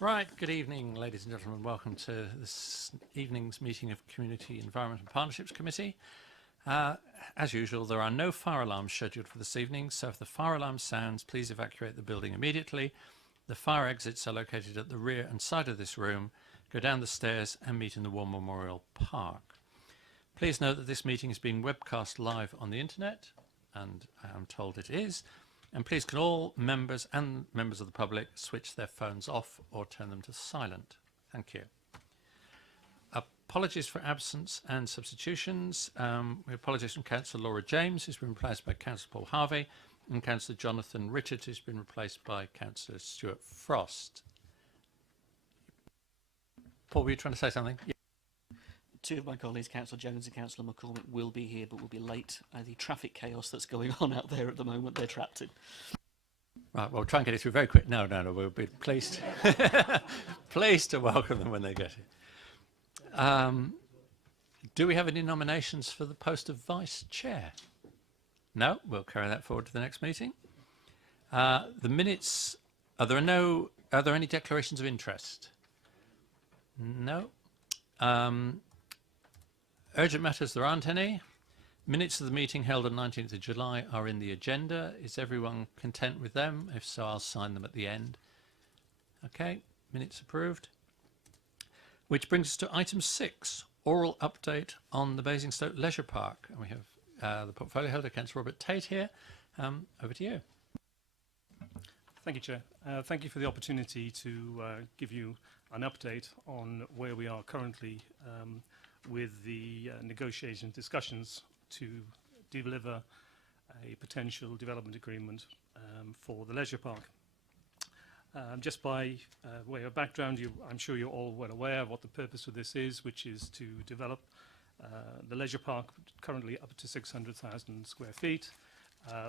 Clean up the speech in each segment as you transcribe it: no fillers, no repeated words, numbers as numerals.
Right, good evening, ladies and gentlemen. Welcome to this evening's meeting of Community Environment and Partnerships Committee. As usual, there are no fire alarms scheduled for this evening, so if the fire alarm sounds, please evacuate the building immediately. The fire exits are located at the rear and side of this room. Go down the stairs and meet in the War Memorial Park. Please note that this meeting is being webcast live on the internet, and I am told it is. And please can all members and members of the public switch their phones off or turn them to silent. Thank you. Apologies for absence and substitutions. We apologise from Councillor Laura James, who's been replaced by Councillor Paul Harvey, and Councillor Jonathan Richard, who's been replaced by Councillor Stuart Frost. Paul, were you trying to say something? Yeah. Two of my colleagues, Councillor Jones and Councillor McCormick, will be here, but will be late. The traffic chaos that's going on out there at the moment, they're trapped in. Right, well, we'll try and get it through very quick. No, we'll be pleased. Pleased to welcome them when they get here. Do we have any nominations for the post of Vice Chair? No, we'll carry that forward to the next meeting. The minutes, are there any declarations of interest? No. Urgent matters, there aren't any. Minutes of the meeting held on 19th of July are in the agenda. Is everyone content with them? If so, I'll sign them at the end. Okay, minutes approved. Which brings us to item 6, oral update on the Basingstoke Leisure Park. And we have the portfolio holder, Councillor Robert Tate, here. Over to you. Thank you, Chair. Thank you for the opportunity to give you an update on where we are currently with the negotiation discussions to deliver a potential development agreement for the leisure park. Just by way of background, I'm sure you're all well aware of what the purpose of this is, which is to develop the leisure park currently up to 600,000 square feet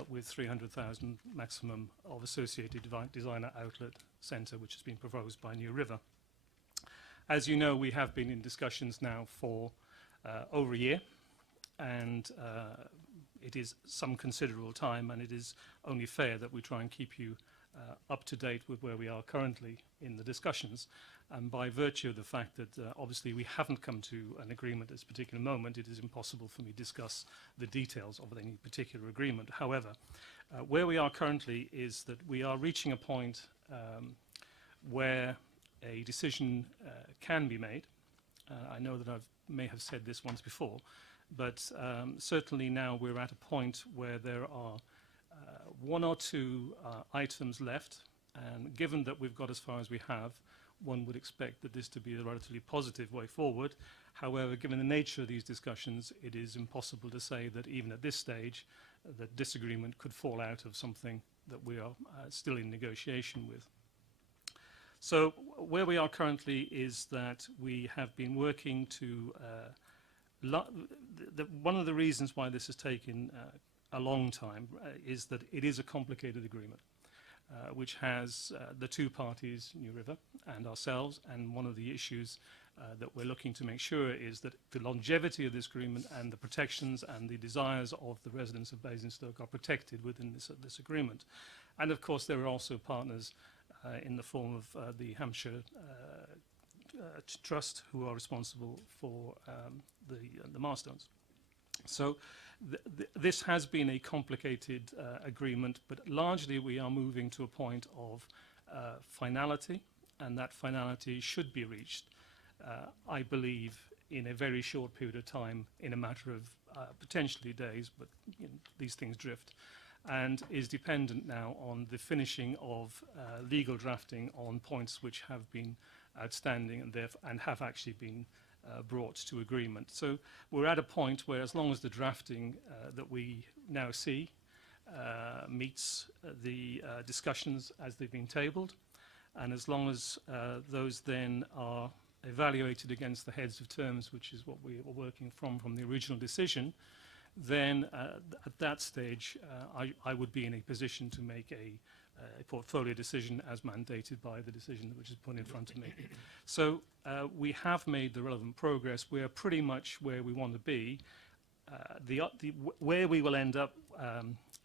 with 300,000 maximum of associated designer outlet centre, which has been proposed by New River. As you know, we have been in discussions now for over a year, and it is some considerable time, and it is only fair that we try and keep you up to date with where we are currently in the discussions. And by virtue of the fact that obviously we haven't come to an agreement at this particular moment, it is impossible for me to discuss the details of any particular agreement. However, where we are currently is that we are reaching a point where a decision can be made. I know that I may have said this once before, but certainly now we're at a point where there are one or two items left, and given that we've got as far as we have, one would expect that this to be a relatively positive way forward. However, given the nature of these discussions, it is impossible to say that even at this stage that disagreement could fall out of something that we are still in negotiation with. So where we are currently is that we have been working to one of the reasons why this has taken a long time is that it is a complicated agreement, which has the two parties, New River and ourselves, and one of the issues that we're looking to make sure is that the longevity of this agreement and the protections and the desires of the residents of Basingstoke are protected within this agreement. And of course there are also partners in the form of the Hampshire Trust, who are responsible for the milestones. So this has been a complicated agreement, but largely we are moving to a point of finality, and that finality should be reached, I believe, in a very short period of time, in a matter of potentially days, but you know, these things drift, and is dependent now on the finishing of legal drafting on points which have been outstanding and have actually been brought to agreement. So we're at a point where, as long as the drafting that we now see meets the discussions as they've been tabled, and as long as those then are evaluated against the heads of terms, which is what we were working from the original decision, then at that stage I would be in a position to make a portfolio decision as mandated by the decision which is put in front of me. So we have made the relevant progress. We are pretty much where we want to be. Where we will end up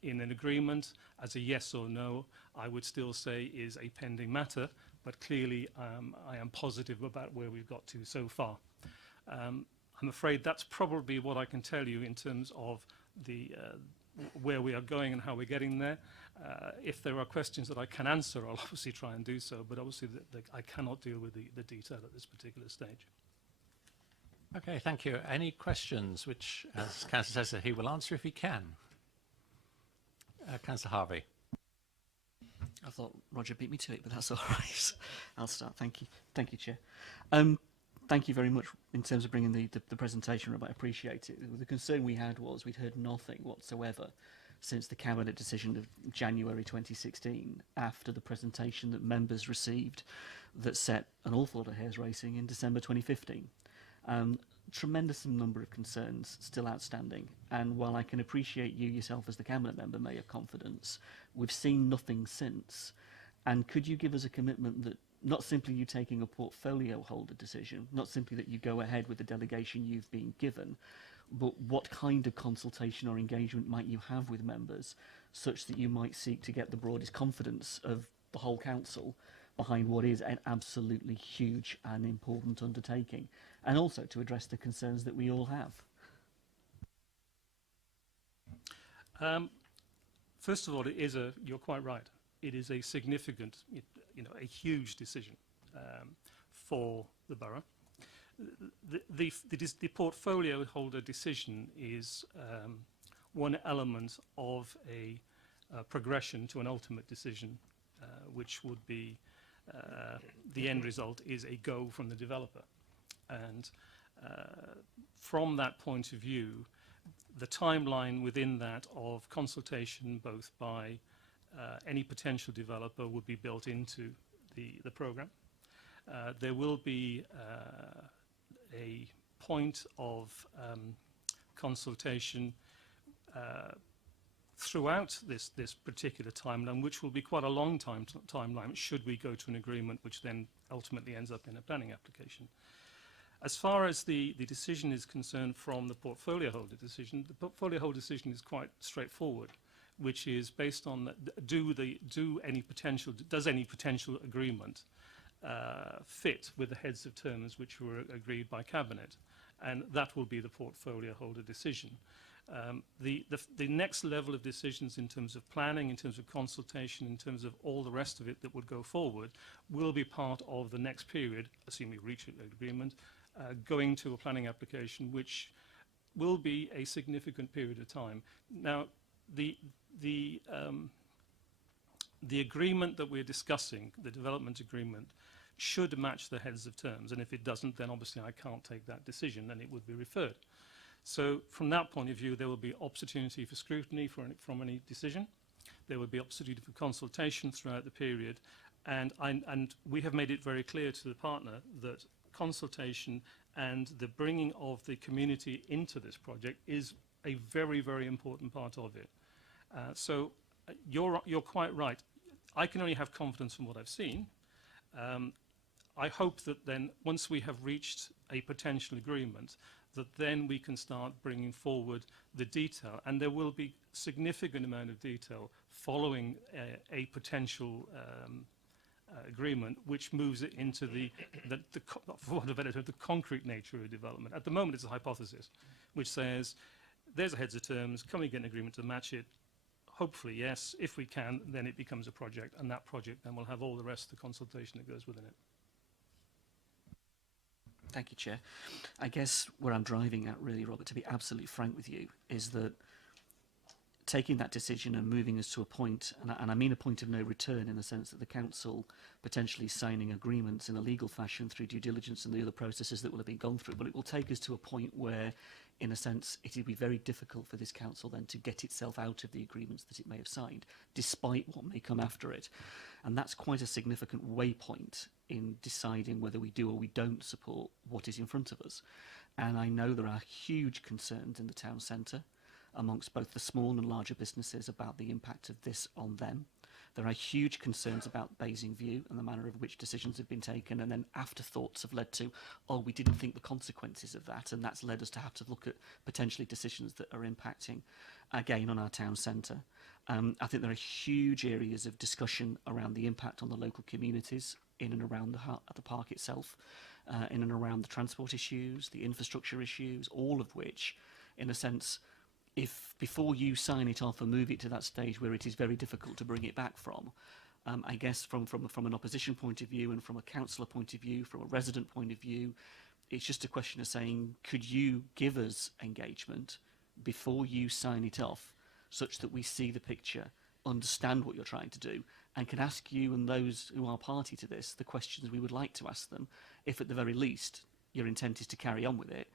in an agreement as a yes or no, I would still say is a pending matter, but clearly I am positive about where we've got to so far. I'm afraid that's probably what I can tell you in terms of the where we are going and how we're getting there. If there are questions that I can answer, I'll obviously try and do so, but obviously I cannot deal with the detail at this particular stage. Okay, thank you. Any questions, which, as Councillor says, he will answer if he can? Councillor Harvey. I thought Roger beat me to it, but that's all right. I'll start. Thank you. Thank you, Chair. Thank you very much in terms of bringing the presentation, Rob. I appreciate it. The concern we had was we'd heard nothing whatsoever since the Cabinet decision of January 2016 after the presentation that members received that set an awful lot of hairs racing in December 2015. Tremendous number of concerns still outstanding, and while I can appreciate you yourself as the Cabinet member may have confidence, we've seen nothing since. And could you give us a commitment that not simply you taking a portfolio holder decision, not simply that you go ahead with the delegation you've been given, but what kind of consultation or engagement might you have with members such that you might seek to get the broadest confidence of the whole council behind what is an absolutely huge and important undertaking, and also to address the concerns that we all have? First of all, you're quite right. It is a significant, a huge decision for the borough. The portfolio holder decision is one element of a progression to an ultimate decision, which would be the end result is a go from the developer. And from that point of view, the timeline within that of consultation both by any potential developer would be built into the programme. There will be a point of consultation throughout this particular timeline, which will be quite a long timeline should we go to an agreement which then ultimately ends up in a planning application. As far as the decision is concerned from the portfolio holder decision, the portfolio holder decision is quite straightforward, which is based on does any potential agreement fit with the heads of terms which were agreed by Cabinet, and that will be the portfolio holder decision. The next level of decisions in terms of planning, in terms of consultation, in terms of all the rest of it that would go forward, will be part of the next period, assuming we reach an agreement, going to a planning application, which will be a significant period of time. Now, the agreement that we're discussing, the development agreement, should match the heads of terms, and if it doesn't, then obviously I can't take that decision and it would be referred. So from that point of view, there will be opportunity for scrutiny from any decision. There will be opportunity for consultation throughout the period, and we have made it very clear to the partner that consultation and the bringing of the community into this project is a very, very important part of it. So you're quite right. I can only have confidence from what I've seen. I hope that then, once we have reached a potential agreement, that then we can start bringing forward the detail, and there will be significant amount of detail following a potential agreement, which moves it into for want of a better term, the concrete nature of development. At the moment, it's a hypothesis, which says there's a heads of terms. Can we get an agreement to match it? Hopefully, yes. If we can, then it becomes a project, and that project then will have all the rest of the consultation that goes within it. Thank you, Chair. I guess where I'm driving at, really, Robert, to be absolutely frank with you, is that taking that decision and moving us to a point, and I mean a point of no return in the sense that the council potentially signing agreements in a legal fashion through due diligence and the other processes that will have been gone through, but it will take us to a point where, in a sense, it will be very difficult for this council then to get itself out of the agreements that it may have signed, despite what may come after it. And that's quite a significant waypoint in deciding whether we do or we don't support what is in front of us. And I know there are huge concerns in the town centre amongst both the small and larger businesses about the impact of this on them. There are huge concerns about Basingview and the manner of which decisions have been taken, and then afterthoughts have led to, oh, we didn't think the consequences of that, and that's led us to have to look at potentially decisions that are impacting, again, on our town centre. I think there are huge areas of discussion around the impact on the local communities in and around the park itself, in and around the transport issues, the infrastructure issues, all of which, in a sense, if before you sign it off and move it to that stage where it is very difficult to bring it back from, I guess from an opposition point of view and from a councillor point of view, from a resident point of view, it's just a question of saying, could you give us engagement before you sign it off, such that we see the picture, understand what you're trying to do, and can ask you and those who are party to this the questions we would like to ask them, if at the very least your intent is to carry on with it,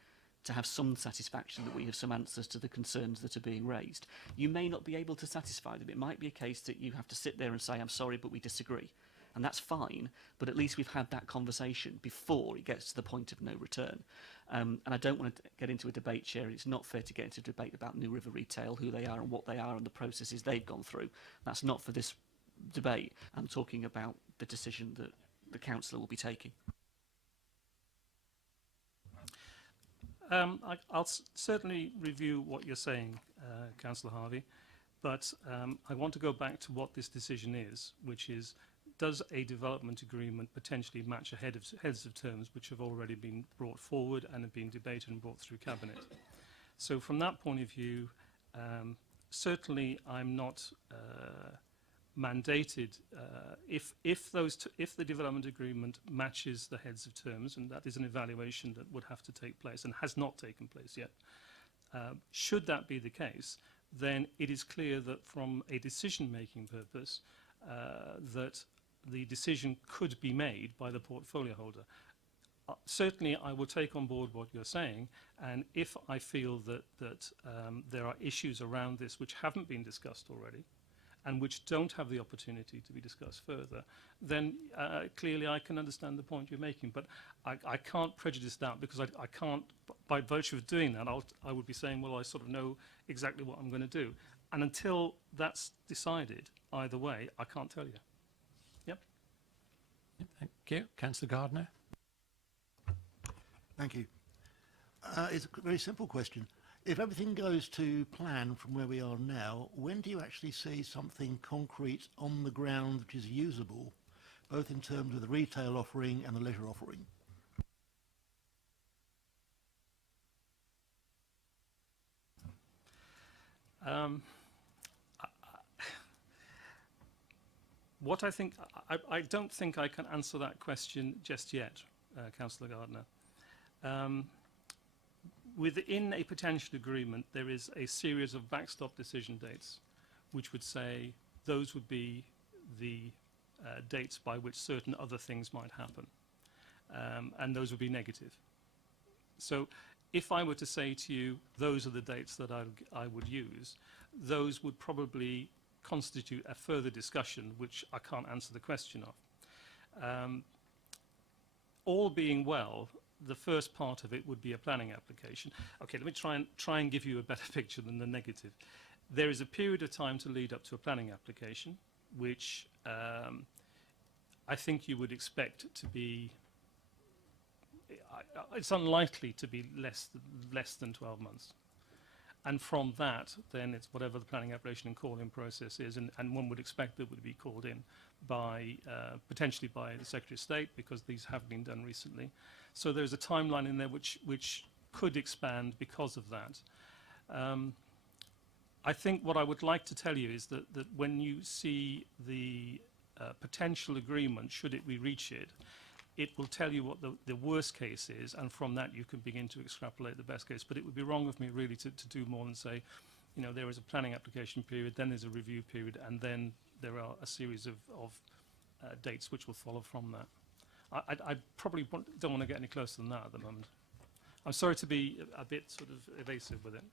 to have some satisfaction that we have some answers to the concerns that are being raised. You may not be able to satisfy them. It might be a case that you have to sit there and say, I'm sorry, but we disagree. And that's fine, but at least we've had that conversation before it gets to the point of no return. And I don't want to get into a debate, Chair. It's not fair to get into a debate about New River Retail, who they are and what they are and the processes they've gone through. That's not for this debate. I'm talking about the decision that the councillor will be taking. I'll certainly review what you're saying, Councillor Harvey, but I want to go back to what this decision is, which is, does a development agreement potentially match heads of terms which have already been brought forward and have been debated and brought through Cabinet? So from that point of view, certainly I'm not mandated, if the development agreement matches the heads of terms, and that is an evaluation that would have to take place and has not taken place yet. Should that be the case, then it is clear that from a decision-making purpose, that the decision could be made by the portfolio holder. Certainly, I will take on board what you're saying, and if I feel that there are issues around this which haven't been discussed already, and which don't have the opportunity to be discussed further, then clearly I can understand the point you're making. But I can't prejudice that, because I can't, by virtue of doing that, I would be saying, well, I sort of know exactly what I'm going to do. And until that's decided, either way, I can't tell you. Yep. Thank you. Councillor Gardner. Thank you. It's a very simple question. If everything goes to plan from where we are now, when do you actually see something concrete on the ground which is usable, both in terms of the retail offering and the leisure offering? What I think, I don't think I can answer that question just yet, Councillor Gardner. Within a potential agreement, there is a series of backstop decision dates, which would say those would be the dates by which certain other things might happen, and those would be negative. So if I were to say to you, those are the dates that I would use, those would probably constitute a further discussion, which I can't answer the question of. All being well, the first part of it would be a planning application. Okay, let me try and give you a better picture than the negative. There is a period of time to lead up to a planning application, which I think you would expect to be, it's unlikely to be less than 12 months. And from that, then it's whatever the planning application and call-in process is, and one would expect that would be called in by, potentially by the Secretary of State, because these have been done recently. So there's a timeline in there which could expand because of that. I think what I would like to tell you is that when you see the potential agreement, should we reach it, it will tell you what the worst case is, and from that you can begin to extrapolate the best case. But it would be wrong of me really to do more than say, you know, there is a planning application period, then there's a review period, and then there are a series of dates which will follow from that. I probably don't want to get any closer than that at the moment. I'm sorry to be a bit sort of evasive with it.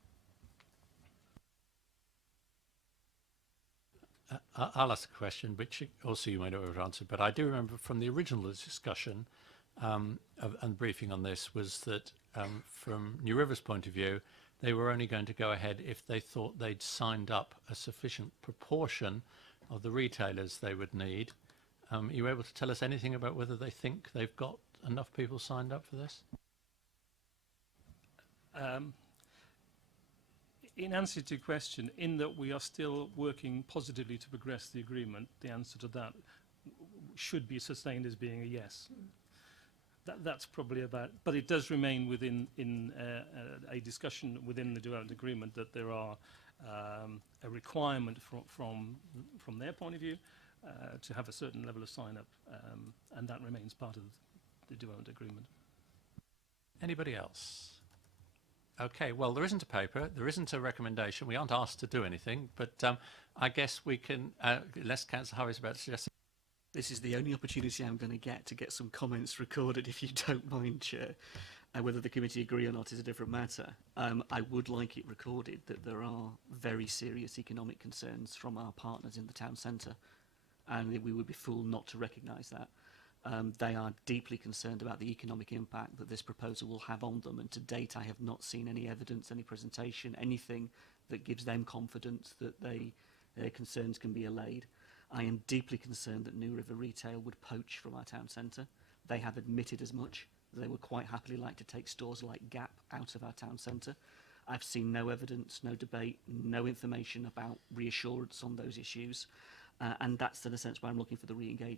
I'll ask a question, which also you might not have answered, but I do remember from the original discussion and briefing on this was that from New River's point of view, they were only going to go ahead if they thought they'd signed up a sufficient proportion of the retailers they would need. Are you able to tell us anything about whether they think they've got enough people signed up for this? In answer to your question, in that we are still working positively to progress the agreement, the answer to that, should be sustained as being a yes. That's probably about, but it does remain within a discussion within the development agreement that there are a requirement from their point of view to have a certain level of sign-up, and that remains part of the development agreement. Anybody else? Okay, well, there isn't a paper, there isn't a recommendation, we aren't asked to do anything, but I guess we can, unless Councillor Harvey's about to suggest. This is the only opportunity I'm going to get some comments recorded, if you don't mind, Chair. Whether the committee agree or not is a different matter. I would like it recorded that there are very serious economic concerns from our partners in the town centre, and we would be fool not to recognise that. They are deeply concerned about the economic impact that this proposal will have on them, and to date I have not seen any evidence, any presentation, anything that gives them confidence that their concerns can be allayed. I am deeply concerned that New River Retail would poach from our town centre. They have admitted as much. They would quite happily like to take stores like Gap out of our town centre. I've seen no evidence, no debate, no information about reassurance on those issues. And that's in a sense why I'm looking for the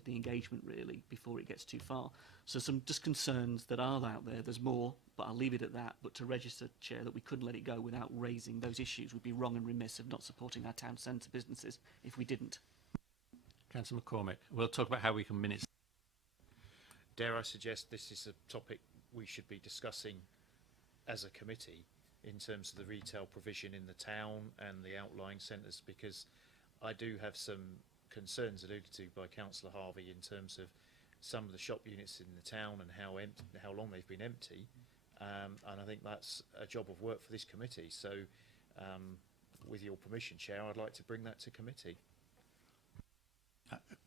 engagement really before it gets too far. So some just concerns that are out there. There's more, but I'll leave it at that. But to register, Chair, that we couldn't let it go without raising those issues would be wrong and remiss of not supporting our town centre businesses if we didn't. Councillor McCormick, we'll talk about how we can minutes. Dare I suggest this is a topic we should be discussing as a committee in terms of the retail provision in the town and the outlying centres, because I do have some concerns alluded to by Councillor Harvey in terms of some of the shop units in the town and how long they've been empty, and I think that's a job of work for this committee. So with your permission, Chair, I'd like to bring that to committee.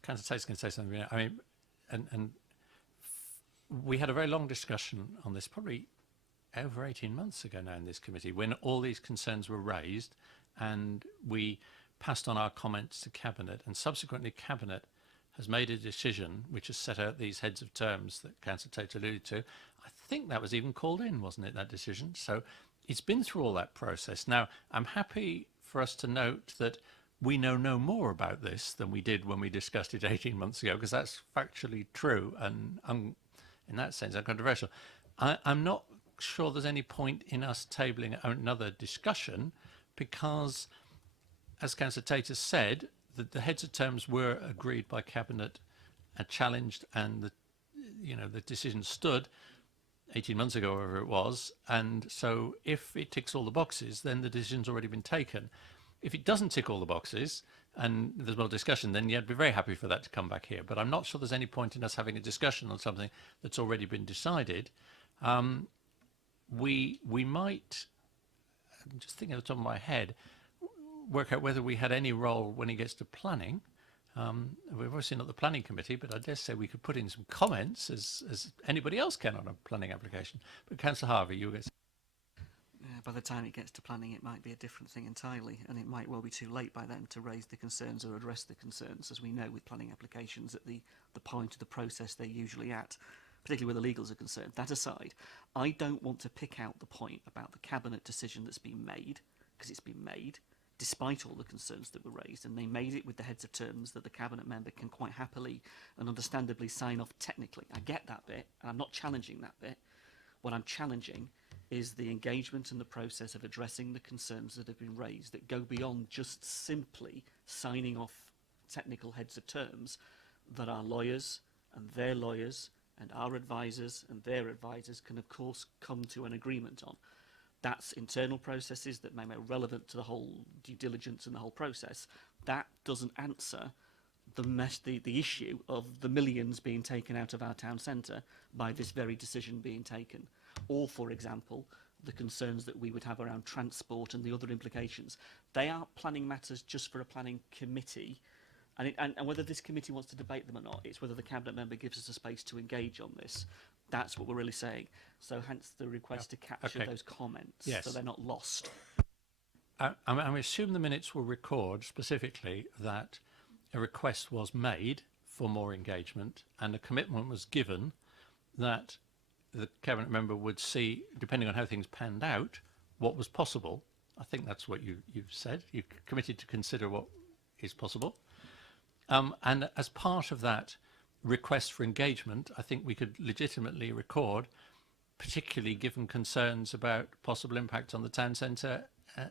Councillor Tate's going to say something. I mean, and we had a very long discussion on this probably over 18 months ago now in this committee when all these concerns were raised, and we passed on our comments to Cabinet, and subsequently Cabinet has made a decision which has set out these heads of terms that Councillor Tate alluded to. I think that was even called in, wasn't it, that decision? So it's been through all that process. Now, I'm happy for us to note that we know no more about this than we did when we discussed it 18 months ago, because that's factually true and in that sense uncontroversial. I'm not sure there's any point in us tabling another discussion because, as Councillor Tate has said, the heads of terms were agreed by Cabinet and challenged, and the decision stood 18 months ago, whatever it was. And so if it ticks all the boxes, then the decision's already been taken. If it doesn't tick all the boxes and there's more discussion, then yeah, I'd be very happy for that to come back here. But I'm not sure there's any point in us having a discussion on something that's already been decided. We might, I'm just thinking at the top of my head, work out whether we had any role when it gets to planning. We're obviously not the planning committee, but I dare say we could put in some comments as anybody else can on a planning application. But Councillor Harvey, you were going to say. By the time it gets to planning, it might be a different thing entirely, and it might well be too late by then to raise the concerns or address the concerns, as we know with planning applications at the point of the process they're usually at, particularly where the legals are concerned. That aside, I don't want to pick out the point about the Cabinet decision that's been made, because it's been made, despite all the concerns that were raised, and they made it with the heads of terms that the Cabinet member can quite happily and understandably sign off technically. I get that bit, and I'm not challenging that bit. What I'm challenging is the engagement and the process of addressing the concerns that have been raised that go beyond just simply signing off technical heads of terms that our lawyers and our advisors and their advisors can of course come to an agreement on. That's internal processes that may be relevant to the whole due diligence and the whole process. That doesn't answer the issue of the millions being taken out of our town centre by this very decision being taken. Or, for example, the concerns that we would have around transport and the other implications. They aren't planning matters just for a planning committee. And whether this committee wants to debate them or not, it's whether the Cabinet member gives us a space to engage on this. That's what we're really saying. So hence the request to capture those comments so they're not lost. I assume the minutes will record specifically that a request was made for more engagement and a commitment was given that the Cabinet member would see, depending on how things panned out, what was possible. I think that's what you've said. You're committed to consider what is possible. And as part of that, request for engagement, I think we could legitimately record, particularly given concerns about possible impact on the town centre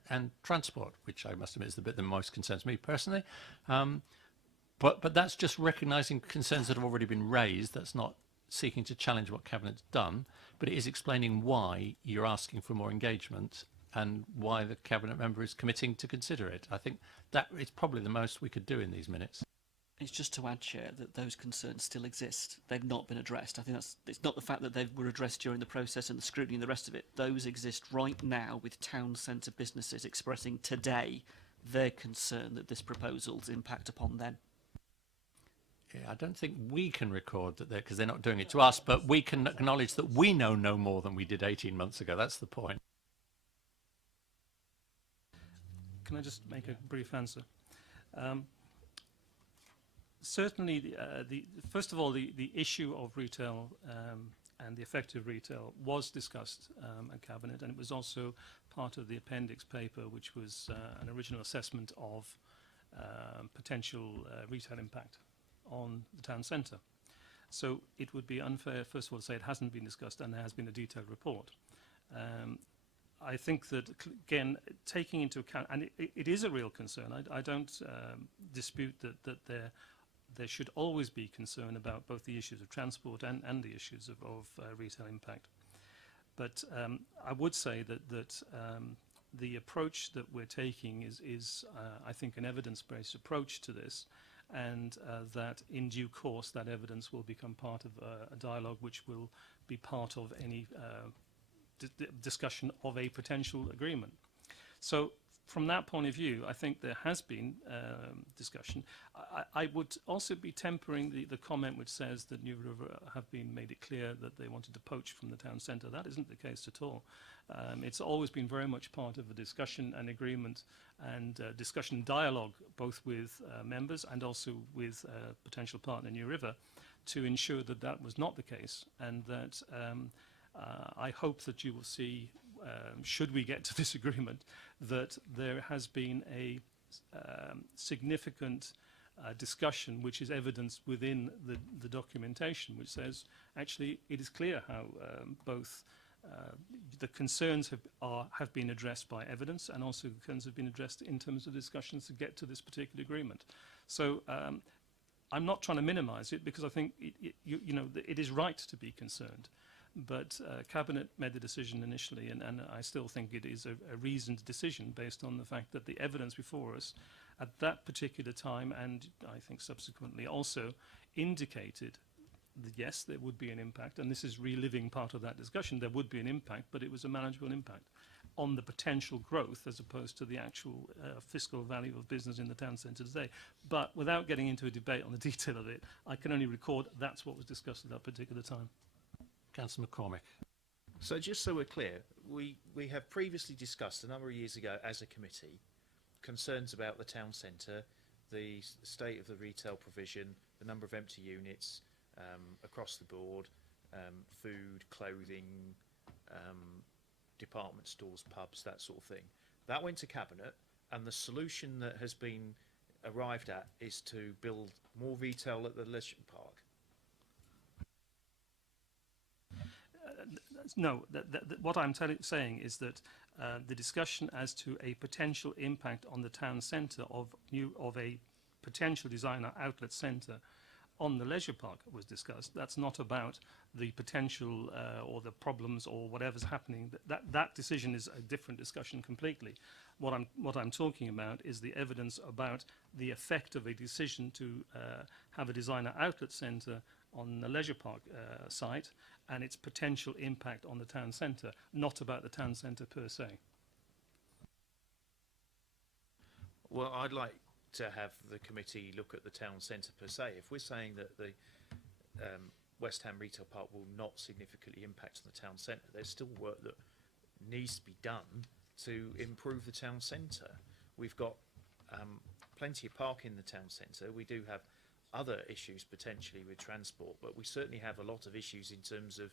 and transport, which I must admit is the bit that most concerns me personally. But that's just recognising concerns that have already been raised. That's not seeking to challenge what Cabinet's done, but it is explaining why you're asking for more engagement and why the Cabinet member is committing to consider it. I think that is probably the most we could do in these minutes. It's just to add, Chair, that those concerns still exist. They've not been addressed. I think it's not the fact that they were addressed during the process and the scrutiny and the rest of it. Those exist right now with town centre businesses expressing today their concern that this proposal's impact upon them. Yeah, I don't think we can record that because they're not doing it to us, but we can acknowledge that we know no more than we did 18 months ago. That's the point. Can I just make a brief answer? Certainly, first of all, the issue of retail and the effect of retail was discussed at Cabinet, and it was also part of the appendix paper, which was an original assessment of potential retail impact on the town centre. So it would be unfair, first of all, to say it hasn't been discussed and there has been a detailed report. I think that, again, taking into account, and it is a real concern, I don't dispute that there should always be concern about both the issues of transport and the issues of retail impact. But I would say that the approach that we're taking is I think, an evidence-based approach to this, and that in due course that evidence will become part of a dialogue which will be part of any discussion of a potential agreement. So from that point of view, I think there has been discussion. I would also be tempering the comment which says that New River have been made it clear that they wanted to poach from the town centre. That isn't the case at all. It's always been very much part of a discussion and agreement and discussion dialogue, both with members and also with potential partner New River, to ensure that that was not the case, and that I hope that you will see, should we get to this agreement, that there has been a significant discussion which is evidenced within the documentation, which says actually it is clear how both the concerns have been addressed by evidence, and also the concerns have been addressed in terms of discussions to get to this particular agreement. So I'm not trying to minimise it, because I think it is right to be concerned. But Cabinet made the decision initially, and I still think it is a reasoned decision based on the fact that the evidence before us at that particular time, and I think subsequently also, indicated that yes, there would be an impact, and this is reliving part of that discussion. There would be an impact, but it was a manageable impact on the potential growth as opposed to the actual fiscal value of business in the town centre today. But without getting into a debate on the detail of it, I can only record that's what was discussed at that particular time. Councillor McCormick. So just so we're clear, we have previously discussed a number of years ago as a committee concerns about the town centre, the state of the retail provision, the number of empty units across the board, food, clothing, department stores, pubs, that sort of thing. That went to Cabinet, and the solution that has been arrived at is to build more retail at the leisure park. No, what I'm saying is that the discussion as to a potential impact on the town centre of a potential designer outlet centre on the leisure park was discussed. That's not about the potential or the problems or whatever's happening. That decision is a different discussion completely. What I'm talking about is the evidence about the effect of a decision to have a designer outlet centre on the leisure park site and its potential impact on the town centre, not about the town centre per se. Well, I'd like to have the committee look at the town centre per se. If we're saying that the West Ham Retail Park will not significantly impact on the town centre, there's still work that needs to be done to improve the town centre. We've got plenty of parking in the town centre. We do have other issues potentially with transport, but we certainly have a lot of issues in terms of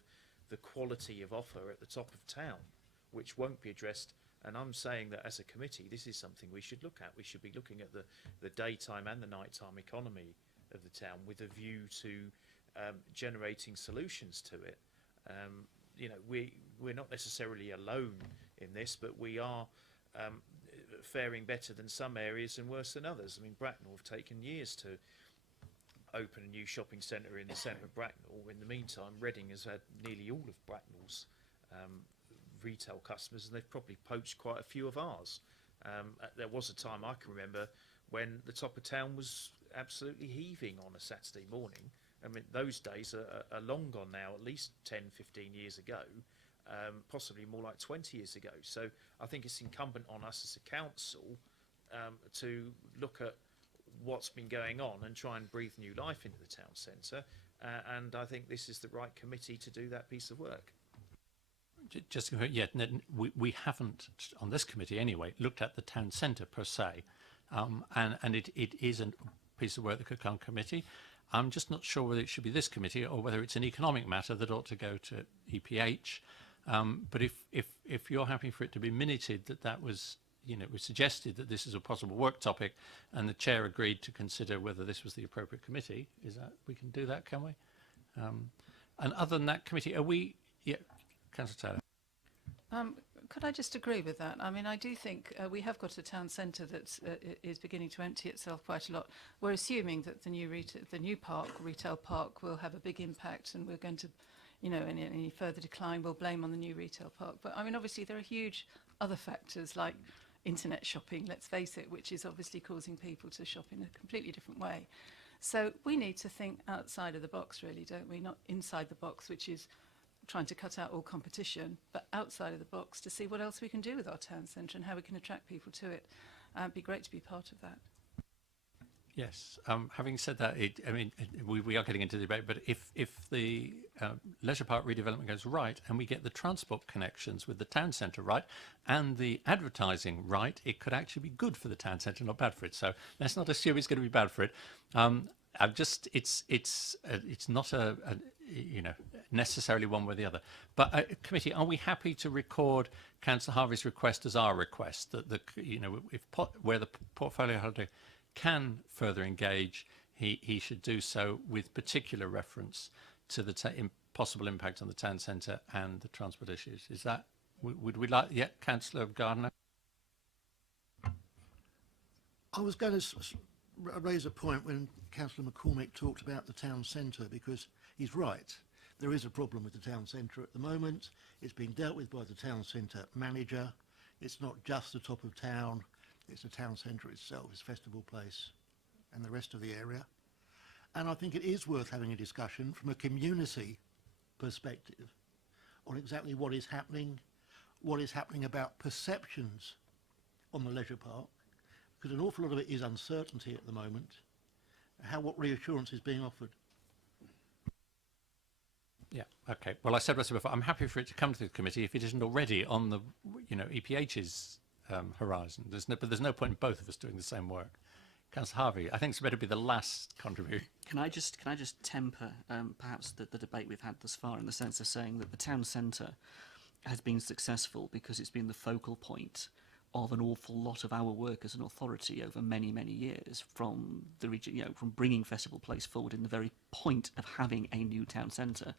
the quality of offer at the top of town, which won't be addressed. And I'm saying that as a committee, this is something we should look at. We should be looking at the daytime and the nighttime economy of the town with a view to generating solutions to it. You know, we're not necessarily alone in this, but we are faring better than some areas and worse than others. I mean, Bracknell have taken years to open a new shopping centre in the centre of Bracknell. In the meantime, Reading has had nearly all of Bracknell's retail customers, and they've probably poached quite a few of ours. There was a time I can remember when the top of town was absolutely heaving on a Saturday morning. I mean, those days are long gone now, at least 10, 15 years ago, possibly more like 20 years ago. So I think it's incumbent on us as a council to look at what's been going on and try and breathe new life into the town centre. And I think this is the right committee to do that piece of work. Just we haven't, on this committee anyway, looked at the town centre per se, and it is a piece of work that could come committee. I'm just not sure whether it should be this committee or whether it's an economic matter that ought to go to EPH. But if you're happy for it to be minuted that was, you know, it was suggested that this is a possible work topic, and the chair agreed to consider whether this was the appropriate committee, is that we can do that, can we? And other than that committee, are we? Yeah. Councillor Taylor. Could I just agree with that? I mean, I do think we have got a town centre that is beginning to empty itself quite a lot. We're assuming that the new retail park will have a big impact, and we're going to, you know, any further decline we'll blame on the new retail park. But I mean, obviously there are huge other factors like internet shopping, let's face it, which is obviously causing people to shop in a completely different way. So we need to think outside of the box, really, don't we? Not inside the box, which is trying to cut out all competition, but outside of the box to see what else we can do with our town centre and how we can attract people to it. It'd be great to be part of that. Yes. Having said that, we are getting into the debate, but if the leisure park redevelopment goes right and we get the transport connections with the town centre right and the advertising right, it could actually be good for the town centre, not bad for it. So let's not assume it's going to be bad for it. It's not a you know, necessarily one way or the other. But committee, are we happy to record Councillor Harvey's request as our request, that the, you know, where the portfolio holder can further engage, he should do so with particular reference to the possible impact on the town centre and the transport issues? Is that, would we like, yeah, Councillor Gardner? I was going to raise a point when Councillor McCormick talked about the town centre, because he's right. There is a problem with the town centre at the moment. It's being dealt with by the town centre manager. It's not just the top of town, it's the town centre itself, it's Festival Place and the rest of the area. And I think it is worth having a discussion from a community perspective on exactly what is happening about perceptions on the leisure park, because an awful lot of it is uncertainty at the moment, what reassurance is being offered. Yeah, okay. Well, I said before, I'm happy for it to come to the committee if it isn't already on the, you know, EPH's horizon. But there's no point in both of us doing the same work. Councillor Harvey, I think it's better be the last contribution. Can I just temper perhaps the debate we've had thus far, in the sense of saying that the town centre has been successful because it's been the focal point of an awful lot of our work as an authority over many, many years, from the region, you know, from bringing Festival Place forward in the very point of having a new town centre.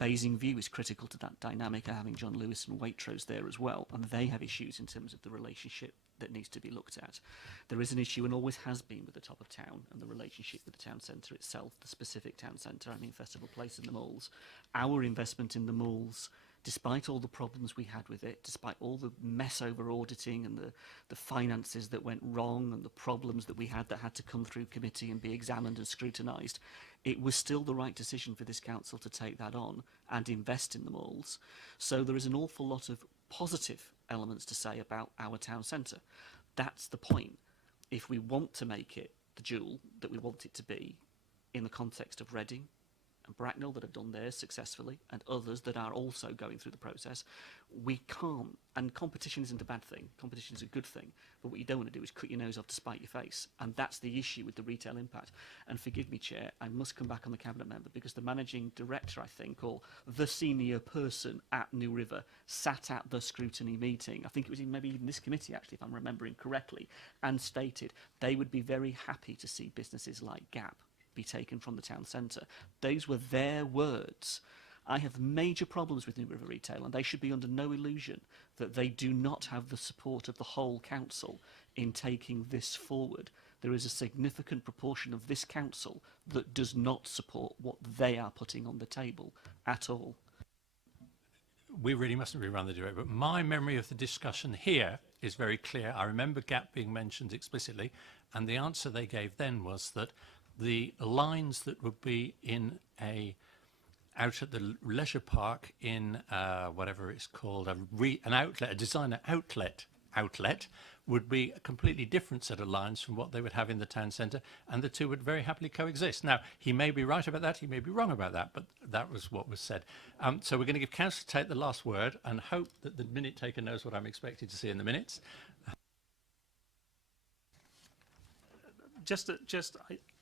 Basingview is critical to that dynamic, having John Lewis and Waitrose there as well, and they have issues in terms of the relationship that needs to be looked at. There is an issue, and always has been, with the top of town and the relationship with the town centre itself, the specific town centre, I mean Festival Place and the malls. Our investment in the malls, despite all the problems we had with it, despite all the mess over auditing and the finances that went wrong and the problems that we had that had to come through committee and be examined and scrutinised, it was still the right decision for this council to take that on and invest in the malls. So there is an awful lot of positive elements to say about our town centre. That's the point. If we want to make it the jewel that we want it to be in the context of Reading and Bracknell that have done theirs successfully, and others that are also going through the process, we can't. And competition isn't a bad thing. Competition is a good thing. But what you don't want to do is cut your nose off to spite your face. And that's the issue with the retail impact. And forgive me, Chair, I must come back on the Cabinet member, because the managing director, I think, or the senior person at New River sat at the scrutiny meeting, I think it was maybe even this committee, actually, if I'm remembering correctly, and stated they would be very happy to see businesses like Gap be taken from the town centre. Those were their words. I have major problems with New River Retail, and they should be under no illusion that they do not have the support of the whole council in taking this forward. There is a significant proportion of this council that does not support what they are putting on the table at all. We really mustn't rerun the debate, but my memory of the discussion here is very clear. I remember GAP being mentioned explicitly, and the answer they gave then was that the lines that would be in out at the leisure park in whatever it's called, an outlet, a designer outlet, would be a completely different set of lines from what they would have in the town centre, and the two would very happily coexist. Now, he may be right about that, he may be wrong about that, but that was what was said. So we're going to give Councillor Tate the last word and hope that the minute taker knows what I'm expected to see in the minutes.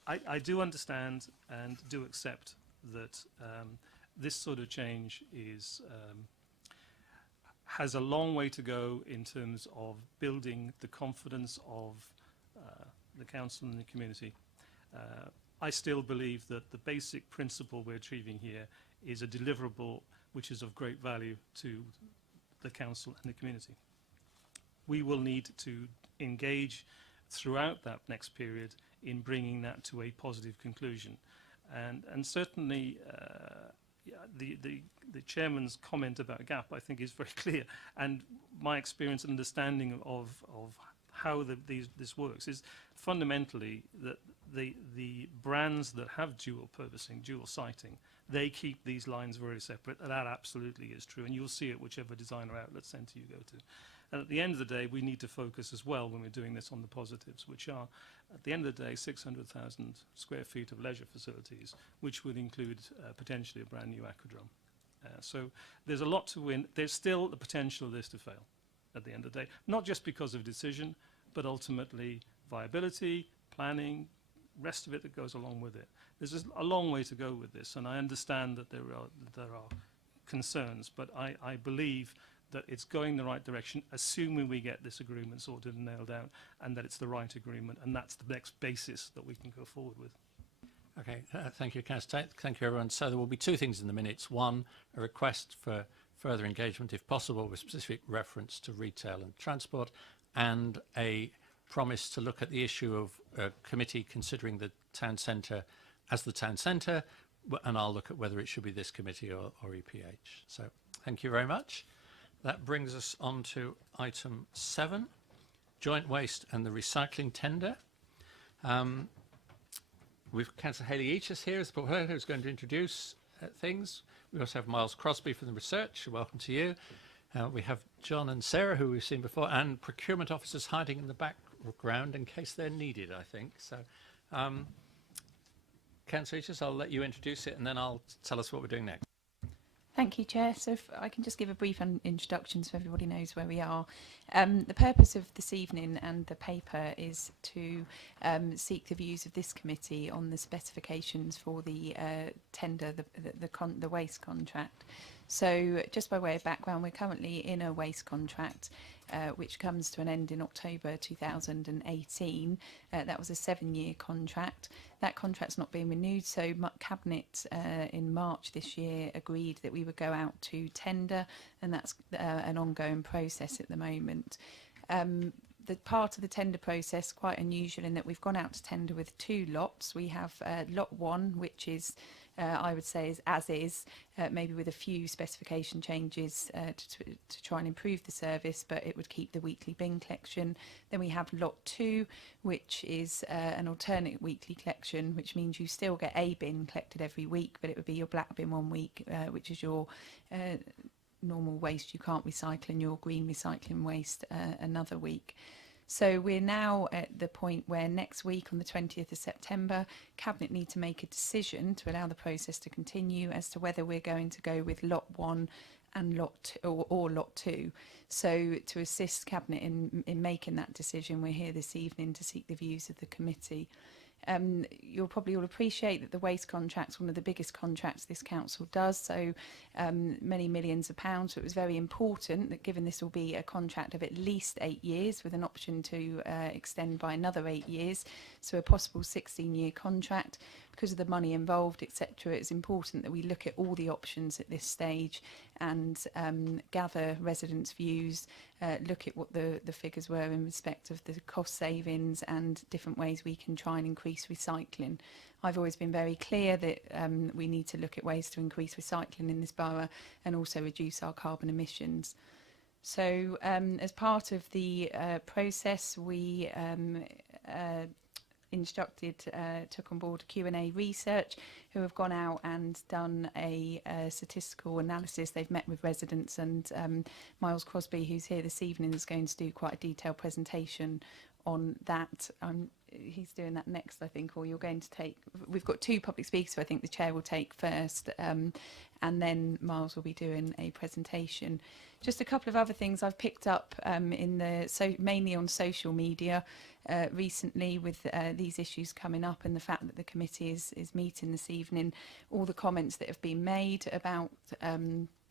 I do understand and do accept that this sort of change has a long way to go in terms of building the confidence of the council and the community. I still believe that the basic principle we're achieving here is a deliverable which is of great value to the council and the community. We will need to engage throughout that next period in bringing that to a positive conclusion. And certainly the chairman's comment about GAP, I think, is very clear. And my experience and understanding of how this works is fundamentally that the brands that have dual purposing, dual siting, they keep these lines very separate. And that absolutely is true. And you'll see it whichever designer outlet centre you go to. And at the end of the day, we need to focus as well when we're doing this on the positives, which are, at the end of the day, 600,000 square feet of leisure facilities, which would include potentially a brand new aquadrome. So there's a lot to win. There's still the potential of this to fail at the end of the day, not just because of decision, but ultimately viability, planning, rest of it that goes along with it. There's just a long way to go with this, and I understand that there are concerns, but I believe that it's going the right direction, assuming we get this agreement sorted and nailed down, and that it's the right agreement, and that's the next basis that we can go forward with. Okay, thank you, Councillor Tate. Thank you, everyone. So there will be two things in the minutes. One, a request for further engagement, if possible, with specific reference to retail and transport, and a promise to look at the issue of a committee considering the town centre as the town centre, and I'll look at whether it should be this committee or EPH. So thank you very much. That brings us on to item 7, joint waste and the recycling tender. We've Councillor Hayley Eachus here as the portfolio who's going to introduce things. We also have Miles Crosby from the research. Welcome to you. We have John and Sarah, who we've seen before, and procurement officers hiding in the background in case they're needed, I think. So, Councillor Eachus, I'll let you introduce it and then I'll tell us what we're doing next. Thank you, Chair. So if I can just give a brief introduction so everybody knows where we are. The purpose of this evening and the paper is to seek the views of this committee on the specifications for the tender, the waste contract. So just by way of background, we're currently in a waste contract which comes to an end in October 2018. That was a 7-year contract. That contract's not being renewed, so Cabinet in March this year agreed that we would go out to tender, and that's an ongoing process at the moment. The part of the tender process quite unusual in that we've gone out to tender with 2 lots. We have lot 1, which is I would say is maybe with a few specification changes to try and improve the service, but it would keep the weekly bin collection. Then we have lot 2, which is an alternate weekly collection, which means you still get a bin collected every week, but it would be your black bin one week, which is your normal waste you can't recycle, and your green recycling waste another week. So we're now at the point where next week on the 20th of September, Cabinet need to make a decision to allow the process to continue as to whether we're going to go with lot 1 and lot 2, or lot 2. So to assist Cabinet in making that decision, we're here this evening to seek the views of the committee. You'll probably all appreciate that the waste contract's one of the biggest contracts this council does, so many millions of pounds. So it was very important that, given this will be a contract of at least 8 years with an option to extend by another 8 years, so a possible 16-year contract, because of the money involved, etc., it's important that we look at all the options at this stage and gather residents' views, look at what the figures were in respect of the cost savings and different ways we can try and increase recycling. I've always been very clear that we need to look at ways to increase recycling in this borough and also reduce our carbon emissions. So as part of the process, we took on board Q&A Research, who have gone out and done a statistical analysis. They've met with residents, and Miles Crosby, who's here this evening, is going to do quite a detailed presentation on that. He's doing that next, I think, or you're going to take... We've got 2 public speakers, so I think the chair will take first, and then Miles will be doing a presentation. Just a couple of other things I've picked up mainly on social media recently with these issues coming up, and the fact that the committee is meeting this evening. All the comments that have been made about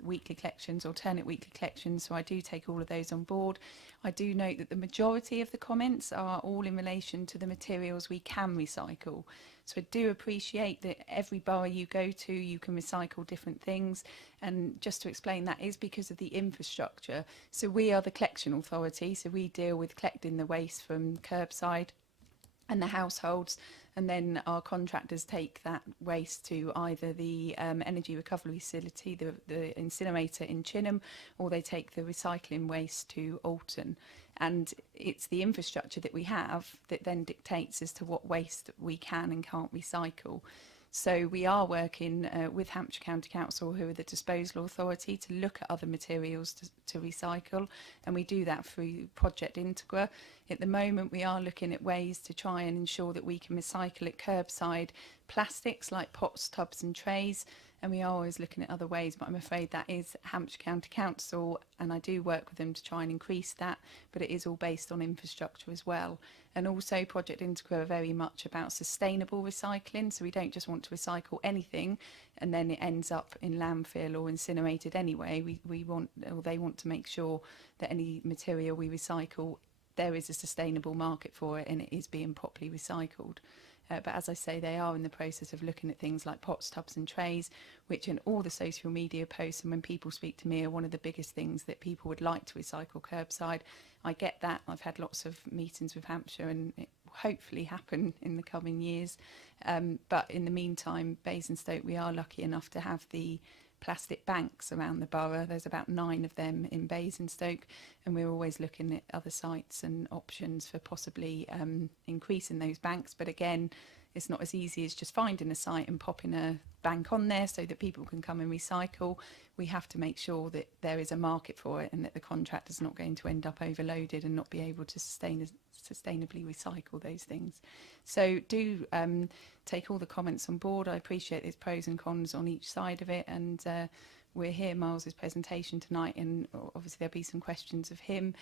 weekly collections, alternate weekly collections, so I do take all of those on board. I do note that the majority of the comments are all in relation to the materials we can recycle. So I do appreciate that every borough you go to, you can recycle different things. And just to explain, that is because of the infrastructure. So we are the collection authority, so we deal with collecting the waste from curbside and the households, and then our contractors take that waste to either the energy recovery facility, the incinerator in Chinham, or they take the recycling waste to Alton. And it's the infrastructure that we have that then dictates as to what waste we can and can't recycle. So we are working with Hampshire County Council, who are the disposal authority, to look at other materials to recycle, and we do that through Project Integra. At the moment, we are looking at ways to try and ensure that we can recycle at curbside plastics like pots, tubs and trays, and we are always looking at other ways, but I'm afraid that is Hampshire County Council, and I do work with them to try and increase that, but it is all based on infrastructure as well. And also Project Integra are very much about sustainable recycling, so we don't just want to recycle anything and then it ends up in landfill or incinerated anyway. They want to make sure that any material we recycle, there is a sustainable market for it and it is being properly recycled. But as I say, they are in the process of looking at things like pots, tubs and trays, which in all the social media posts and when people speak to me are one of the biggest things that people would like to recycle curbside. I get that. I've had lots of meetings with Hampshire and it will hopefully happen in the coming years. But in the meantime, Basingstoke, we are lucky enough to have the plastic banks around the borough. There's about 9 of them in Basingstoke, and we're always looking at other sites and options for possibly increasing those banks. But again, it's not as easy as just finding a site and popping a bank on there so that people can come and recycle. We have to make sure that there is a market for it and that the contractor's not going to end up overloaded and not be able to sustainably recycle those things. So do take all the comments on board. I appreciate there's pros and cons on each side of it, and we're here Miles's presentation tonight, and obviously there'll be some questions of him.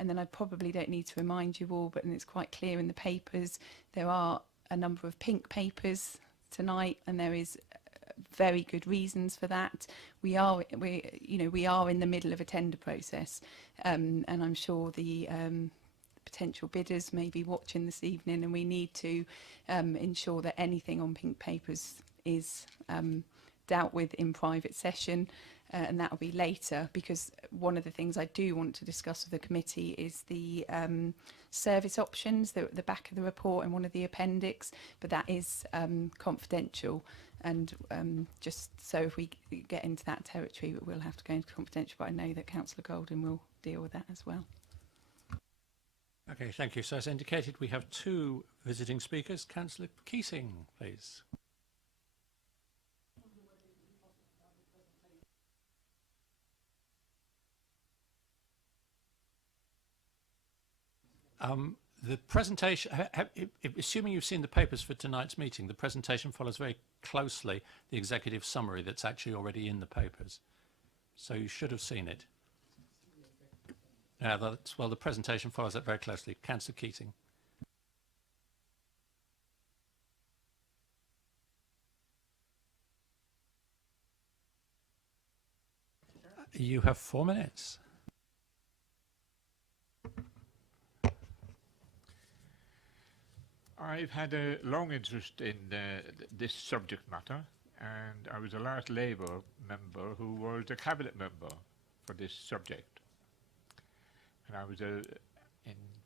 And then I probably don't need to remind you all, but it's quite clear in the papers, there are a number of pink papers tonight, and there is very good reasons for that. We are in the middle of a tender process, and I'm sure the potential bidders may be watching this evening, and we need to ensure that anything on pink papers is dealt with in private session, and that will be later, because one of the things I do want to discuss with the committee is the service options. They're at the back of the report and one of the appendix, but that is confidential, and just so if we get into that territory, we'll have to go into confidential, but I know that Councillor Golden will deal with that as well. Okay, thank you. So as indicated, we have 2 visiting speakers. Councillor Keating, please. The presentation, assuming you've seen the papers for tonight's meeting, the presentation follows very closely the executive summary that's actually already in the papers. So you should have seen it. Well, the presentation follows that very closely. Councillor Keating. You have 4 minutes. I've had a long interest in this subject matter, and I was the last Labour member who was a cabinet member for this subject. And I was in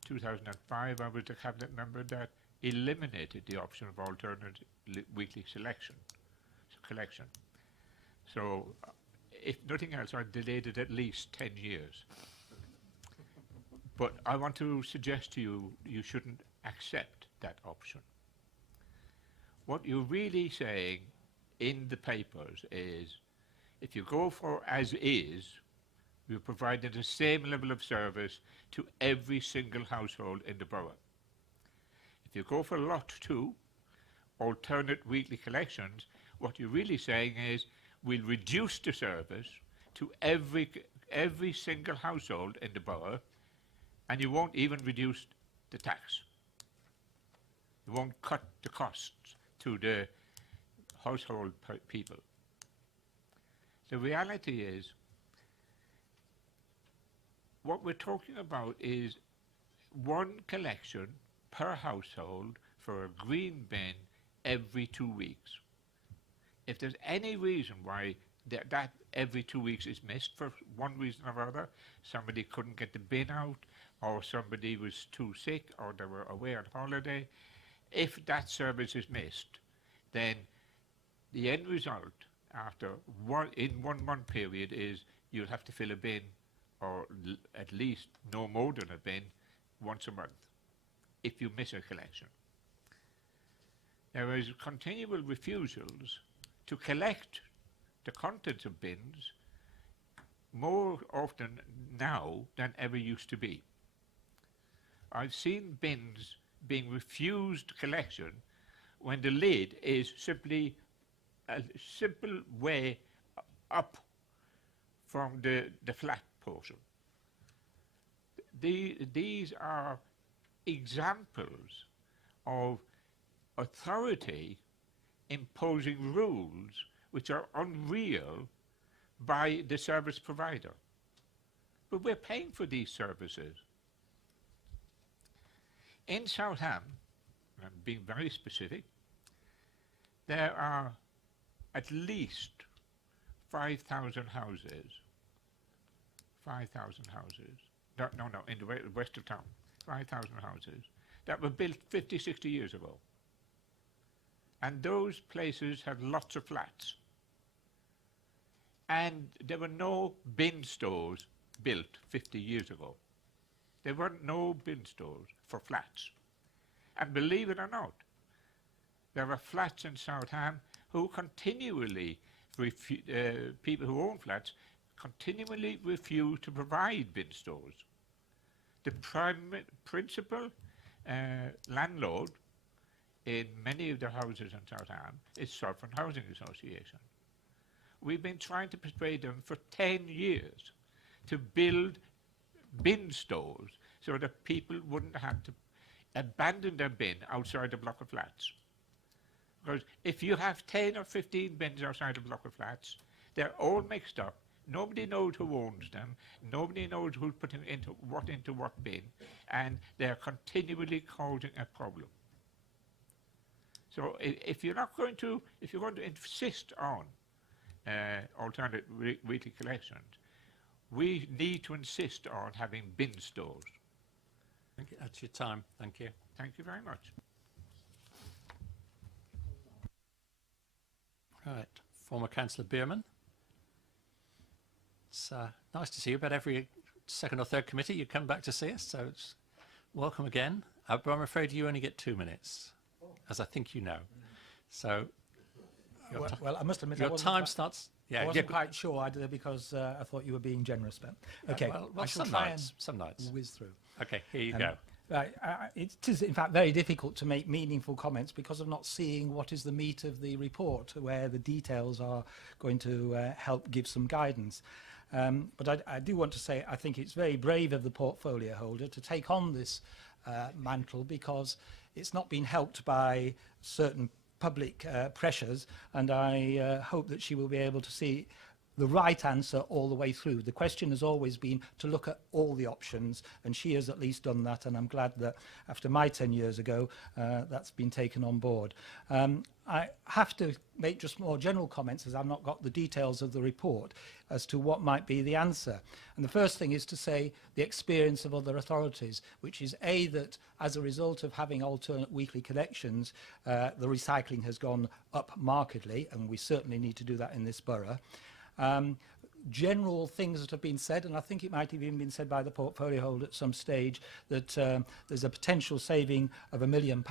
2005, I was the cabinet member that eliminated the option of alternate weekly collection. So, if nothing else, I delayed it at least 10 years. But I want to suggest to you, you shouldn't accept that option. What you're really saying in the papers is, if you go for as is, we're providing the same level of service to every single household in the borough. If you go for lot 2, alternate weekly collections, what you're really saying is, we'll reduce the service to every single household in the borough, and you won't even reduce the tax. You won't cut the costs to the household people. The reality is, what we're talking about is one collection per household for a green bin every 2 weeks. If there's any reason why that every 2 weeks is missed for one reason or other, somebody couldn't get the bin out, or somebody was too sick, or they were away on holiday, if that service is missed, then the end result after in 1 month period is you'll have to fill a bin, or at least no more than a bin, once a month, if you miss a collection. There is continual refusals to collect the contents of bins more often now than ever used to be. I've seen bins being refused collection when the lid is simply a simple way up from the flat portion. These are examples of authority imposing rules which are unreal by the service provider. But we're paying for these services. In Southam, I'm being very specific, there are at least 5,000 houses. 5,000 houses. No, in the west of town. 5,000 houses that were built 50, 60 years ago. And those places had lots of flats. And there were no bin stores built 50 years ago. There were no bin stores for flats. And believe it or not, there are flats in Southam who continually, people who own flats, continually refuse to provide bin stores. The principal landlord in many of the houses in Southam is Southern Housing Association. We've been trying to persuade them for 10 years to build bin stores so that people wouldn't have to abandon their bin outside a block of flats. Because if you have 10 or 15 bins outside a block of flats, they're all mixed up. Nobody knows who owns them. Nobody knows who's putting into what bin, and they're continually causing a problem. So if you're going to insist on alternate weekly collections, we need to insist on having bin stores. Thank you. That's your time. Thank you. Thank you very much. Right. Former Councillor Bierman. It's nice to see you, but every second or third committee you come back to see us, so it's welcome again. But I'm afraid you only get 2 minutes, as I think you know. So Well, I must admit, your time starts. Yeah, I wasn't quite sure either, because I thought you were being generous. But okay, well, I shall some try nights. Some nights. and whiz through. Okay, here you go. Right, it is in fact very difficult to make meaningful comments because of not seeing what is the meat of the report, where the details are going to help give some guidance. But I do want to say I think it's very brave of the portfolio holder to take on this mantle, because it's not been helped by certain public pressures, and I hope that she will be able to see the right answer all the way through. The question has always been to look at all the options, and she has at least done that, and I'm glad that after my 10 years ago, that's been taken on board. I have to make just more general comments, as I've not got the details of the report, as to what might be the answer. And the first thing is to say the experience of other authorities, which is A, that as a result of having alternate weekly collections, the recycling has gone up markedly, and we certainly need to do that in this borough. General things that have been said, and I think it might have even been said by the portfolio holder at some stage, that there's a potential saving of £1 million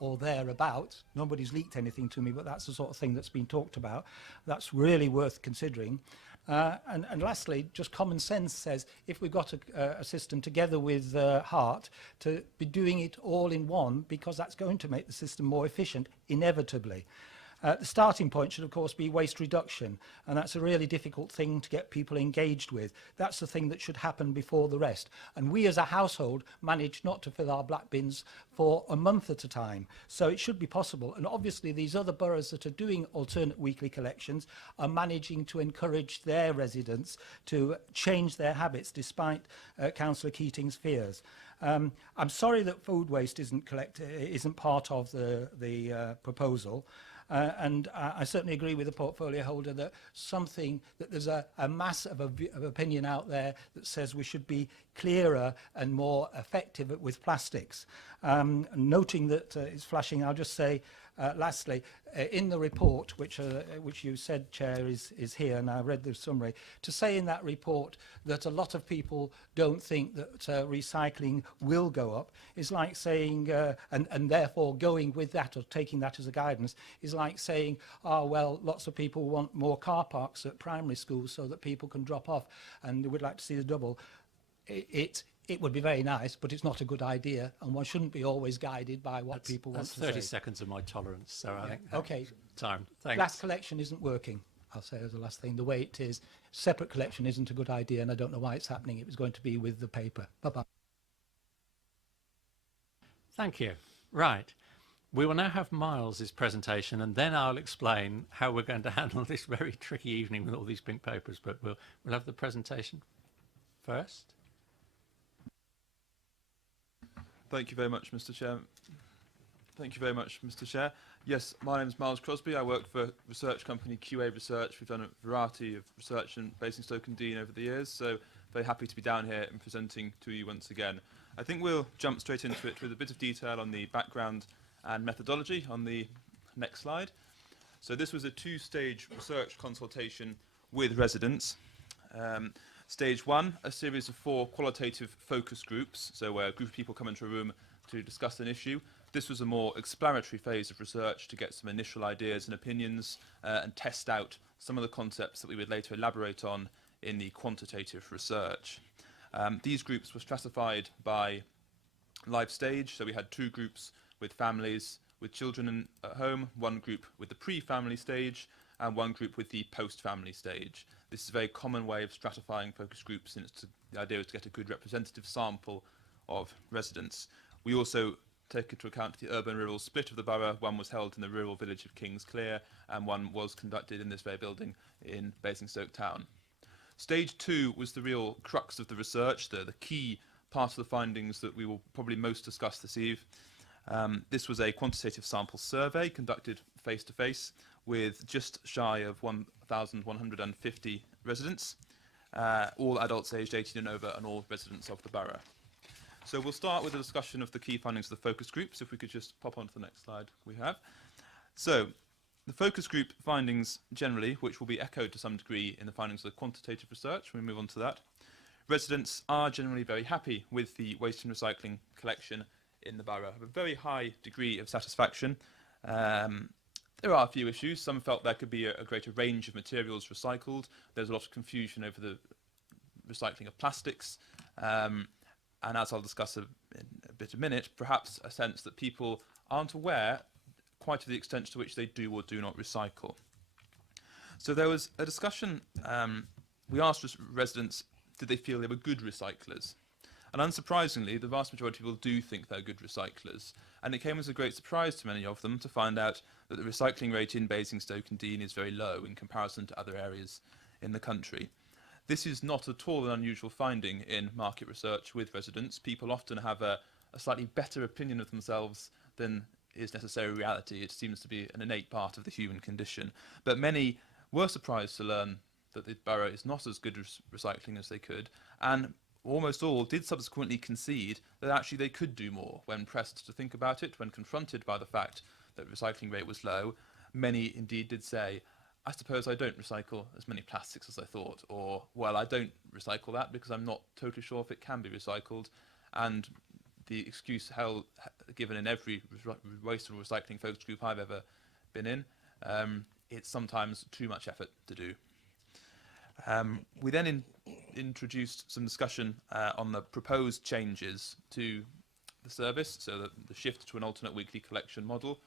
or thereabouts. Nobody's leaked anything to me, but that's the sort of thing that's been talked about. That's really worth considering. And lastly, just common sense says if we've got a system together with Heart, to be doing it all in one, because that's going to make the system more efficient, inevitably. The starting point should, of course, be waste reduction, and that's a really difficult thing to get people engaged with. That's the thing that should happen before the rest. And we as a household manage not to fill our black bins for a month at a time. So it should be possible. And obviously these other boroughs that are doing alternate weekly collections are managing to encourage their residents to change their habits despite Councillor Keating's fears. I'm sorry that food waste isn't part of the proposal. And I certainly agree with the portfolio holder that there's a mass of opinion out there that says we should be clearer and more effective with plastics. Noting that it's flashing, I'll just say, lastly, in the report, which you said, Chair, is here, and I read the summary, to say in that report that a lot of people don't think that recycling will go up is like saying, and therefore going with that or taking that as a guidance, is like saying, oh, well, lots of people want more car parks at primary schools so that people can drop off, and they would like to see the double. It would be very nice, but it's not a good idea, and one shouldn't be always guided by what people want to say. That's 30 seconds of my tolerance, so I think okay. Time. Thanks. Glass collection isn't working, I'll say as the last thing. The way it is, separate collection isn't a good idea, and I don't know why it's happening. It was going to be with the paper. Bye-bye. Thank you. Right. We will now have Miles's presentation, and then I'll explain how we're going to handle this very tricky evening with all these pink papers, but we'll have the presentation first. Thank you very much, Mr. Chair. Thank you very much, Mr. Chair. Yes, my name is Miles Crosby. I work for research company QA Research. We've done a variety of research in Basingstoke-Dean over the years, so very happy to be down here and presenting to you once again. I think we'll jump straight into it with a bit of detail on the background and methodology on the next slide. So this was a two-stage research consultation with residents. Stage one, a series of 4 qualitative focus groups, so where a group of people come into a room to discuss an issue. This was a more exploratory phase of research to get some initial ideas and opinions and test out some of the concepts that we would later elaborate on in the quantitative research. These groups were stratified by life stage, so we had 2 groups with families with children at home, 1 group with the pre-family stage, and 1 group with the post-family stage. This is a very common way of stratifying focus groups, and the idea is to get a good representative sample of residents. We also take into account the urban-rural split of the borough. 1 was held in the rural village of Kings Clear, and 1 was conducted in this very building in Basingstoke town. Stage 2 was the real crux of the research, the key part of the findings that we will probably most discuss this eve. This was a quantitative sample survey conducted face-to-face with just shy of 1,150 residents, all adults aged 18 and over, and all residents of the borough. So we'll start with a discussion of the key findings of the focus groups. If we could just pop on to the next slide we have. So the focus group findings generally, which will be echoed to some degree in the findings of the quantitative research, we move on to that. Residents are generally very happy with the waste and recycling collection in the borough, have a very high degree of satisfaction. There are a few issues. Some felt there could be a greater range of materials recycled. There's a lot of confusion over the recycling of plastics. And as I'll discuss in a bit a minute, perhaps a sense that people aren't aware quite to the extent to which they do or do not recycle. So there was a discussion, we asked residents, did they feel they were good recyclers? And unsurprisingly, the vast majority of people do think they're good recyclers. And it came as a great surprise to many of them to find out that the recycling rate in Basingstoke-Dean is very low in comparison to other areas in the country. This is not at all an unusual finding in market research with residents. People often have a slightly better opinion of themselves than is necessary reality. It seems to be an innate part of the human condition. But many were surprised to learn that the borough is not as good at recycling as they could, and almost all did subsequently concede that actually they could do more when pressed to think about it, when confronted by the fact that recycling rate was low. Many indeed did say, I suppose I don't recycle as many plastics as I thought, or, well, I don't recycle that because I'm not totally sure if it can be recycled. And the excuse given in every waste and recycling focus group I've ever been in, it's sometimes too much effort to do. We then introduced some discussion on the proposed changes to the service, so the shift to an alternate weekly collection model.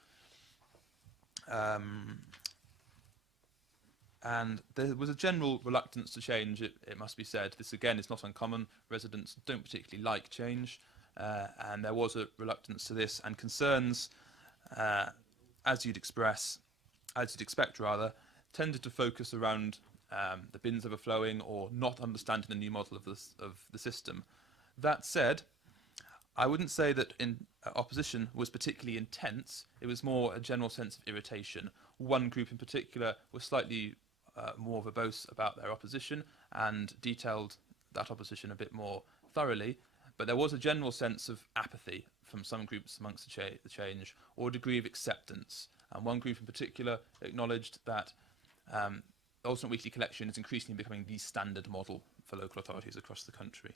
And there was a general reluctance to change, it must be said. This, again, is not uncommon. Residents don't particularly like change, and there was a reluctance to this, and concerns, as you'd expect, tended to focus around the bins overflowing or not understanding the new model of the system. That said, I wouldn't say that opposition was particularly intense. It was more a general sense of irritation. One group in particular was slightly more verbose about their opposition and detailed that opposition a bit more thoroughly, but there was a general sense of apathy from some groups amongst the change, or a degree of acceptance. And one group in particular acknowledged that alternate weekly collection is increasingly becoming the standard model for local authorities across the country.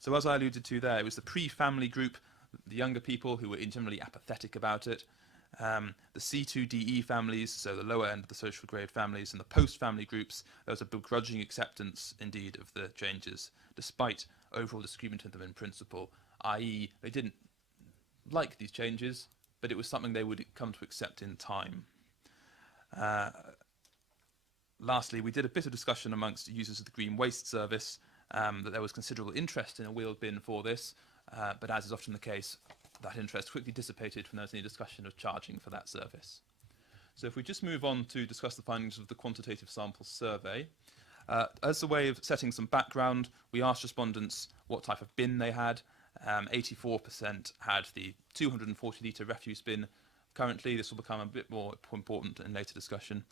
So as I alluded to there, it was the pre-family group, the younger people who were generally apathetic about it, the C2DE families, so the lower end of the social grade families, and the post-family groups. There was a begrudging acceptance, indeed, of the changes, despite overall disagreement with them in principle, i.e. they didn't like these changes, but it was something they would come to accept in time. Lastly, we did a bit of discussion amongst users of the Green Waste Service, that there was considerable interest in a wheeled bin for this, but as is often the case, that interest quickly dissipated when there was any discussion of charging for that service. So if we just move on to discuss the findings of the quantitative sample survey, as a way of setting some background, we asked respondents what type of bin they had. 84% had the 240 litre refuse bin. Currently, this will become a bit more important in later discussion.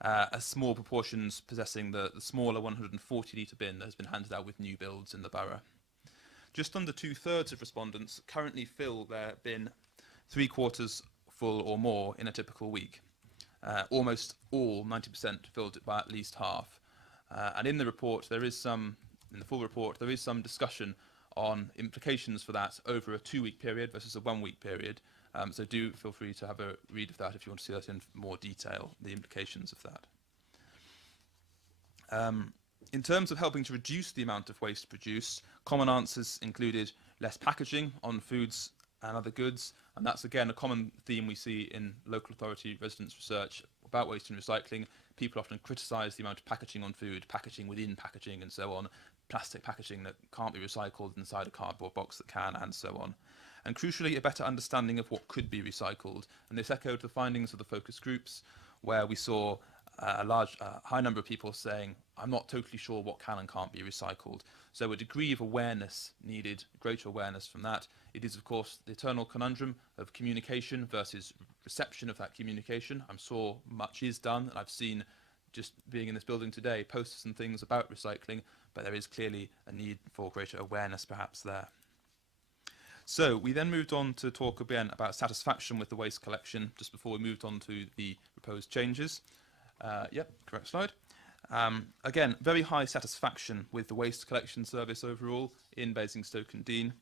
A small proportions possessing the smaller 140 litre bin that has been handed out with new builds in the borough. Just under 2/3 of respondents currently fill their bin 3/4 full or more in a typical week. Almost all, 90%, filled it by at least half. And in the report, in the full report, there is some discussion on implications for that over a 2-week period versus a 1-week period. So do feel free to have a read of that if you want to see that in more detail, the implications of that. In terms of helping to reduce the amount of waste produced, common answers included less packaging on foods and other goods, and that's again a common theme we see in local authority residents' research about waste and recycling. People often criticise the amount of packaging on food, packaging within packaging and so on, plastic packaging that can't be recycled inside a cardboard box that can, and so on. And crucially, a better understanding of what could be recycled. And this echoed the findings of the focus groups, where we saw a high number of people saying, I'm not totally sure what can and can't be recycled. So a degree of awareness needed, greater awareness from that. It is, of course, the eternal conundrum of communication versus reception of that communication. I'm sure much is done, and I've seen, just being in this building today, posters and things about recycling, but there is clearly a need for greater awareness perhaps there. So we then moved on to talk again about satisfaction with the waste collection, just before we moved on to the proposed changes. Yep, correct slide. Again, very high satisfaction with the waste collection service overall in Basingstoke and Deane,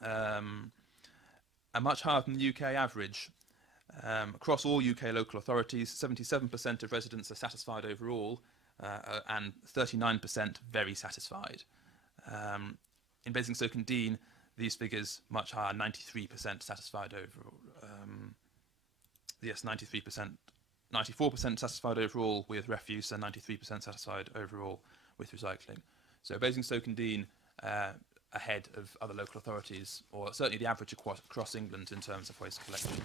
and much higher than the UK average. Across all UK local authorities, 77% of residents are satisfied overall, and 39% very satisfied. In Basingstoke and Deane, these figures much higher, 93% satisfied overall. Yes, 93%. 94% satisfied overall with refuse and 93% satisfied overall with recycling. So Basingstoke and Deane ahead of other local authorities, or certainly the average across England in terms of waste collection.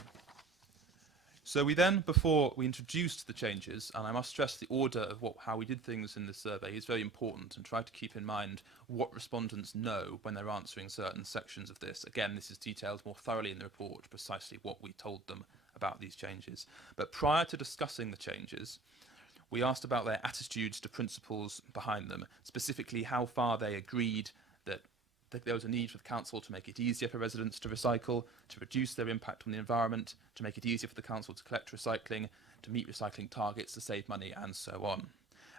So we then, before we introduced the changes, and I must stress the order of how we did things in this survey is very important, and try to keep in mind what respondents know when they're answering certain sections of this. Again, this is detailed more thoroughly in the report, precisely what we told them about these changes. But prior to discussing the changes, we asked about their attitudes to principles behind them, specifically how far they agreed that there was a need for the council to make it easier for residents to recycle, to reduce their impact on the environment, to make it easier for the council to collect recycling, to meet recycling targets, to save money, and so on.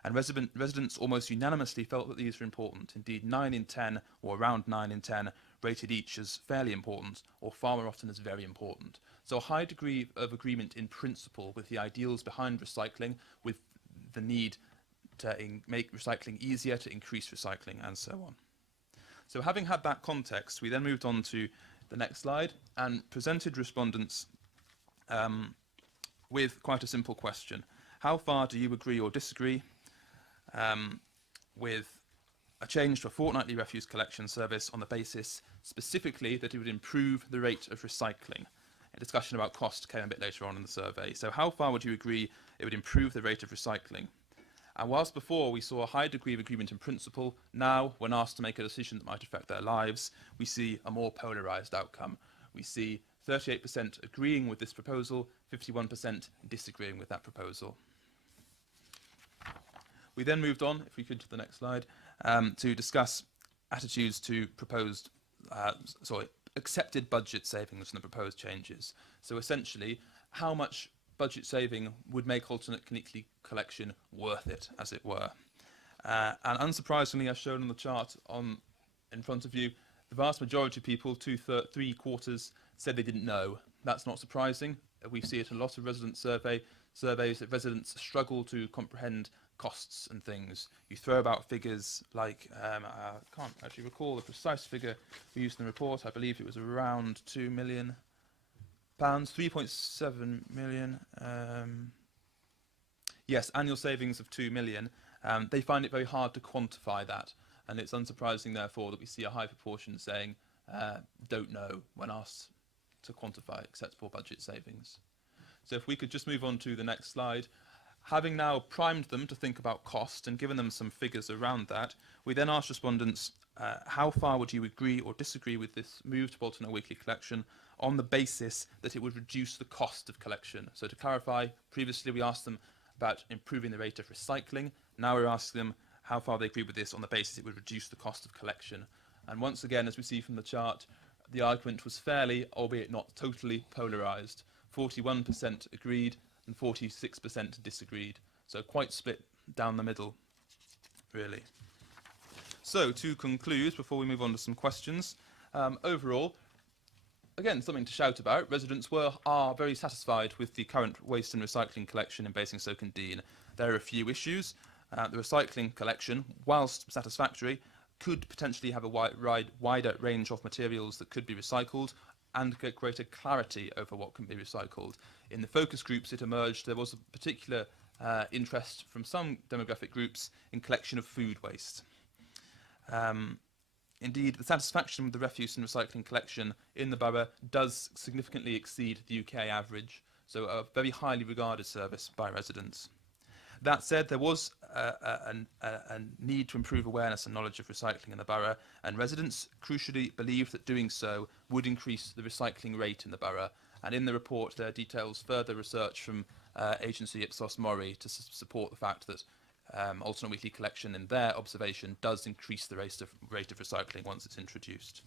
And residents almost unanimously felt that these were important. Indeed, 9 in 10, or around 9 in 10, rated each as fairly important, or far more often as very important. So a high degree of agreement in principle with the ideals behind recycling, with the need to make recycling easier, to increase recycling, and so on. So having had that context, we then moved on to the next slide and presented respondents with quite a simple question. How far do you agree or disagree with a change to a fortnightly refuse collection service on the basis specifically that it would improve the rate of recycling? A discussion about cost came a bit later on in the survey. So how far would you agree it would improve the rate of recycling? And whilst before we saw a high degree of agreement in principle, now, when asked to make a decision that might affect their lives, we see a more polarised outcome. We see 38% agreeing with this proposal, 51% disagreeing with that proposal. We then moved on, if we could to the next slide, to discuss attitudes to accepted budget savings from the proposed changes. So essentially, how much budget saving would make alternate collection worth it, as it were. And unsurprisingly, as shown on the chart in front of you, the vast majority of people, three quarters, said they didn't know. That's not surprising. We see it in a lot of resident surveys that residents struggle to comprehend costs and things. You throw about figures like, I can't actually recall the precise figure we used in the report. I believe it was around £2 million. 3.7 million. Yes, annual savings of 2 million. They find it very hard to quantify that, and it's unsurprising, therefore, that we see a high proportion saying don't know when asked to quantify acceptable budget savings. So if we could just move on to the next slide. Having now primed them to think about cost and given them some figures around that, we then asked respondents how far would you agree or disagree with this move to alternate weekly collection on the basis that it would reduce the cost of collection. So to clarify, previously we asked them about improving the rate of recycling. Now we're asking them how far they agree with this on the basis it would reduce the cost of collection. And once again, as we see from the chart, the argument was fairly, albeit not totally, polarised. 41% agreed and 46% disagreed. So quite split down the middle, really. So to conclude, before we move on to some questions, overall, again, something to shout about. Residents are very satisfied with the current waste and recycling collection in Basingstoke and Deane. There are a few issues. The recycling collection, whilst satisfactory, could potentially have a wider range of materials that could be recycled and get greater clarity over what can be recycled. In the focus groups, it emerged there was a particular interest from some demographic groups in collection of food waste. Indeed, the satisfaction with the refuse and recycling collection in the borough does significantly exceed the UK average, so a very highly regarded service by residents. That said, there was a need to improve awareness and knowledge of recycling in the borough, and residents crucially believed that doing so would increase the recycling rate in the borough. And in the report, there are details further research from agency Ipsos Mori to support the fact that alternate weekly collection, in their observation, does increase the rate of recycling once it's introduced.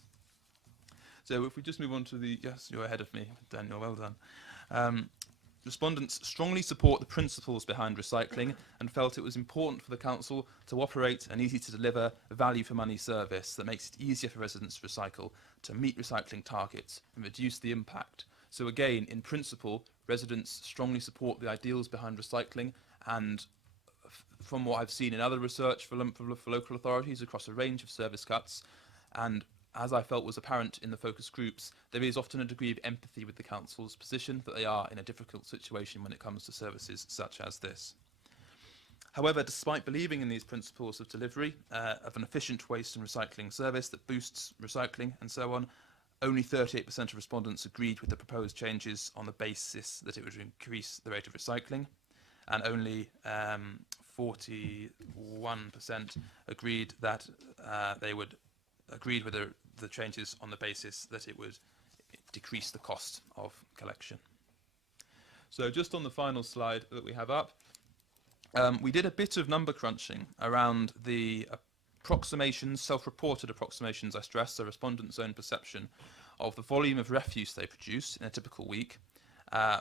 So if we just move on to the... Yes, you're ahead of me, Daniel, well done. Respondents strongly support the principles behind recycling and felt it was important for the council to operate an easy-to-deliver, value-for-money service that makes it easier for residents to recycle, to meet recycling targets and reduce the impact. So again, in principle, residents strongly support the ideals behind recycling, and from what I've seen in other research for local authorities across a range of service cuts, and as I felt was apparent in the focus groups, there is often a degree of empathy with the council's position that they are in a difficult situation when it comes to services such as this. However, despite believing in these principles of delivery, of an efficient waste and recycling service that boosts recycling and so on, only 38% of respondents agreed with the proposed changes on the basis that it would increase the rate of recycling, and only 41% agreed that they would agreed with the changes on the basis that it would decrease the cost of collection. So just on the final slide that we have up, we did a bit of number crunching around the approximations, self-reported approximations, I stress, so respondents' own perception of the volume of refuse they produce in a typical week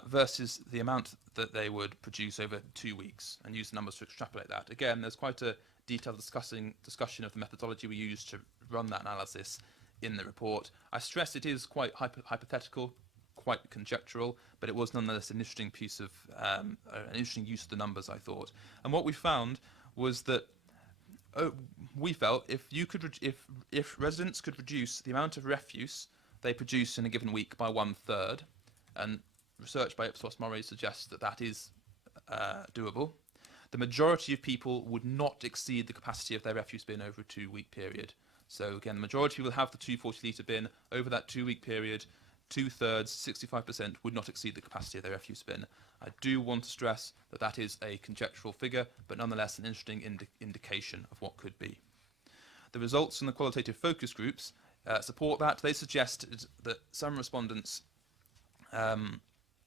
versus the amount that they would produce over 2 weeks, and use the numbers to extrapolate that. Again, there's quite a detailed discussion of the methodology we use to run that analysis in the report. I stress it is quite hypothetical, quite conjectural, but it was nonetheless an interesting piece of an interesting use of the numbers, I thought. And what we found was that we felt if residents could reduce the amount of refuse they produce in a given week by 1/3, and research by Ipsos Mori suggests that that is doable, the majority of people would not exceed the capacity of their refuse bin over a 2-week period. So again, the majority will have the 240-litre bin over that 2-week period. 2/3, 65%, would not exceed the capacity of their refuse bin. I do want to stress that that is a conjectural figure, but nonetheless an interesting indication of what could be. The results from the qualitative focus groups support that. They suggested that some respondents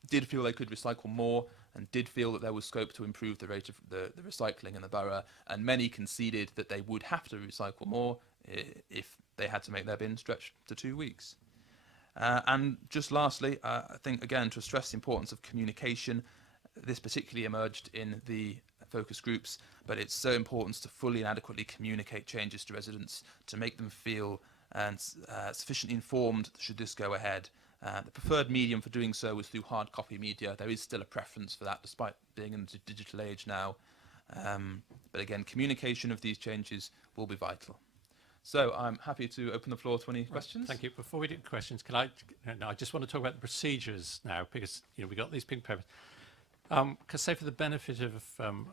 did feel they could recycle more and did feel that there was scope to improve the rate of the recycling in the borough, and many conceded that they would have to recycle more if they had to make their bin stretch to 2 weeks. And just lastly, I think, again, to stress the importance of communication, this particularly emerged in the focus groups, but it's so important to fully and adequately communicate changes to residents to make them feel sufficiently informed should this go ahead. The preferred medium for doing so was through hard copy media. There is still a preference for that, despite being in the digital age now. But again, communication of these changes will be vital. So I'm happy to open the floor to any questions. Thank you. Before we do questions, I just want to talk about the procedures now, because we got these pink papers. Because say for the benefit of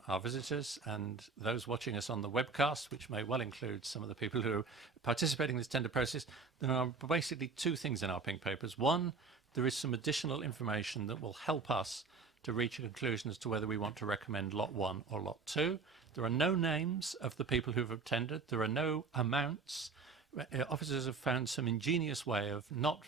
our visitors and those watching us on the webcast, which may well include some of the people who are participating in this tender process, there are basically 2 things in our pink papers. One, there is some additional information that will help us to reach a conclusion as to whether we want to recommend Lot 1 or Lot 2. There are no names of the people who have tendered. There are no amounts. Officers have found some ingenious way of not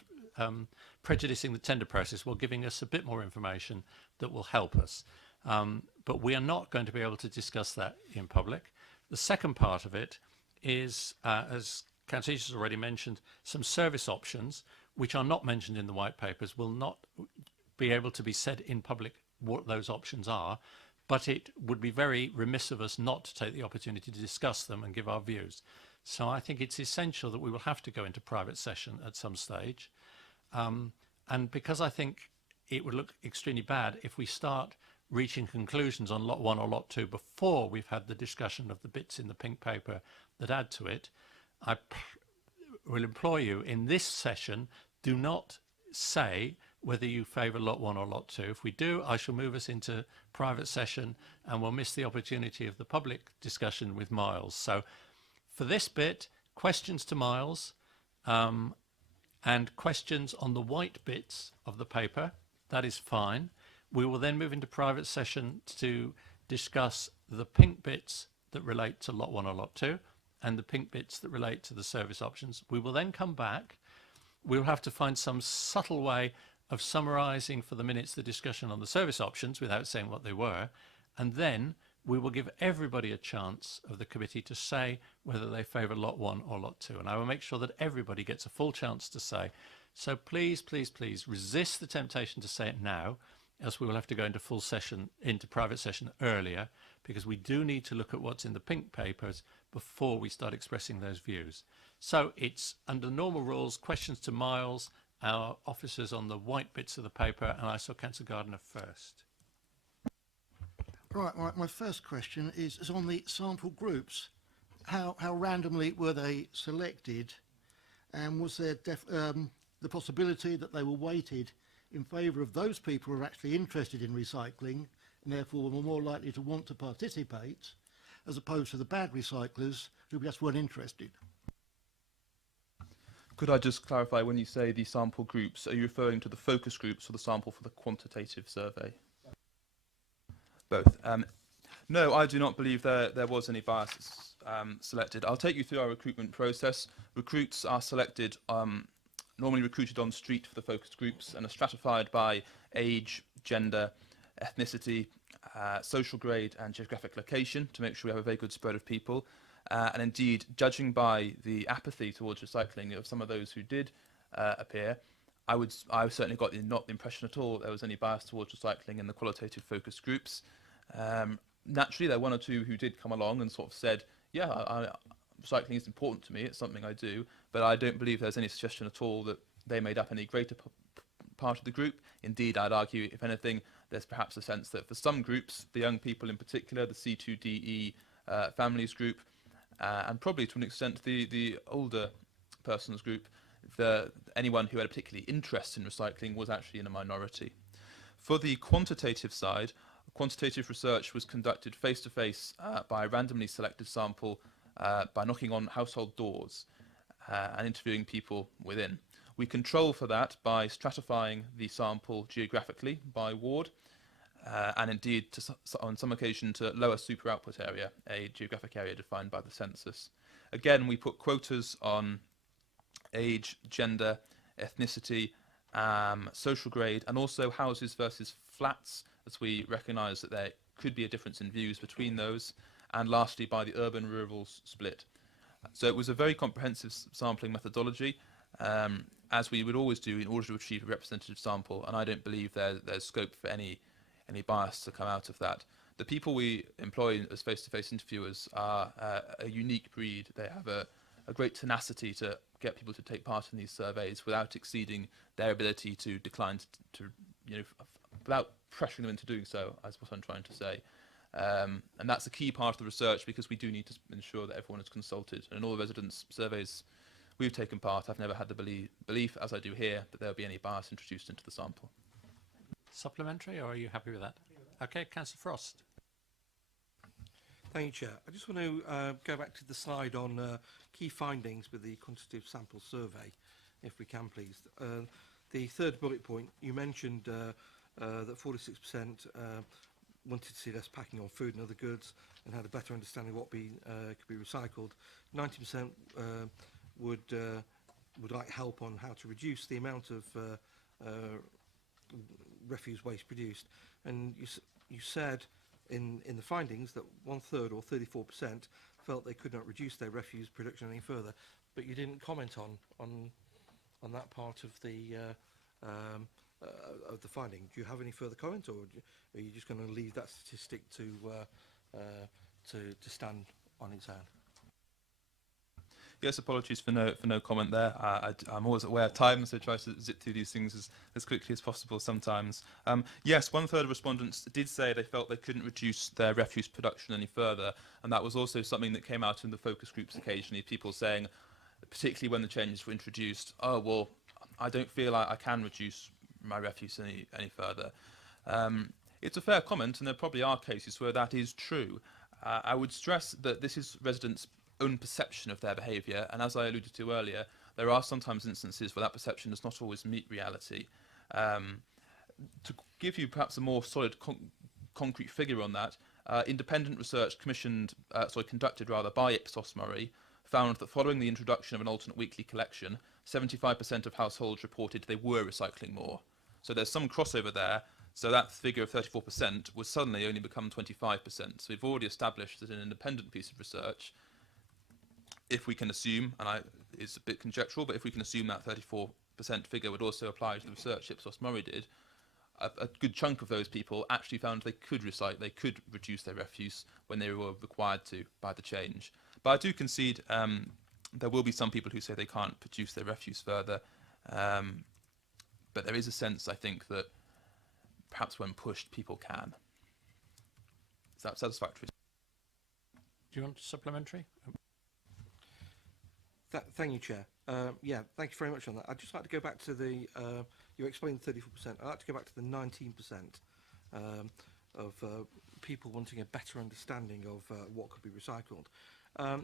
prejudicing the tender process while giving us a bit more information that will help us. But we are not going to be able to discuss that in public. The second part of it is, as Councillor has already mentioned, some service options which are not mentioned in the white papers will not be able to be said in public what those options are, but it would be very remiss of us not to take the opportunity to discuss them and give our views. So I think it's essential that we will have to go into private session at some stage. And because I think it would look extremely bad if we start reaching conclusions on Lot 1 or Lot 2 before we've had the discussion of the bits in the pink paper that add to it, I will implore you in this session, do not say whether you favour Lot 1 or Lot 2. If we do, I shall move us into private session and we'll miss the opportunity of the public discussion with Miles. So for this bit, questions to Miles and questions on the white bits of the paper, that is fine. We will then move into private session to discuss the pink bits that relate to Lot 1 or Lot 2 and the pink bits that relate to the service options. We will then come back. We'll have to find some subtle way of summarising for the minutes the discussion on the service options without saying what they were, and then we will give everybody a chance of the committee to say whether they favour Lot 1 or Lot 2, and I will make sure that everybody gets a full chance to say. So please, please, please resist the temptation to say it now, else we will have to go into full session, into private session earlier, because we do need to look at what's in the pink papers before we start expressing those views. So it's under normal rules, questions to Miles, our officers on the white bits of the paper, and I saw Councillor Gardner first. Right, my first question is on the sample groups. How randomly were they selected, and was there the possibility that they were weighted in favour of those people who are actually interested in recycling and therefore were more likely to want to participate, as opposed to the bad recyclers who just weren't interested? Could I just clarify, when you say the sample groups, are you referring to the focus groups or the sample for the quantitative survey? Both. No, I do not believe there was any bias selected. I'll take you through our recruitment process. Recruits are selected, normally recruited on street for the focus groups, and are stratified by age, gender, ethnicity, social grade and geographic location to make sure we have a very good spread of people. And indeed, judging by the apathy towards recycling of some of those who did appear, I certainly got not the impression at all that there was any bias towards recycling in the qualitative focus groups. Naturally, there were one or two who did come along and sort of said, yeah, recycling is important to me, it's something I do, but I don't believe there's any suggestion at all that they made up any greater part of the group. Indeed, I'd argue, if anything, there's perhaps a sense that for some groups, the young people in particular, the C2DE families group, and probably to an extent the older persons group, anyone who had a particular interest in recycling was actually in a minority. For the quantitative side, quantitative research was conducted face-to-face by a randomly selected sample by knocking on household doors and interviewing people within. We control for that by stratifying the sample geographically by ward, and indeed on some occasion to lower super output area, a geographic area defined by the census. Again, we put quotas on age, gender, ethnicity, social grade, and also houses versus flats, as we recognise that there could be a difference in views between those, and lastly by the urban-rural split. So it was a very comprehensive sampling methodology, as we would always do in order to achieve a representative sample, and I don't believe there's scope for any bias to come out of that. The people we employ as face-to-face interviewers are a unique breed. They have a great tenacity to get people to take part in these surveys without exceeding their ability to decline to without pressuring them into doing so, is what I'm trying to say. And that's a key part of the research, because we do need to ensure that everyone is consulted. And in all the residents' surveys we've taken part, I've never had the belief, as I do here, that there'll be any bias introduced into the sample. Supplementary, or are you happy with that? Okay, Councillor Frost. Thank you, Chair. I just want to go back to the slide on key findings with the quantitative sample survey, if we can, please. The third bullet point, you mentioned that 46% wanted to see less packing on food and other goods and had a better understanding of what could be recycled. 90% would like help on how to reduce the amount of refuse waste produced. And you said in the findings that 1/3 or 34% felt they could not reduce their refuse production any further, but you didn't comment on that part of the finding. Do you have any further comment, or are you just going to leave that statistic to stand on its own? Yes, apologies for no comment there. I'm always aware of time, so I try to zip through these things as quickly as possible sometimes. Yes, 1/3 of respondents did say they felt they couldn't reduce their refuse production any further, and that was also something that came out in the focus groups occasionally, people saying, particularly when the changes were introduced, oh, well, I don't feel like I can reduce my refuse any further. It's a fair comment, and there probably are cases where that is true. I would stress that this is residents' own perception of their behaviour, and as I alluded to earlier, there are sometimes instances where that perception does not always meet reality. To give you perhaps a more solid concrete figure on that, independent research conducted by Ipsos Murray found that following the introduction of an alternate weekly collection, 75% of households reported they were recycling more. So there's some crossover there. So that figure of 34% would suddenly only become 25%. So we've already established that an independent piece of research, if we can assume, and it's a bit conjectural, but if we can assume that 34% figure would also apply to the research Ipsos Murray did, a good chunk of those people actually found they could recycle, they could reduce their refuse when they were required to by the change. But I do concede there will be some people who say they can't produce their refuse further, but there is a sense, I think, that perhaps when pushed, people can. Is that satisfactory? Do you want supplementary? Thank you, Chair. Yeah, thank you very much on that. I'd just like to go back to the, you explained 34%. I'd like to go back to the 19% of people wanting a better understanding of what could be recycled.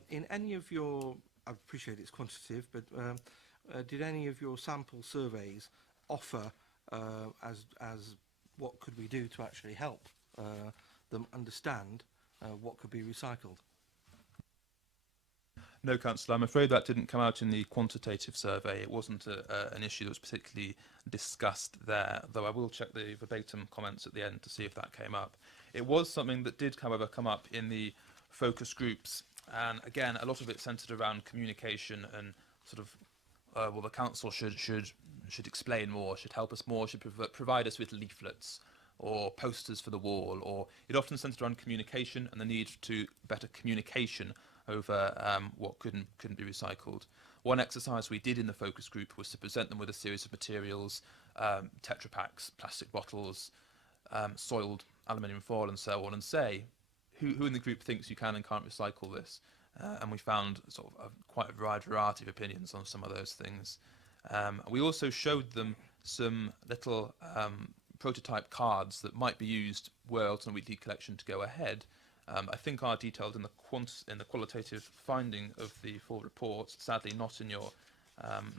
In any of your, I appreciate it's quantitative, but did any of your sample surveys offer as what could we do to actually help them understand what could be recycled? No, Councillor, I'm afraid that didn't come out in the quantitative survey. It wasn't an issue that was particularly discussed there, though I will check the verbatim comments at the end to see if that came up. It was something that did, however, come up in the focus groups, and again, a lot of it centred around communication and sort of, well, the council should explain more, should help us more, should provide us with leaflets or posters for the wall, or it often centred around communication and the need to better communication over what couldn't be recycled. One exercise we did in the focus group was to present them with a series of materials, Tetra Paks, plastic bottles, soiled aluminium foil and so on, and say who in the group thinks you can and can't recycle this. And we found sort of quite a wide variety of opinions on some of those things. We also showed them some little prototype cards that might be used were ultimate weekly collection to go ahead. I think are detailed in the qualitative finding of the full report, sadly not in your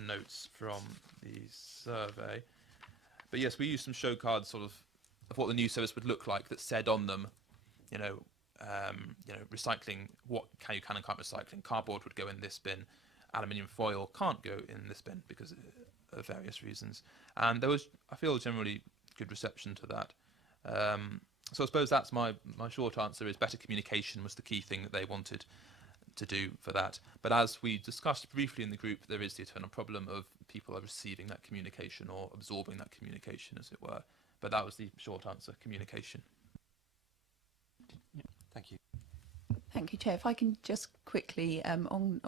notes from the survey. But yes, we used some show cards sort of what the new service would look like that said on them, recycling, what you can and can't recycling. Cardboard would go in this bin, aluminium foil can't go in this bin because of various reasons. And there was, I feel, generally good reception to that. So I suppose that's my short answer is better communication was the key thing that they wanted to do for that. But as we discussed briefly in the group, there is the eternal problem of people are receiving that communication or absorbing that communication, as it were. But that was the short answer, communication. Thank you. Thank you, Chair. If I can just quickly, on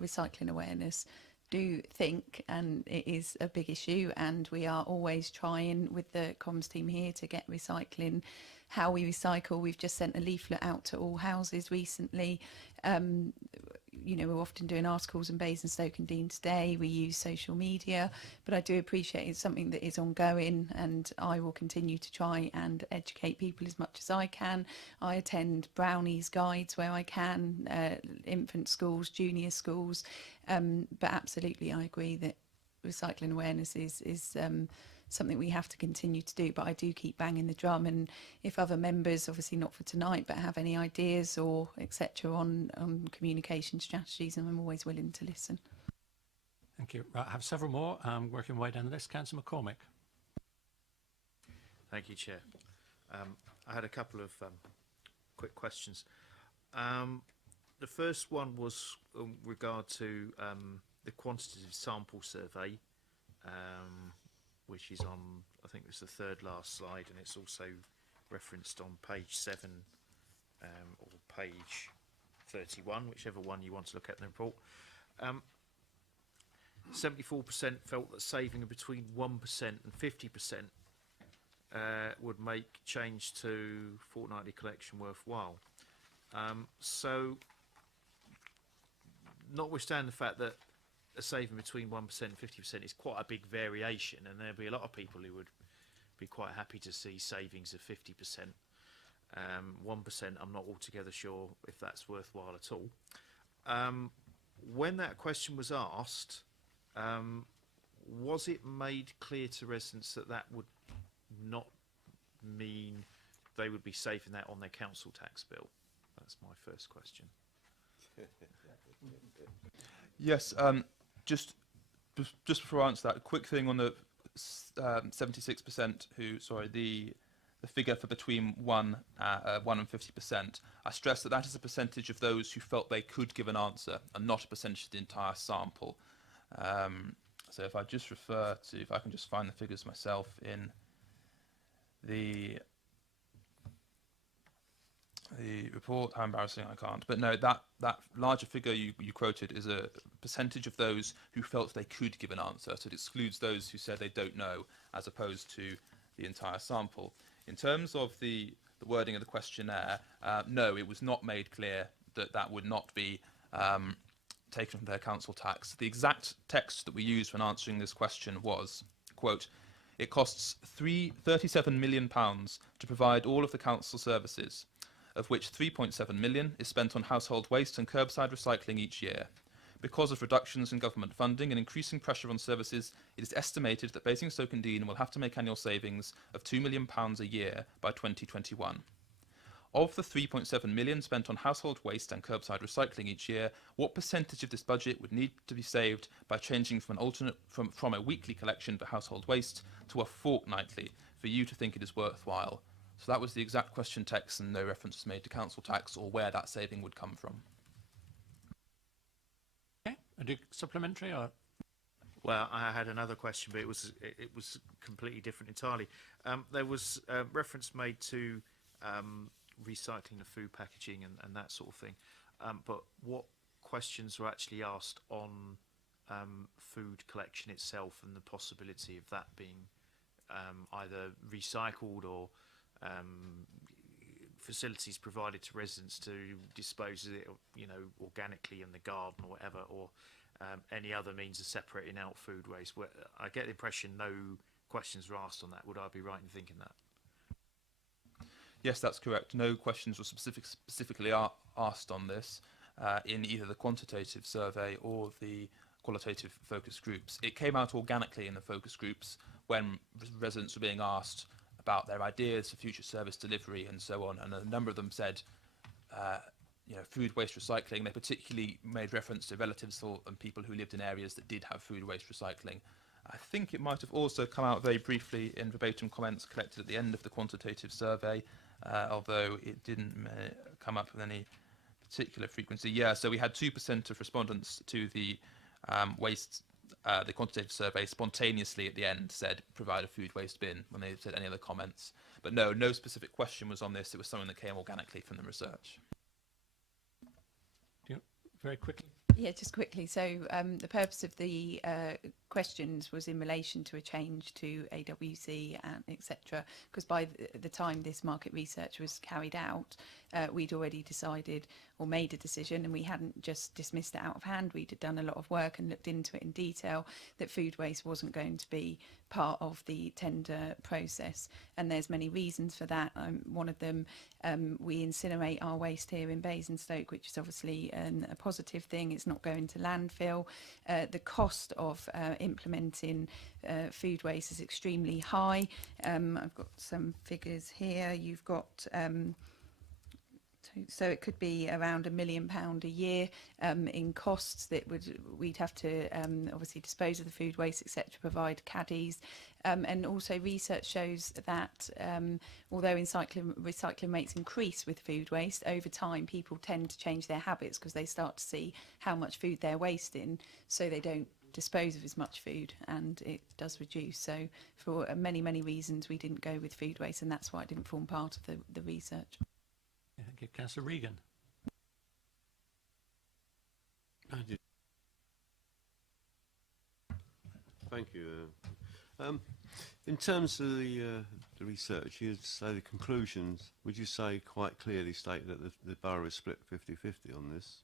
recycling awareness, do think, and it is a big issue, and we are always trying with the comms team here to get recycling, how we recycle. We've just sent a leaflet out to all houses recently. We're often doing articles in Basingstoke and Dean today. We use social media, but I do appreciate it's something that is ongoing, and I will continue to try and educate people as much as I can. I attend Brownies guides where I can, infant schools, junior schools, but absolutely I agree that recycling awareness is something we have to continue to do, but I do keep banging the drum, and if other members, obviously not for tonight, but have any ideas or etc. on communication strategies, and I'm always willing to listen. Thank you. Right, I have several more. Working my way down the list. Councillor McCormick. Thank you, Chair. I had a couple of quick questions. The first one was in regard to the quantitative sample survey, which is on, I think it's the third last slide, and it's also referenced on page 7 or page 31, whichever one you want to look at in the report. 74% felt that saving between 1% and 50% would make change to fortnightly collection worthwhile. So, notwithstanding the fact that a saving between 1% and 50% is quite a big variation, and there'll be a lot of people who would be quite happy to see savings of 50%. 1%, I'm not altogether sure if that's worthwhile at all. When that question was asked, was it made clear to residents that that would not mean they would be saving that on their council tax bill? That's my first question. Yes, just before I answer that, a quick thing on the 76% the figure for between 1 and 50%. I stress that that is a percentage of those who felt they could give an answer and not a percentage of the entire sample. So if I just refer to, if I can just find the figures myself in the report, how embarrassing, I can't. But no, that larger figure you quoted is a percentage of those who felt they could give an answer. So it excludes those who said they don't know, as opposed to the entire sample. In terms of the wording of the questionnaire, no, it was not made clear that that would not be taken from their council tax. The exact text that we used when answering this question was, quote, "It costs £37 million to provide all of the council services, of which 3.7 million is spent on household waste and curbside recycling each year. Because of reductions in government funding and increasing pressure on services, it is estimated that Basingstoke-and-Deane will have to make annual savings of £2 million a year by 2021. Of the 3.7 million spent on household waste and curbside recycling each year, what percentage of this budget would need to be saved by changing from a weekly collection for household waste to a fortnightly for you to think it is worthwhile? So that was the exact question text, and no reference was made to council tax or where that saving would come from. Okay, a supplementary or? Well, I had another question, but it was completely different entirely. There was reference made to recycling the food packaging and that sort of thing. But what questions were actually asked on food collection itself and the possibility of that being either recycled or facilities provided to residents to dispose of it, organically in the garden or whatever, or any other means of separating out food waste? I get the impression no questions were asked on that. Would I be right in thinking that? Yes, that's correct. No questions were specifically asked on this in either the quantitative survey or the qualitative focus groups. It came out organically in the focus groups when residents were being asked about their ideas for future service delivery and so on, and a number of them said, food waste recycling. They particularly made reference to relatives and people who lived in areas that did have food waste recycling. I think it might have also come out very briefly in verbatim comments collected at the end of the quantitative survey, although it didn't come up with any particular frequency. Yeah, so we had 2% of respondents to the the quantitative survey spontaneously at the end said provide a food waste bin when they said any other comments. But no specific question was on this. It was something that came organically from the research. Very quickly. Yeah, just quickly. So the purpose of the questions was in relation to a change to AWC and etc. Because by the time this market research was carried out, we'd already decided or made a decision, and we hadn't just dismissed it out of hand. We'd done a lot of work and looked into it in detail, that food waste wasn't going to be part of the tender process. And there's many reasons for that. One of them, we incinerate our waste here in Basingstoke, which is obviously a positive thing. It's not going to landfill. The cost of implementing food waste is extremely high. I've got some figures here. You've got so it could be around £1 million a year in costs that we'd have to obviously dispose of the food waste, etc., provide caddies. And also research shows that although recycling rates increase with food waste, over time people tend to change their habits because they start to see how much food they're wasting, so they don't dispose of as much food, and it does reduce. So for many reasons we didn't go with food waste, and that's why it didn't form part of the research. Thank you. Councillor Regan. Thank you. In terms of the research, you'd say the conclusions, would you say quite clearly state that the borough is split 50-50 on this?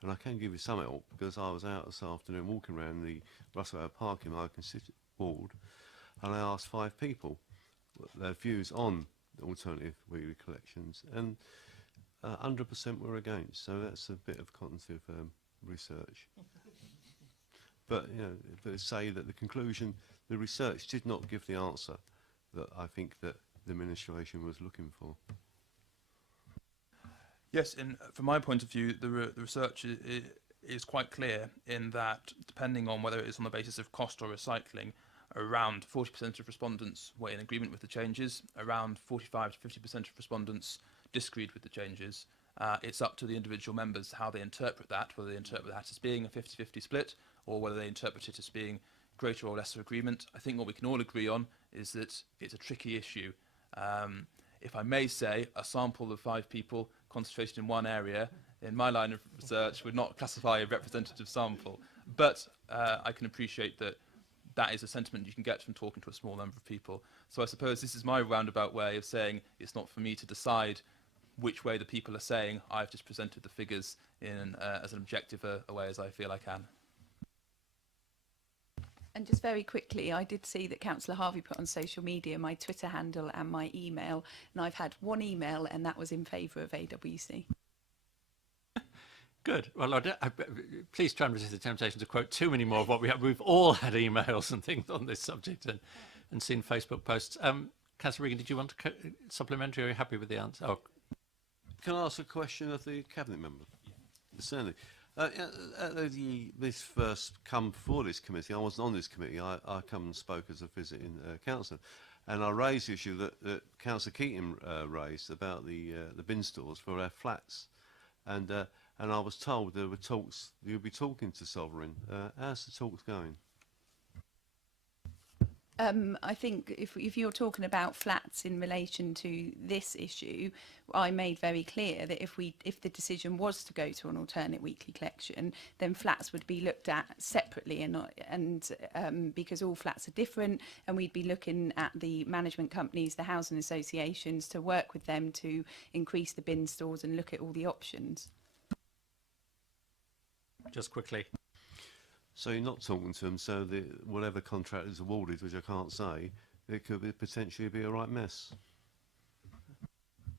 And I can give you some help, because I was out this afternoon walking around the Russell Howe Park in my constituent ward, and I asked 5 people their views on alternative weekly collections, and 100% were against. So that's a bit of cognitive research. But but say that the conclusion, the research did not give the answer that I think that the administration was looking for. Yes, from my point of view, the research is quite clear in that, depending on whether it is on the basis of cost or recycling, around 40% of respondents were in agreement with the changes, around 45 to 50% of respondents disagreed with the changes. It's up to the individual members how they interpret that, whether they interpret that as being a 50-50 split or whether they interpret it as being greater or lesser agreement. I think what we can all agree on is that it's a tricky issue. If I may say, a sample of 5 people concentrated in one area, in my line of research, would not classify a representative sample. But I can appreciate that that is a sentiment you can get from talking to a small number of people. So I suppose this is my roundabout way of saying it's not for me to decide which way the people are saying. I've just presented the figures in as an objective a way as I feel I can. And just very quickly, I did see that Councillor Harvey put on social media my Twitter handle and my email, and I've had one email, and that was in favour of AWC. Good. Well, please try and resist the temptation to quote too many more of what we have. We've all had emails and things on this subject and seen Facebook posts. Councillor Regan, did you want to supplementary, or are you happy with the answer? Oh, Can I ask a question of the Cabinet member? Certainly. This first come before this committee, I wasn't on this committee, I come and spoke as a visiting councillor, and I raised the issue that Councillor Keating raised about the bin stores for our flats, and I was told there were talks, you'll be talking to Sovereign. How's the talks going? I think if you're talking about flats in relation to this issue, I made very clear that if the decision was to go to an alternate weekly collection, then flats would be looked at separately, and because all flats are different, and we'd be looking at the management companies, the housing associations, to work with them to increase the bin stores and look at all the options. just quickly. So you're not talking to them, so whatever contract is awarded, which I can't say, it could potentially be a right mess.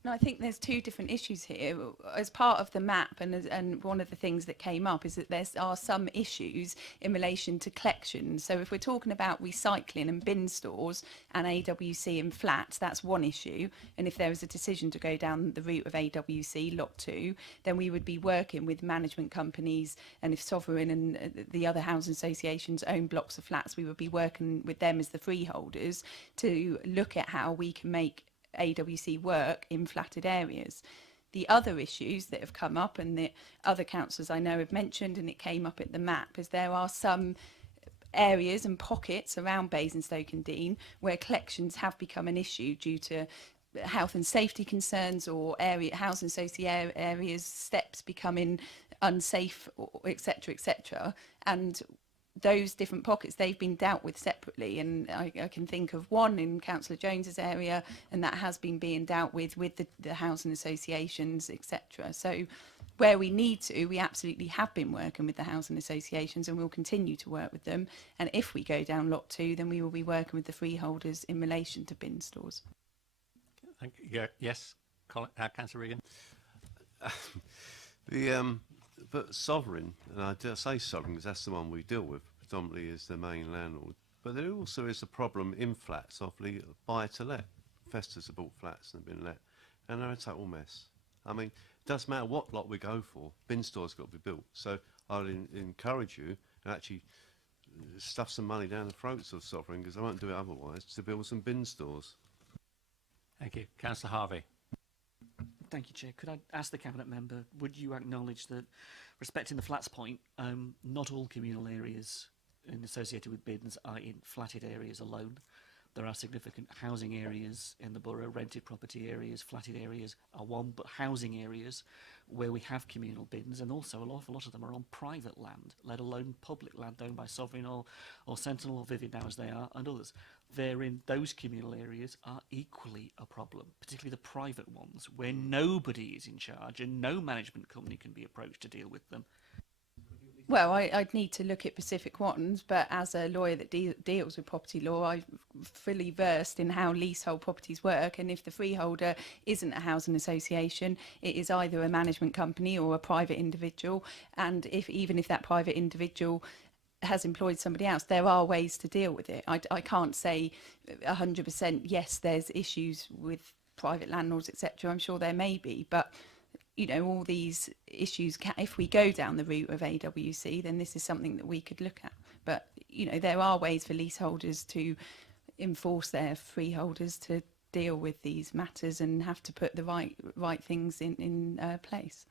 No, I think there's two different issues here. As part of the map, and one of the things that came up is that there are some issues in relation to collections. So if we're talking about recycling and bin stores and AWC and flats, that's one issue. And if there was a decision to go down the route of AWC Lot 2, then we would be working with management companies, and if Sovereign and the other housing associations own blocks of flats, we would be working with them as the freeholders to look at how we can make AWC work in flatted areas. The other issues that have come up, and that other councillors I know have mentioned, and it came up at the map, is there are some areas and pockets around Basingstoke and Dean where collections have become an issue due to health and safety concerns, or housing association areas, steps becoming unsafe, etc., etc. And those different pockets, they've been dealt with separately, and I can think of one in Councillor Jones's area, and that has been being dealt with the housing associations, etc. So where we need to, we absolutely have been working with the housing associations, and we'll continue to work with them. And if we go down Lot 2, then we will be working with the freeholders in relation to bin stores. Thank you. Yes, Councillor Regan. But Sovereign, and I dare say Sovereign because that's the one we deal with predominantly, is the main landlord. But there also is a problem in flats, obviously buy-to-let. Festus have bought flats and been let, and they're a total mess. I mean, it doesn't matter what lot we go for, bin stores got to be built. So I'd encourage you and actually stuff some money down the throats of Sovereign, because I won't do it otherwise, to build some bin stores. Thank you. Councillor Harvey. Thank you, Chair. Could I ask the Cabinet member, would you acknowledge that, respecting the flats point, not all communal areas associated with bins are in flatted areas alone? There are significant housing areas in the borough, rented property areas, flatted areas are one, but housing areas where we have communal bins, and also an awful lot of them are on private land, let alone public land owned by Sovereign or Sentinel or Vivid now as they are, and others. Therein, those communal areas are equally a problem, particularly the private ones, where nobody is in charge and no management company can be approached to deal with them. Well, I'd need to look at specific ones, but as a lawyer that deals with property law, I'm fully versed in how leasehold properties work. And if the freeholder isn't a housing association, it is either a management company or a private individual. And even if that private individual has employed somebody else, there are ways to deal with it. I can't say 100% yes, there's issues with private landlords, etc. I'm sure there may be, but you know, all these issues, if we go down the route of AWC, then this is something that we could look at. But, you know, there are ways for leaseholders to enforce their freeholders to deal with these matters and have to put the right things in place.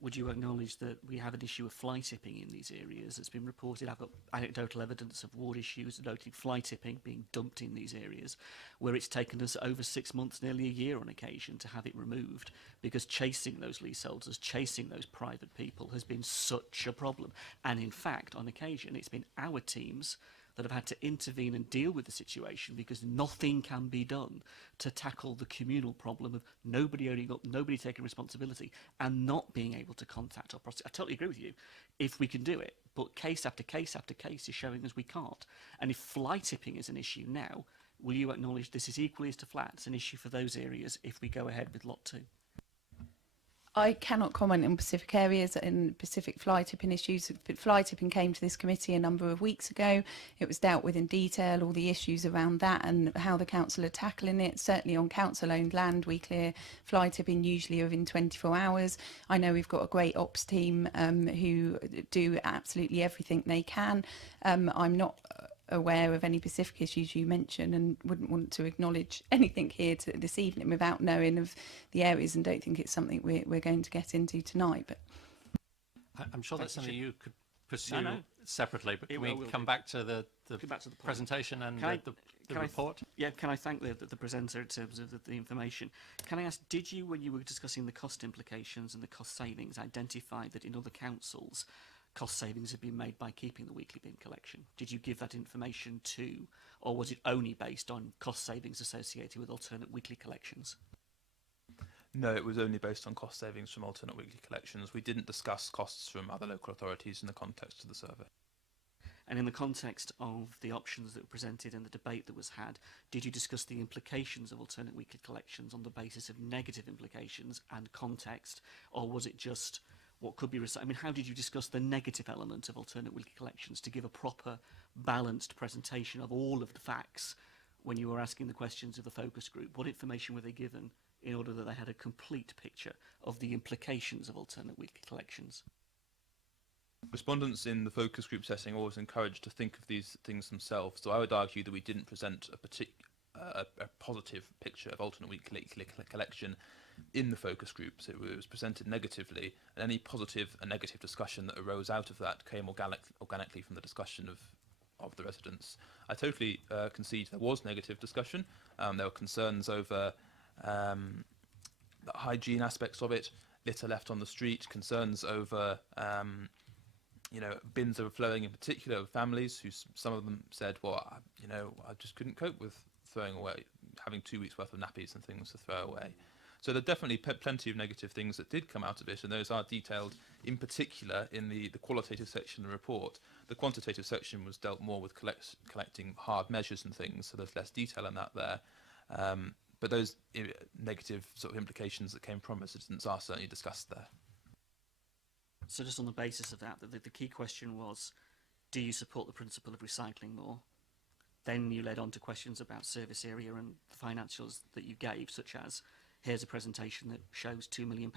Would you acknowledge that we have an issue of fly tipping in these areas? It's been reported. I've got anecdotal evidence of ward issues noting fly tipping being dumped in these areas, where it's taken us over 6 months, nearly a year on occasion, to have it removed, because chasing those leaseholders, chasing those private people has been such a problem. And in fact, on occasion, it's been our teams that have had to intervene and deal with the situation, because nothing can be done to tackle the communal problem of nobody taking responsibility and not being able to contact or prosecute. I totally agree with you if we can do it, but case after case after case is showing us we can't. And if fly tipping is an issue now, will you acknowledge this is equally as to flats an issue for those areas if we go ahead with Lot 2? I cannot comment on specific areas and specific fly tipping issues. Fly tipping came to this committee a number of weeks ago. It was dealt with in detail, all the issues around that and how the council are tackling it. Certainly on council-owned land, we clear fly tipping usually within 24 hours. I know we've got a great ops team who do absolutely everything they can. I'm not aware of any specific issues you mentioned and wouldn't want to acknowledge anything here this evening without knowing of the areas, and don't think it's something we're going to get into tonight. But I'm sure that's something you could pursue No. separately, but It can we will come do. back to the Come back to the point. presentation and Can I- the can I- report? Yeah, can I thank the presenter in terms of the information? Can I ask, did you, when you were discussing the cost implications and the cost savings, identify that in other councils, cost savings have been made by keeping the weekly bin collection? Did you give that information to, or was it only based on cost savings associated with alternate weekly collections? No, it was only based on cost savings from alternate weekly collections. We didn't discuss costs from other local authorities in the context of the survey. And in the context of the options that were presented and the debate that was had, did you discuss the implications of alternate weekly collections on the basis of negative implications and context, or was it just what could be I mean, how did you discuss the negative element of alternate weekly collections to give a proper, balanced presentation of all of the facts when you were asking the questions of the focus group? What information were they given in order that they had a complete picture of the implications of alternate weekly collections? Respondents in the focus group setting are always encouraged to think of these things themselves, so I would argue that we didn't present a positive picture of alternate weekly collection in the focus groups. It was presented negatively, and any positive and negative discussion that arose out of that came organically from the discussion of the residents. I totally concede there was negative discussion. There were concerns over the hygiene aspects of it, litter left on the street, concerns over bins overflowing, in particular with families who some of them said, well, I just couldn't cope with throwing away, having 2 weeks worth of nappies and things to throw away. So there are definitely plenty of negative things that did come out of it, and those are detailed in particular in the qualitative section of the report. The quantitative section was dealt more with collecting hard measures and things, so there's less detail in that there. But those negative sort of implications that came from residents are certainly discussed there. So just on the basis of that, the key question was, do you support the principle of recycling more? Then you led on to questions about service area and the financials that you gave, such as, here's a presentation that shows £2 million,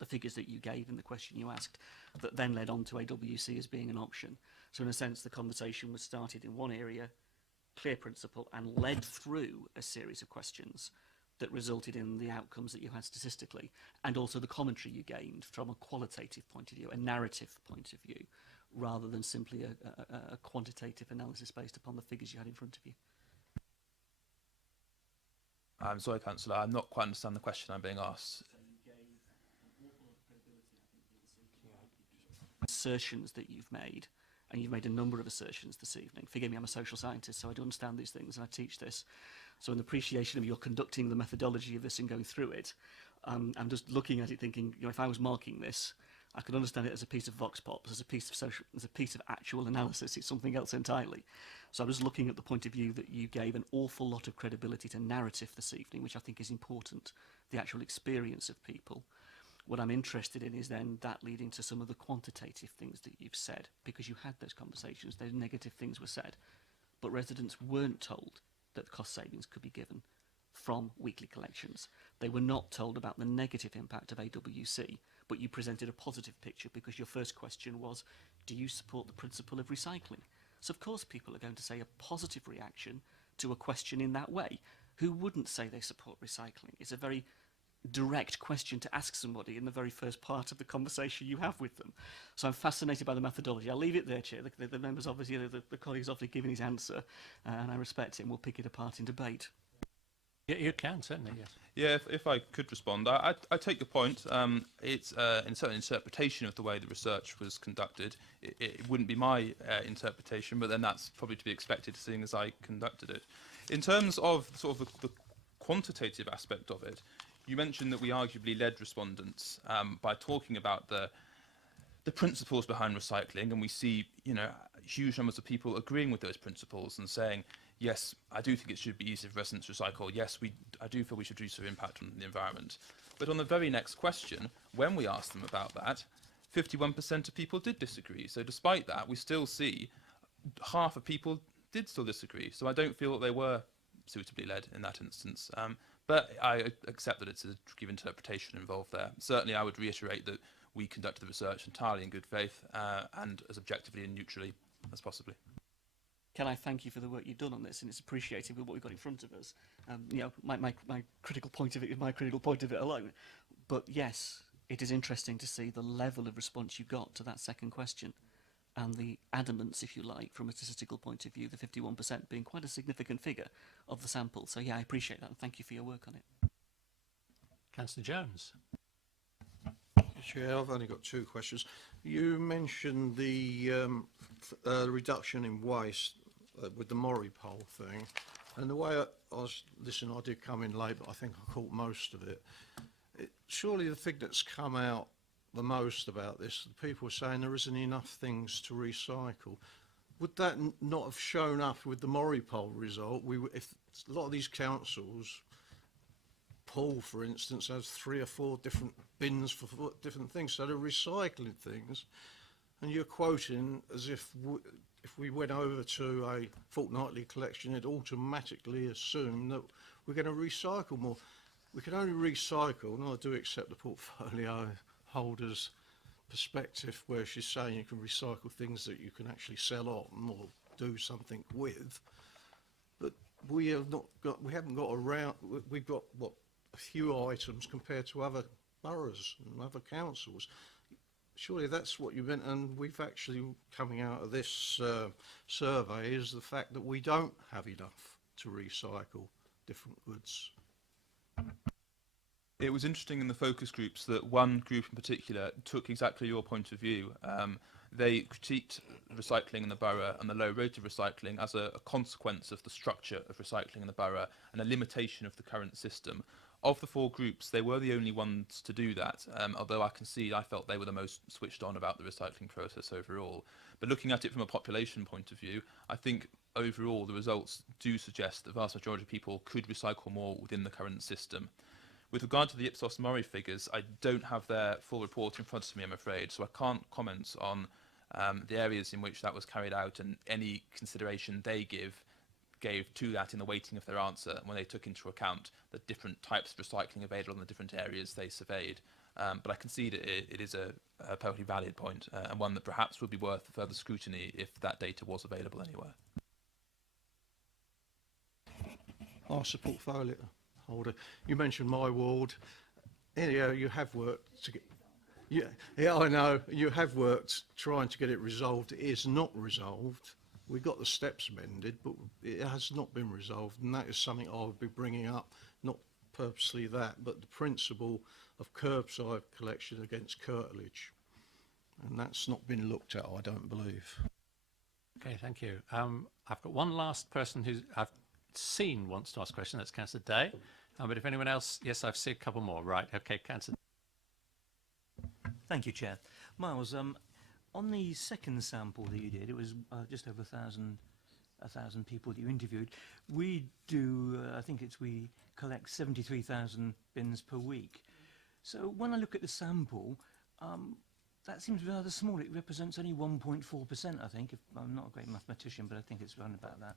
the figures that you gave in the question you asked, that then led on to AWC as being an option. So in a sense, the conversation was started in one area, clear principle, and led through a series of questions that resulted in the outcomes that you had statistically, and also the commentary you gained from a qualitative point of view, a narrative point of view, rather than simply a quantitative analysis based upon the figures you had in front of you. I'm sorry, Councillor, I'm not quite understand the question I'm being asked. Assertions that you've made, and you've made a number of assertions this evening. Forgive me, I'm a social scientist, so I do understand these things, and I teach this. So in appreciation of your conducting the methodology of this and going through it, I'm just looking at it thinking, if I was marking this, I could understand it as a piece of vox pops, as a piece of actual analysis. It's something else entirely. So I'm just looking at the point of view that you gave an awful lot of credibility to narrative this evening, which I think is important, the actual experience of people. What I'm interested in is then that leading to some of the quantitative things that you've said, because you had those conversations, those negative things were said, but residents weren't told that the cost savings could be given from weekly collections. They were not told about the negative impact of AWC, but you presented a positive picture because your first question was, do you support the principle of recycling? So of course people are going to say a positive reaction to a question in that way. Who wouldn't say they support recycling? It's a very direct question to ask somebody in the very first part of the conversation you have with them. So I'm fascinated by the methodology. I'll leave it there, Chair. The members obviously, the colleague's obviously given his answer, and I respect it, and we'll pick it apart in debate. Yeah, you can, certainly, yes. Yeah, if I could respond, I take your point. It's in certain interpretation of the way the research was conducted. It wouldn't be my interpretation, but then that's probably to be expected, seeing as I conducted it. In terms of sort of the quantitative aspect of it, you mentioned that we arguably led respondents by talking about the principles behind recycling, and we see huge numbers of people agreeing with those principles and saying, yes, I do think it should be easier for residents to recycle. Yes, I do feel we should reduce our impact on the environment. But on the very next question, when we asked them about that, 51% of people did disagree. So despite that, we still see half of people did still disagree. So I don't feel that they were suitably led in that instance. But I accept that it's a tricky interpretation involved there. Certainly, I would reiterate that we conducted the research entirely in good faith and as objectively and neutrally as possibly. Can I thank you for the work you've done on this, and it's appreciated with what we've got in front of us. You know, my critical point of it is my critical point of it alone. But yes, it is interesting to see the level of response you got to that second question, and the adamance, if you like, from a statistical point of view, the 51% being quite a significant figure of the sample. So yeah, I appreciate that, and thank you for your work on it. Councillor Jones. Chair, I've only got two questions. You mentioned the reduction in waste with the Murray pole thing, and the way I was listening, I did come in late, but I think I caught most of it. Surely the thing that's come out the most about this, the people are saying there isn't enough things to recycle. Would that not have shown up with the Murray pole result? If a lot of these councils, Paul, for instance, has 3 or 4 different bins for different things, so they're recycling things, and you're quoting as if we went over to a fortnightly collection, it automatically assume that we're going to recycle more. We can only recycle, and I do accept the portfolio holder's perspective where she's saying you can recycle things that you can actually sell on or do something with, but we haven't got around. We've got a few items compared to other boroughs and other councils. Surely that's what you meant, and we've actually, coming out of this survey, is the fact that we don't have enough to recycle different goods. It was interesting in the focus groups that one group in particular took exactly your point of view. They critiqued recycling in the borough and the low rate of recycling as a consequence of the structure of recycling in the borough and a limitation of the current system. Of the 4 groups, they were the only ones to do that, although I concede I felt they were the most switched on about the recycling process overall. But looking at it from a population point of view, I think overall the results do suggest that the vast majority of people could recycle more within the current system. With regard to the Ipsos Murray figures, I don't have their full report in front of me, I'm afraid, so I can't comment on the areas in which that was carried out and any consideration they gave to that in the weighting of their answer when they took into account the different types of recycling available in the different areas they surveyed. But I concede it is a perfectly valid point and one that perhaps would be worth further scrutiny if that data was available anywhere. Ask the portfolio holder. You mentioned my ward. Anyhow, you have worked to get. Yeah, I know. You have worked trying to get it resolved. It is not resolved. We got the steps amended, but it has not been resolved, and that is something I would be bringing up, not purposely that, but the principle of curbside collection against curtilage, and that's not been looked at, I don't believe. Okay, thank you. I've got one last person who I've seen wants to ask a question. That's Councillor Day. But if anyone else, yes, I've seen a couple more. Right, okay, Councillor. Thank you, Chair. Miles, on the second sample that you did, it was just over 1,000 people that you interviewed. We do, we collect 73,000 bins per week. So when I look at the sample, that seems rather small. It represents only 1.4%, I think. I'm not a great mathematician, but I think it's around about that.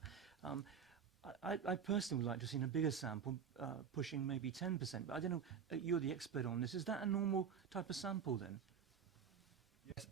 I personally would like to have seen a bigger sample, pushing maybe 10%, but I don't know, you're the expert on this. Is that a normal type of sample then? Yes,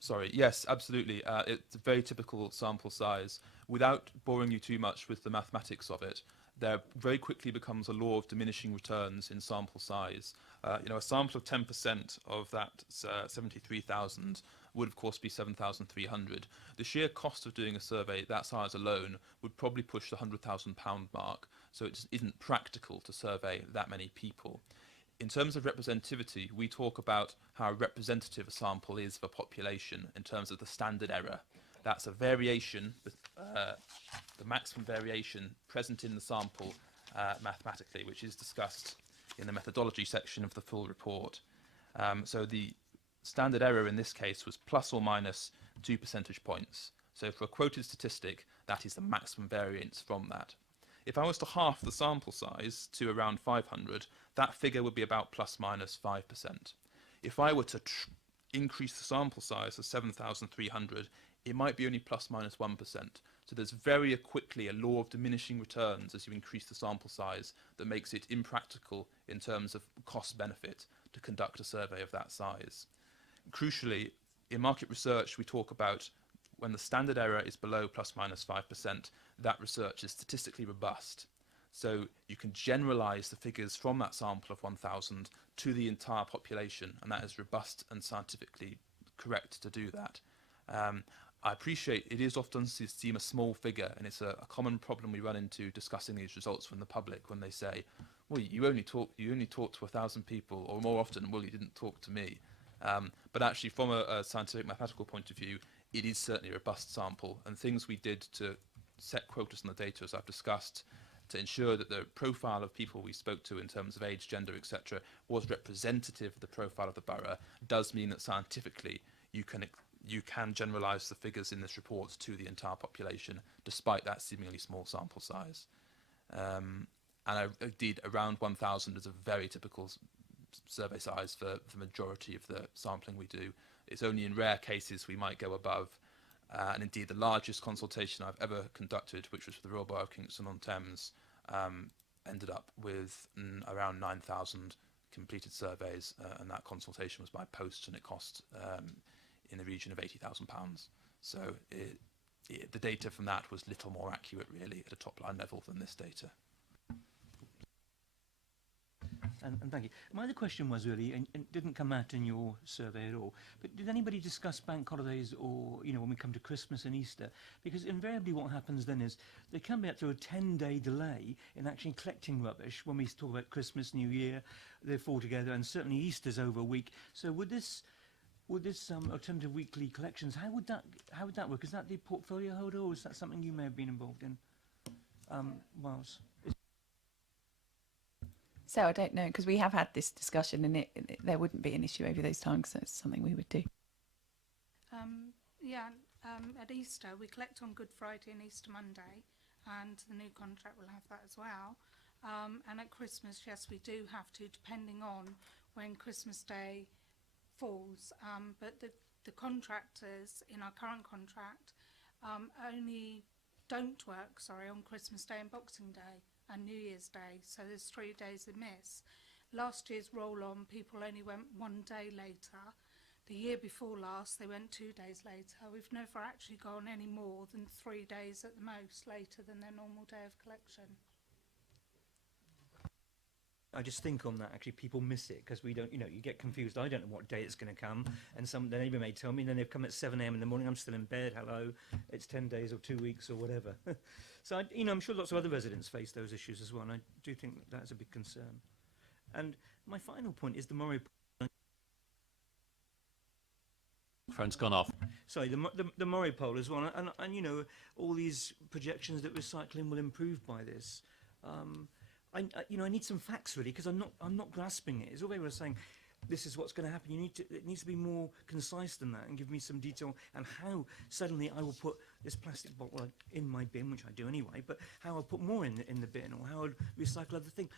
sorry. Yes, absolutely. It's a very typical sample size. Without boring you too much with the mathematics of it, there very quickly becomes a law of diminishing returns in sample size. A sample of 10% of that 73,000 would of course be 7,300. The sheer cost of doing a survey that size alone would probably push the £100,000 mark, so it isn't practical to survey that many people. In terms of representativity, we talk about how representative a sample is of a population in terms of the standard error. That's a variation, the maximum variation present in the sample mathematically, which is discussed in the methodology section of the full report. So the standard error in this case was plus or minus 2 percentage points. So for a quoted statistic, that is the maximum variance from that. If I was to half the sample size to around 500, that figure would be about plus minus 5%. If I were to increase the sample size to 7,300, it might be only plus minus 1%. So there's very quickly a law of diminishing returns as you increase the sample size that makes it impractical in terms of cost benefit to conduct a survey of that size. Crucially, in market research, we talk about when the standard error is below plus minus 5%, that research is statistically robust. So you can generalize the figures from that sample of 1,000 to the entire population, and that is robust and scientifically correct to do that. I appreciate it is often seem a small figure, and it's a common problem we run into discussing these results from the public when they say, well, you only talked to 1,000 people, or more often, well, you didn't talk to me. But actually, from a scientific mathematical point of view, it is certainly a robust sample, and things we did to set quotas on the data, as I've discussed, to ensure that the profile of people we spoke to in terms of age, gender, etc., was representative of the profile of the borough, does mean that scientifically you can generalise the figures in this report to the entire population, despite that seemingly small sample size. And indeed, around 1,000 is a very typical survey size for the majority of the sampling we do. It's only in rare cases we might go above. And indeed, the largest consultation I've ever conducted, which was for the Royal Borough of Kingston-on-Thames, ended up with around 9,000 completed surveys, and that consultation was by post, and it cost in the region of £80,000. So the data from that was little more accurate, really, at a top-line level than this data. And thank you. My other question was really, and it didn't come out in your survey at all, but did anybody discuss bank holidays or, when we come to Christmas and Easter? Because invariably what happens then is there can be up to a 10-day delay in actually collecting rubbish. When we talk about Christmas, New Year, they fall together, and certainly Easter's over a week. So would this alternative weekly collections, how would that work? Is that the portfolio holder, or is that something you may have been involved in? Miles? So I don't know, because we have had this discussion, and there wouldn't be an issue over those times, so it's something we would do. At Easter we collect on Good Friday and Easter Monday, and the new contract will have that as well. And at Christmas, yes, we do have to, depending on when Christmas Day falls. But the contractors in our current contract only don't work, on Christmas Day and Boxing Day and New Year's Day, so there's 3 days they miss. Last year's roll-on, people only went 1 day later. The year before last, they went 2 days later. We've never actually gone any more than 3 days at the most later than their normal day of collection. I just think on that, actually, people miss it because we don't, you get confused. I don't know what day it's going to come, and the neighbour may tell me, and then they've come at 7 a.m. in the morning. I'm still in bed. Hello, it's 10 days or 2 weeks or whatever. So, I'm sure lots of other residents face those issues as well, and I do think that's a big concern. And my final point is the Moray. Phone's gone off. Sorry, the Moray poll as well, and all these projections that recycling will improve by this. I need some facts really, because I'm not grasping it. It's all very well saying this is what's going to happen. It needs to be more concise than that, and give me some detail and how suddenly I will put this plastic bottle in my bin, which I do anyway. But how I'll put more in the bin, or how I'll recycle other things.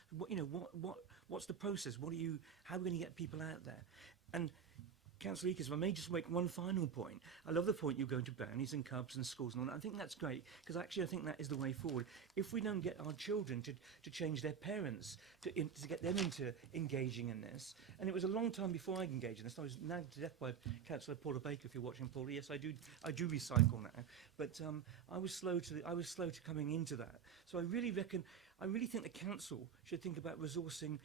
What's the process? How are we going to get people out there? And Councillor Eakers, if I may just make one final point. I love the point you're going to brownies and cubs and schools and all that. I think that's great, because actually I think that is the way forward. If we don't get our children to change their parents, to get them into engaging in this, and it was a long time before I engaged in this. I was nagged to death by Councillor Paula Baker, if you're watching, Paula. Yes, I do recycle now, but I was slow to coming into that. So I really think the council should think about resourcing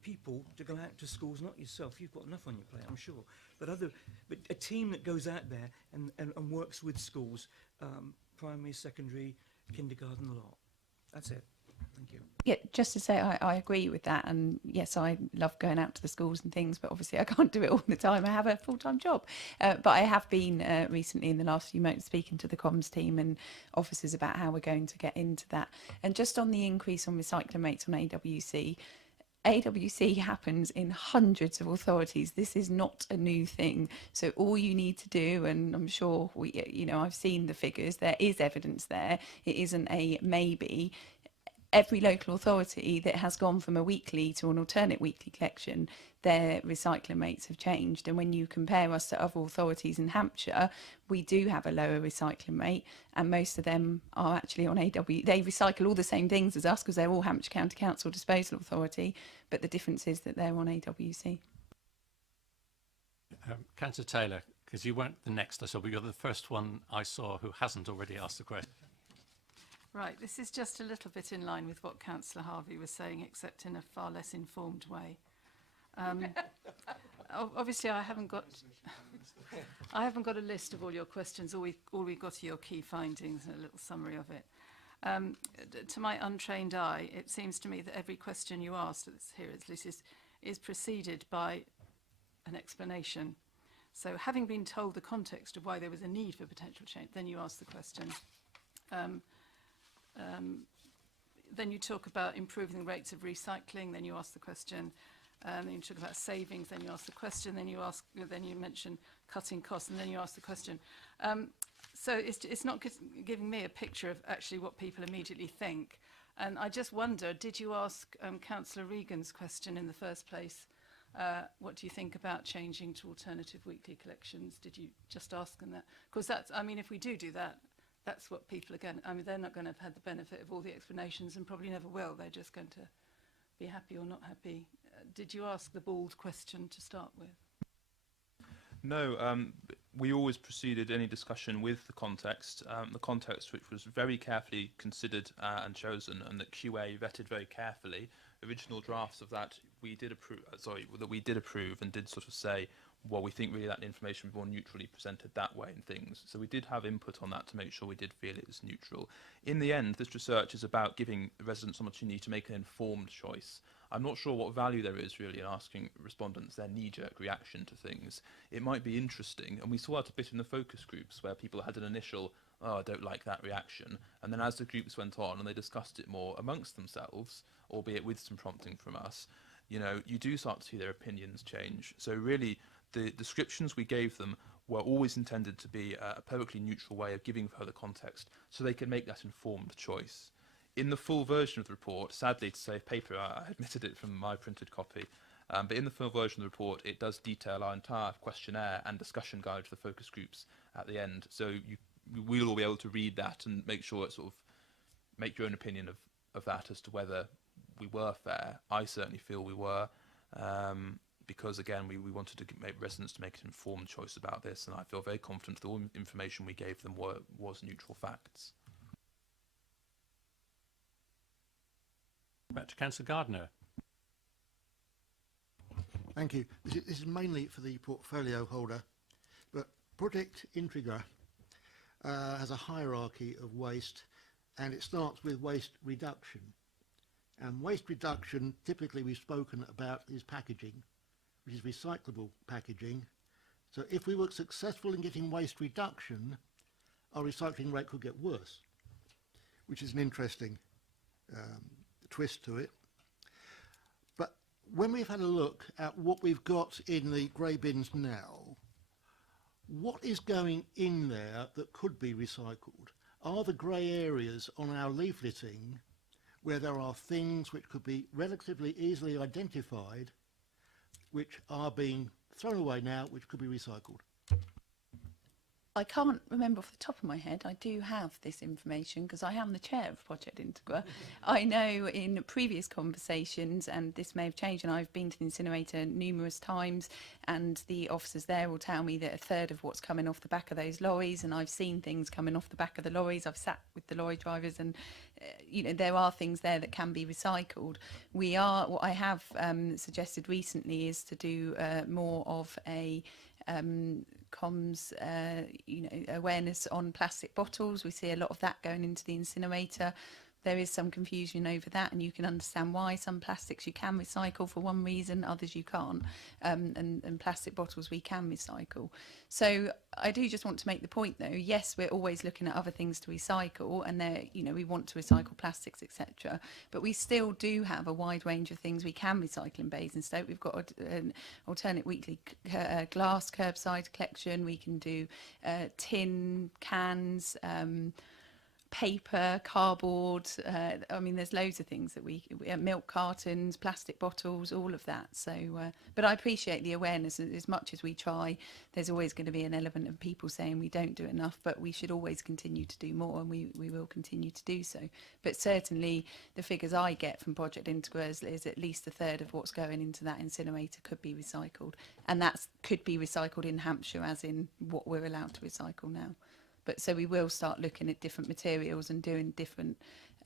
people to go out to schools, not yourself, you've got enough on your plate, I'm sure, but a team that goes out there and works with schools, primary, secondary, kindergarten, the lot. That's it. Thank you. Yeah, just to say I agree with that, and yes, I love going out to the schools and things, but obviously I can't do it all the time. I have a full-time job, but I have been recently in the last few months speaking to the comms team and officers about how we're going to get into that. And just on the increase on recycling rates on AWC, AWC happens in hundreds of authorities. This is not a new thing. So all you need to do, and I'm sure I've seen the figures, there is evidence there. It isn't a maybe. Every local authority that has gone from a weekly to an alternate weekly collection, their recycling rates have changed. And when you compare us to other authorities in Hampshire, we do have a lower recycling rate, and most of them are actually on AW. They recycle all the same things as us because they're all Hampshire County Council Disposal Authority, but the difference is that they're on AWC. Councillor Taylor, because you weren't the next I saw, but you're the first one I saw who hasn't already asked the question. Right, this is just a little bit in line with what Councillor Harvey was saying, except in a far less informed way. Obviously, I haven't got a list of all your questions. All we've got are your key findings and a little summary of it. To my untrained eye, it seems to me that every question you asked here at least is preceded by an explanation. So, having been told the context of why there was a need for potential change, then you ask the question. Then you talk about improving the rates of recycling, then you ask the question. Then you talk about savings, then you ask the question, then you mention cutting costs, and then you ask the question. So it's not giving me a picture of actually what people immediately think. And I just wonder, did you ask Councillor Regan's question in the first place? What do you think about changing to alternative weekly collections? Did you just ask them that? Because that's, I mean, if we do that, that's what people are going. I mean, they're not going to have had the benefit of all the explanations, and probably never will. They're just going to be happy or not happy. Did you ask the bald question to start with? No, we always preceded any discussion with the context which was very carefully considered and chosen, and that QA vetted very carefully. Original drafts of that we did approve and did sort of say, well, we think really that information would be more neutrally presented that way and things. So we did have input on that to make sure we did feel it was neutral. In the end, this research is about giving residents an opportunity to make an informed choice. I'm not sure what value there is really in asking respondents their knee-jerk reaction to things. It might be interesting, and we saw that a bit in the focus groups where people had an initial, oh, I don't like that reaction, and then as the groups went on and they discussed it more amongst themselves, albeit with some prompting from us, you do start to see their opinions change. So really, the descriptions we gave them were always intended to be a perfectly neutral way of giving further context so they can make that informed choice. In the full version of the report, sadly to save paper, I omitted it from my printed copy, but in the full version of the report, it does detail our entire questionnaire and discussion guide to the focus groups at the end. So you will all be able to read that and make sure it sort of make your own opinion of that as to whether we were fair. I certainly feel we were. Because again, we wanted to make residents to make an informed choice about this, and I feel very confident that all information we gave them was neutral facts. Back to Councillor Gardner. Thank you. This is mainly for the portfolio holder, but Project Intriga has a hierarchy of waste, and it starts with waste reduction. And waste reduction, typically we've spoken about, is packaging, which is recyclable packaging. So if we were successful in getting waste reduction, our recycling rate could get worse, which is an interesting twist to it. But when we've had a look at what we've got in the grey bins now, what is going in there that could be recycled? Are the grey areas on our leafleting where there are things which could be relatively easily identified which are being thrown away now, which could be recycled? I can't remember off the top of my head. I do have this information because I am the chair of Project Integra. I know in previous conversations, and this may have changed, and I've been to the incinerator numerous times, and the officers there will tell me that a third of what's coming off the back of those lorries, and I've seen things coming off the back of the lorries. I've sat with the lorry drivers, and there are things there that can be recycled. What I have suggested recently is to do more of a comms, awareness on plastic bottles. We see a lot of that going into the incinerator. there is some confusion over that, and you can understand why. Some plastics you can recycle for one reason, others you can't, and plastic bottles we can recycle. So I do just want to make the point, though, yes, we're always looking at other things to recycle, and we want to recycle plastics, etc. But we still do have a wide range of things we can recycle in Basingstoke. We've got an alternate weekly glass curbside collection. We can do tin, cans, paper, cardboard. I mean, there's loads of things that we milk cartons, plastic bottles, all of that. So, but I appreciate the awareness. As much as we try, there's always going to be an element of people saying we don't do enough, but we should always continue to do more, and we will continue to do so. But certainly, the figures I get from Project Integra is at least a third of what's going into that incinerator could be recycled, and that could be recycled in Hampshire, as in what we're allowed to recycle now. But so we will start looking at different materials and doing different,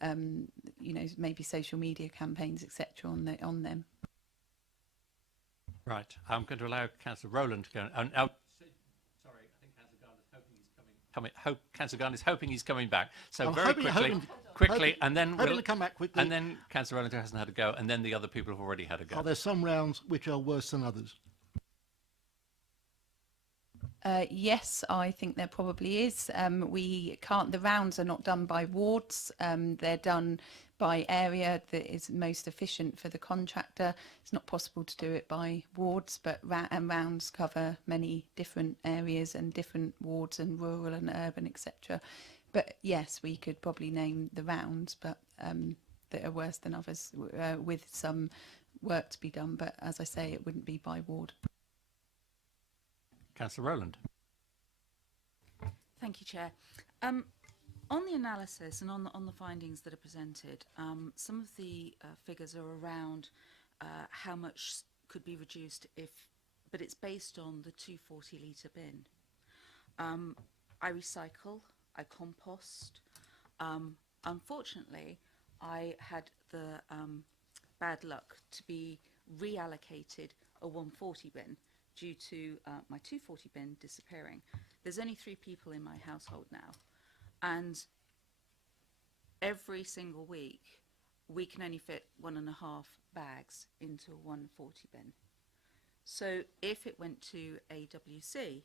maybe social media campaigns, etc. on them. Right. I'm going to allow Councillor Rowland to go. Sorry, I think Councillor Garner is hoping he's coming. Councillor Garner is hoping he's coming back. So I'm very hoping- quickly, and then hoping to come back quickly. and then Councillor Rowland, who hasn't had a go, and then the other people have already had a go. Are there some rounds which are worse than others? Yes, I think there probably is. The rounds are not done by wards. They're done by area that is most efficient for the contractor. It's not possible to do it by wards, but rounds cover many different areas and different wards, and rural and urban, etc. But yes, we could probably name the rounds, but that are worse than others, with some work to be done. But as I say, it wouldn't be by ward. Councillor Rowland. Thank you, Chair. On the analysis and on the findings that are presented, some of the figures are around how much could be reduced but it's based on the 240 litre bin. I recycle, I compost. Unfortunately, I had the bad luck to be reallocated a 140 bin due to my 240 bin disappearing. There's only 3 people in my household now, and every single week we can only fit 1.5 bags into a 140 bin. So if it went to AWC,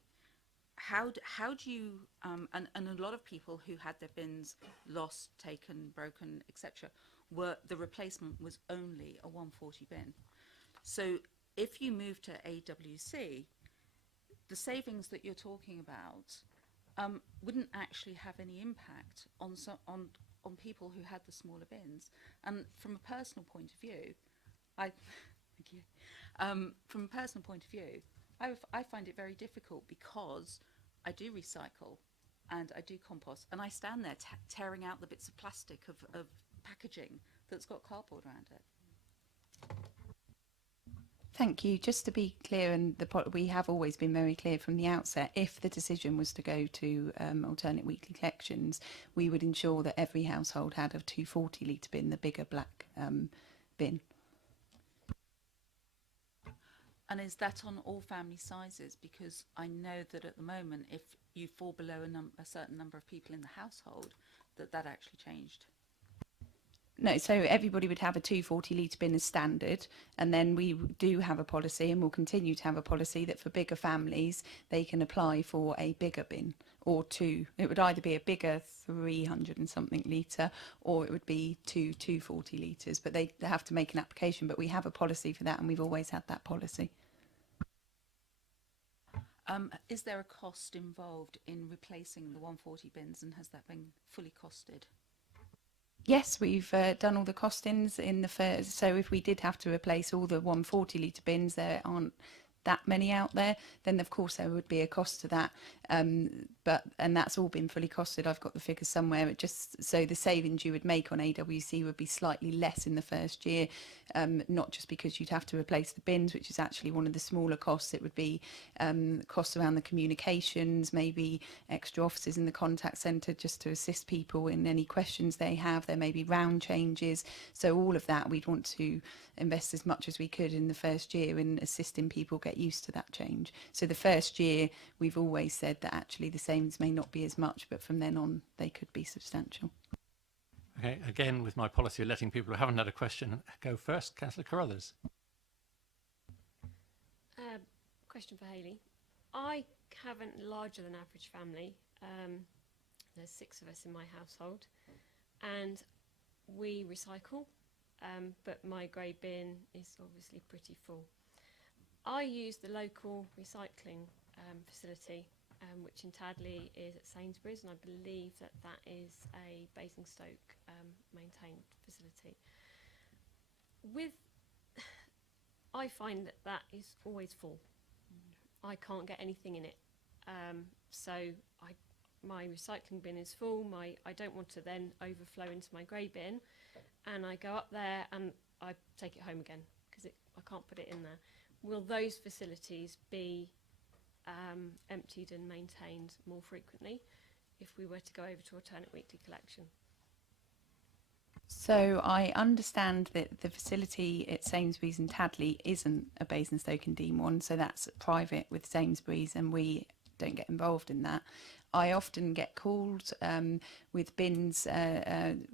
how do you and a lot of people who had their bins lost, taken, broken, etc., the replacement was only a 140 bin. So if you move to AWC, the savings that you're talking about wouldn't actually have any impact on people who had the smaller bins. And from a personal point of view, thank you. From a personal point of view, I find it very difficult because I do recycle and I do compost, and I stand there tearing out the bits of plastic of packaging that's got cardboard around it. Thank you. Just to be clear, and we have always been very clear from the outset, if the decision was to go to alternate weekly collections, we would ensure that every household had a 240 litre bin, the bigger black bin. And is that on all family sizes? Because I know that at the moment, if you fall below a certain number of people in the household, that actually changed. No, so everybody would have a 240 litre bin as standard, and then we do have a policy, and we'll continue to have a policy, that for bigger families they can apply for a bigger bin or two. It would either be a bigger 300 and something litre, or it would be 240 litres, but they have to make an application. But we have a policy for that, and we've always had that policy. Is there a cost involved in replacing the 140 bins, and has that been fully costed? Yes, we've done all the costings in the first. So if we did have to replace all the 140 litre bins, there aren't that many out there, then of course there would be a cost to that. And that's all been fully costed. I've got the figures somewhere. So the savings you would make on AWC would be slightly less in the first year, not just because you'd have to replace the bins, which is actually one of the smaller costs. It would be costs around the communications, maybe extra officers in the contact centre just to assist people in any questions they have. There may be round changes. So all of that, we'd want to invest as much as we could in the first year in assisting people get used to that change. So the first year, we've always said that actually the savings may not be as much, but from then on they could be substantial. Okay, again, with my policy of letting people who haven't had a question go first, Councillor Carruthers. Question for Hayley. I have a larger than average family. There's 6 of us in my household, and we recycle, but my grey bin is obviously pretty full. I use the local recycling facility, which in Tadley is at Sainsbury's, and I believe that that is a Basingstoke maintained facility. I find that that is always full. I can't get anything in it, so my recycling bin is full. I don't want to then overflow into my grey bin, and I go up there and I take it home again because I can't put it in there. Will those facilities be emptied and maintained more frequently if we were to go over to alternate weekly collection? So I understand that the facility at Sainsbury's and Tadley isn't a Basingstoke and Dean one, so that's private with Sainsbury's, and we don't get involved in that. I often get called with bins,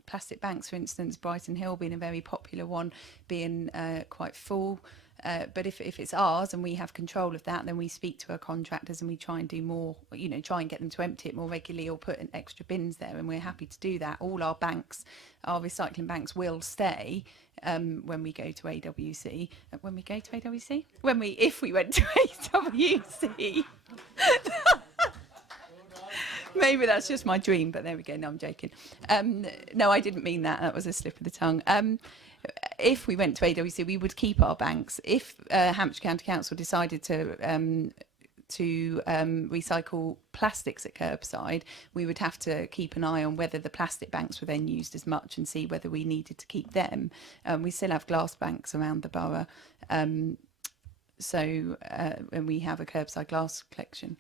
plastic banks, for instance, Brighton Hill being a very popular one, being quite full. But if it's ours and we have control of that, then we speak to our contractors and we try and do more, try and get them to empty it more regularly or put in extra bins there, and we're happy to do that. All our banks, our recycling banks will stay when we go to AWC. If we went to AWC. Maybe that's just my dream, but there we go. No, I'm joking. No, I didn't mean that. That was a slip of the tongue. If we went to AWC, we would keep our banks. If Hampshire County Council decided to recycle plastics at curbside, we would have to keep an eye on whether the plastic banks were then used as much and see whether we needed to keep them. We still have glass banks around the borough, and we have a curbside glass collection.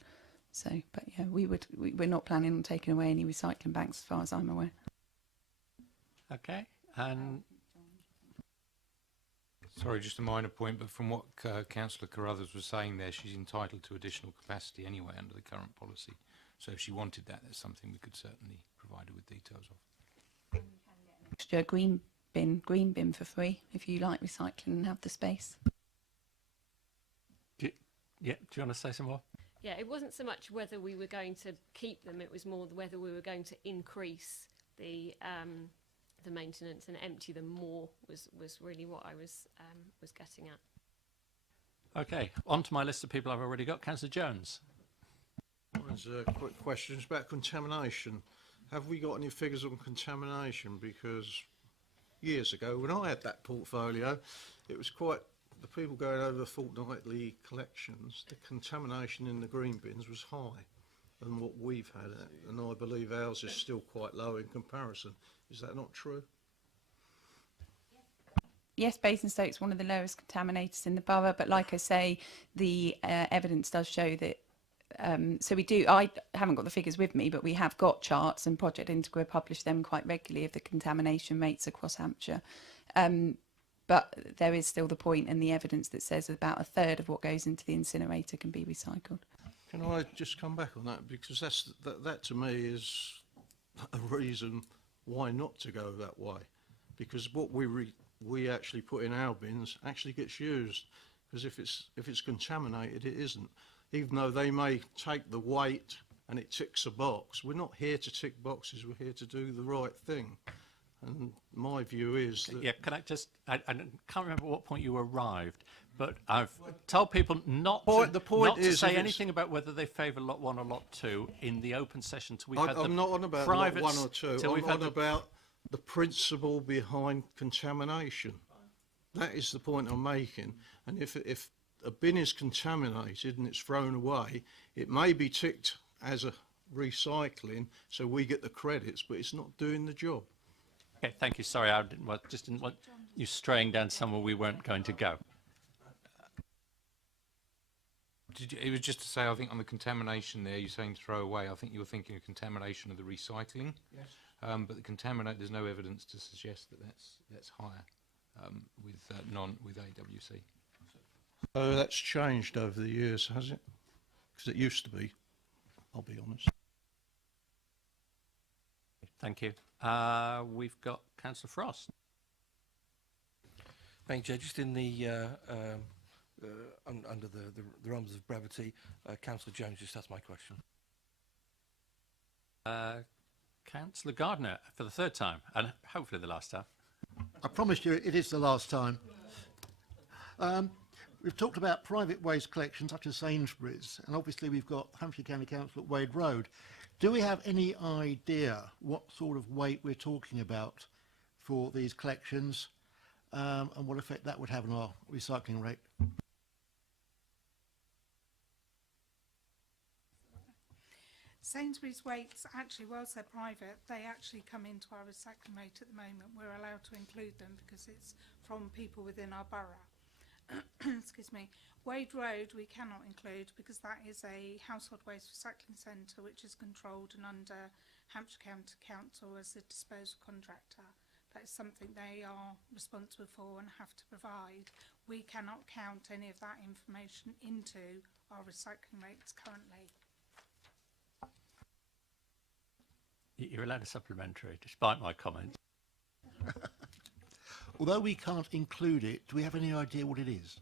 So, but yeah, we're not planning on taking away any recycling banks as far as I'm aware. Okay, and sorry, just a minor point, but from what Councillor Carruthers was saying there, she's entitled to additional capacity anyway under the current policy. So if she wanted that, that's something we could certainly provide her with details of. Extra green bin for free if you like recycling and have the space. Do you want to say some more? Yeah, it wasn't so much whether we were going to keep them, it was more whether we were going to increase the maintenance and empty them more was really what I was getting at. Okay, on to my list of people I've already got. Councillor Jones. There's a quick question. It's about contamination. Have we got any figures on contamination? Because years ago, when I had that portfolio, it was quite... The people going over fortnightly collections, the contamination in the green bins was high than what we've had, and I believe ours is still quite low in comparison. Is that not true? Yes, Basingstoke's one of the lowest contaminators in the borough, but like I say, the evidence does show that. So we do. I haven't got the figures with me, but we have got charts, and Project Integra publish them quite regularly of the contamination rates across Hampshire. But there is still the point and the evidence that says about a third of what goes into the incinerator can be recycled. Can I just come back on that? Because that to me is a reason why not to go that way. Because what we actually put in our bins actually gets used. Because if it's contaminated, it isn't. Even though they may take the weight and it ticks a box, we're not here to tick boxes. We're here to do the right thing. And my view is that... Yeah, can I just... I can't remember what point you arrived, but I've told people not to say anything about whether they favour Lot 1 or Lot 2 in the open session till we've had I'm not on about Lot 1 or 2. I'm on about the principle behind contamination. That is the point I'm making. And if a bin is contaminated and it's thrown away, it may be ticked as a recycling, so we get the credits, but it's not doing the job. Okay, thank you. Sorry, I just didn't want you straying down somewhere we weren't going to go. It was just to say, I think on the contamination there, you're saying throw away. I think you were thinking of contamination of the recycling. Yes. But the there's no evidence to suggest that that's higher with AWC. So that's changed over the years, has it? Because it used to be, I'll be honest. Thank you. We've got Councillor Frost. Thank you, Chair. Just in the under the realms of brevity, Councillor Jones just asked my question. Councillor Gardner for the third time, and hopefully the last time. I promise you it is the last time. We've talked about private waste collections such as Sainsbury's, and obviously we've got Hampshire County Council at Wade Road. Do we have any idea what sort of weight we're talking about for these collections, and what effect that would have on our recycling rate? Sainsbury's weights, actually, whilst they're private, they actually come into our recycling rate at the moment. We're allowed to include them because it's from people within our borough. Excuse me. Wade Road we cannot include because that is a household waste recycling centre which is controlled and under Hampshire County Council as a disposal contractor. That is something they are responsible for and have to provide. We cannot count any of that information into our recycling rates currently. You're allowed a supplementary, despite my comments. Although we can't include it, do we have any idea what it is?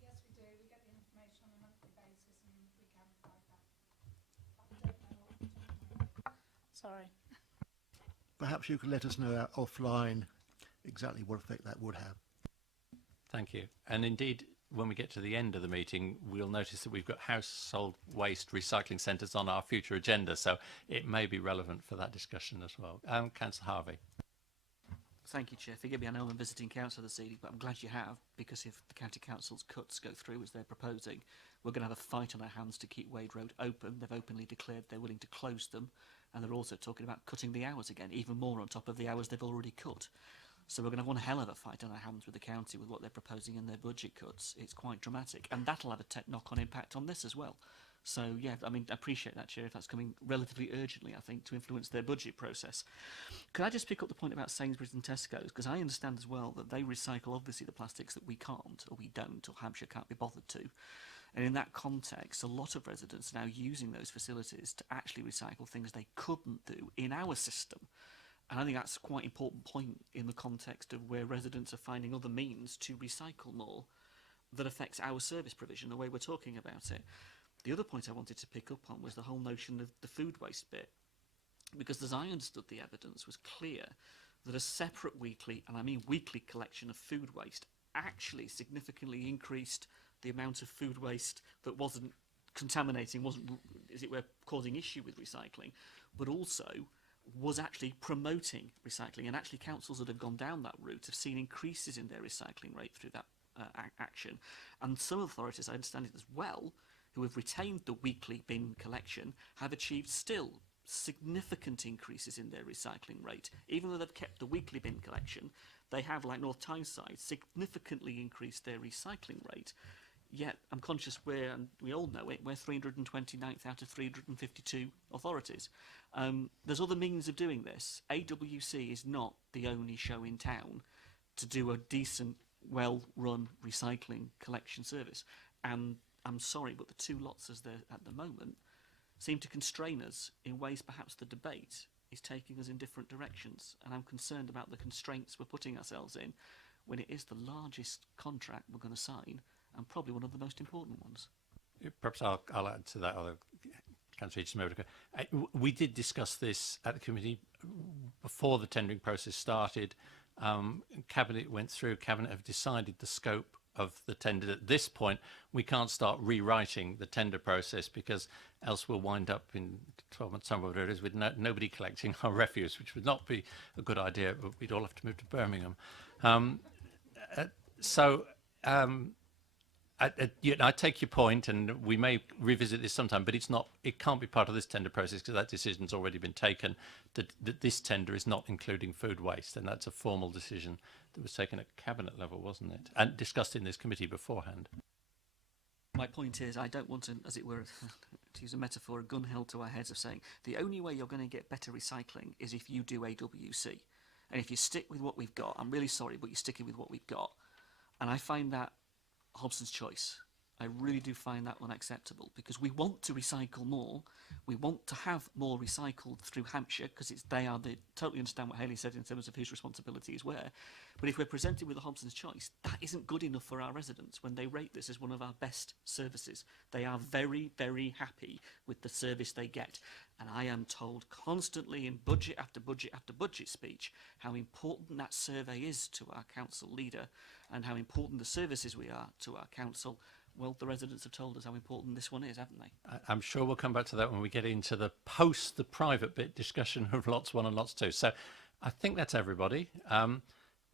Yes, we do. We get the information on a monthly basis and we can provide that. But I don't know what we're talking about. Sorry. Perhaps you could let us know offline exactly what effect that would have. Thank you. And indeed, when we get to the end of the meeting, we'll notice that we've got household waste recycling centres on our future agenda, so it may be relevant for that discussion as well. Councillor Harvey. Thank you, Chair. Forgive me, I know I'm visiting councillor this evening, but I'm glad you have, because if the County Council's cuts go through as they're proposing, we're going to have a fight on our hands to keep Wade Road open. They've openly declared they're willing to close them, and they're also talking about cutting the hours again, even more on top of the hours they've already cut. So we're going to have one hell of a fight on our hands with the county with what they're proposing in their budget cuts. It's quite dramatic, and that'll have a knock-on impact on this as well. So, yeah, I mean, I appreciate that, Chair, if that's coming relatively urgently, I think, to influence their budget process. Could I just pick up the point about Sainsbury's and Tesco's? Because I understand as well that they recycle, obviously, the plastics that we can't, or we don't, or Hampshire can't be bothered to. And in that context, a lot of residents are now using those facilities to actually recycle things they couldn't do in our system. And I think that's quite an important point in the context of where residents are finding other means to recycle more that affects our service provision, the way we're talking about it. The other point I wanted to pick up on was the whole notion of the food waste bit. Because as I understood the evidence was clear that a separate weekly, and I mean weekly, collection of food waste actually significantly increased the amount of food waste that wasn't contaminating, wasn't, as it were, causing issue with recycling, but also was actually promoting recycling. And actually councils that have gone down that route have seen increases in their recycling rate through that action. And some authorities, I understand it as well, who have retained the weekly bin collection, have achieved still significant increases in their recycling rate. Even though they've kept the weekly bin collection, they have, like North Tyneside, significantly increased their recycling rate. Yet, I'm conscious and we all know it, we're 329th out of 352 authorities. There's other means of doing this. AWC is not the only show in town to do a decent, well-run recycling collection service. And I'm sorry, but the two lots as they're at the moment seem to constrain us in ways perhaps the debate is taking us in different directions. And I'm concerned about the constraints we're putting ourselves in when it is the largest contract we're going to sign and probably one of the most important ones. Perhaps I'll add to that, Councillor just a moment ago. We did discuss this at the committee before the tendering process started. Cabinet went through, Cabinet have decided the scope of the tender. At this point, we can't start rewriting the tender process because else we'll wind up in 12 months' time, whatever it is, with nobody collecting our refuse, which would not be a good idea. But we'd all have to move to Birmingham. I take your point, and we may revisit this sometime, but it can't be part of this tender process because that decision's already been taken, that this tender is not including food waste, and that's a formal decision that was taken at cabinet level, wasn't it? And discussed in this committee beforehand. My point is, I don't want to, as it were, to use a metaphor, a gun held to our heads of saying, the only way you're going to get better recycling is if you do AWC. And if you stick with what we've got, I'm really sorry, but you're sticking with what we've got. And I find that Hobson's choice. I really do find that unacceptable, because we want to recycle more. We want to have more recycled through Hampshire, because totally understand what Haley said in terms of whose responsibility is where. But if we're presented with a Hobson's choice, that isn't good enough for our residents when they rate this as one of our best services. They are very, very happy with the service they get. And I am told constantly in budget after budget after budget speech how important that survey is to our council leader and how important the services we are to our council. Well, the residents have told us how important this one is, haven't they? I'm sure we'll come back to that when we get into the private bit discussion of lots 1 and lots 2. So I think that's everybody.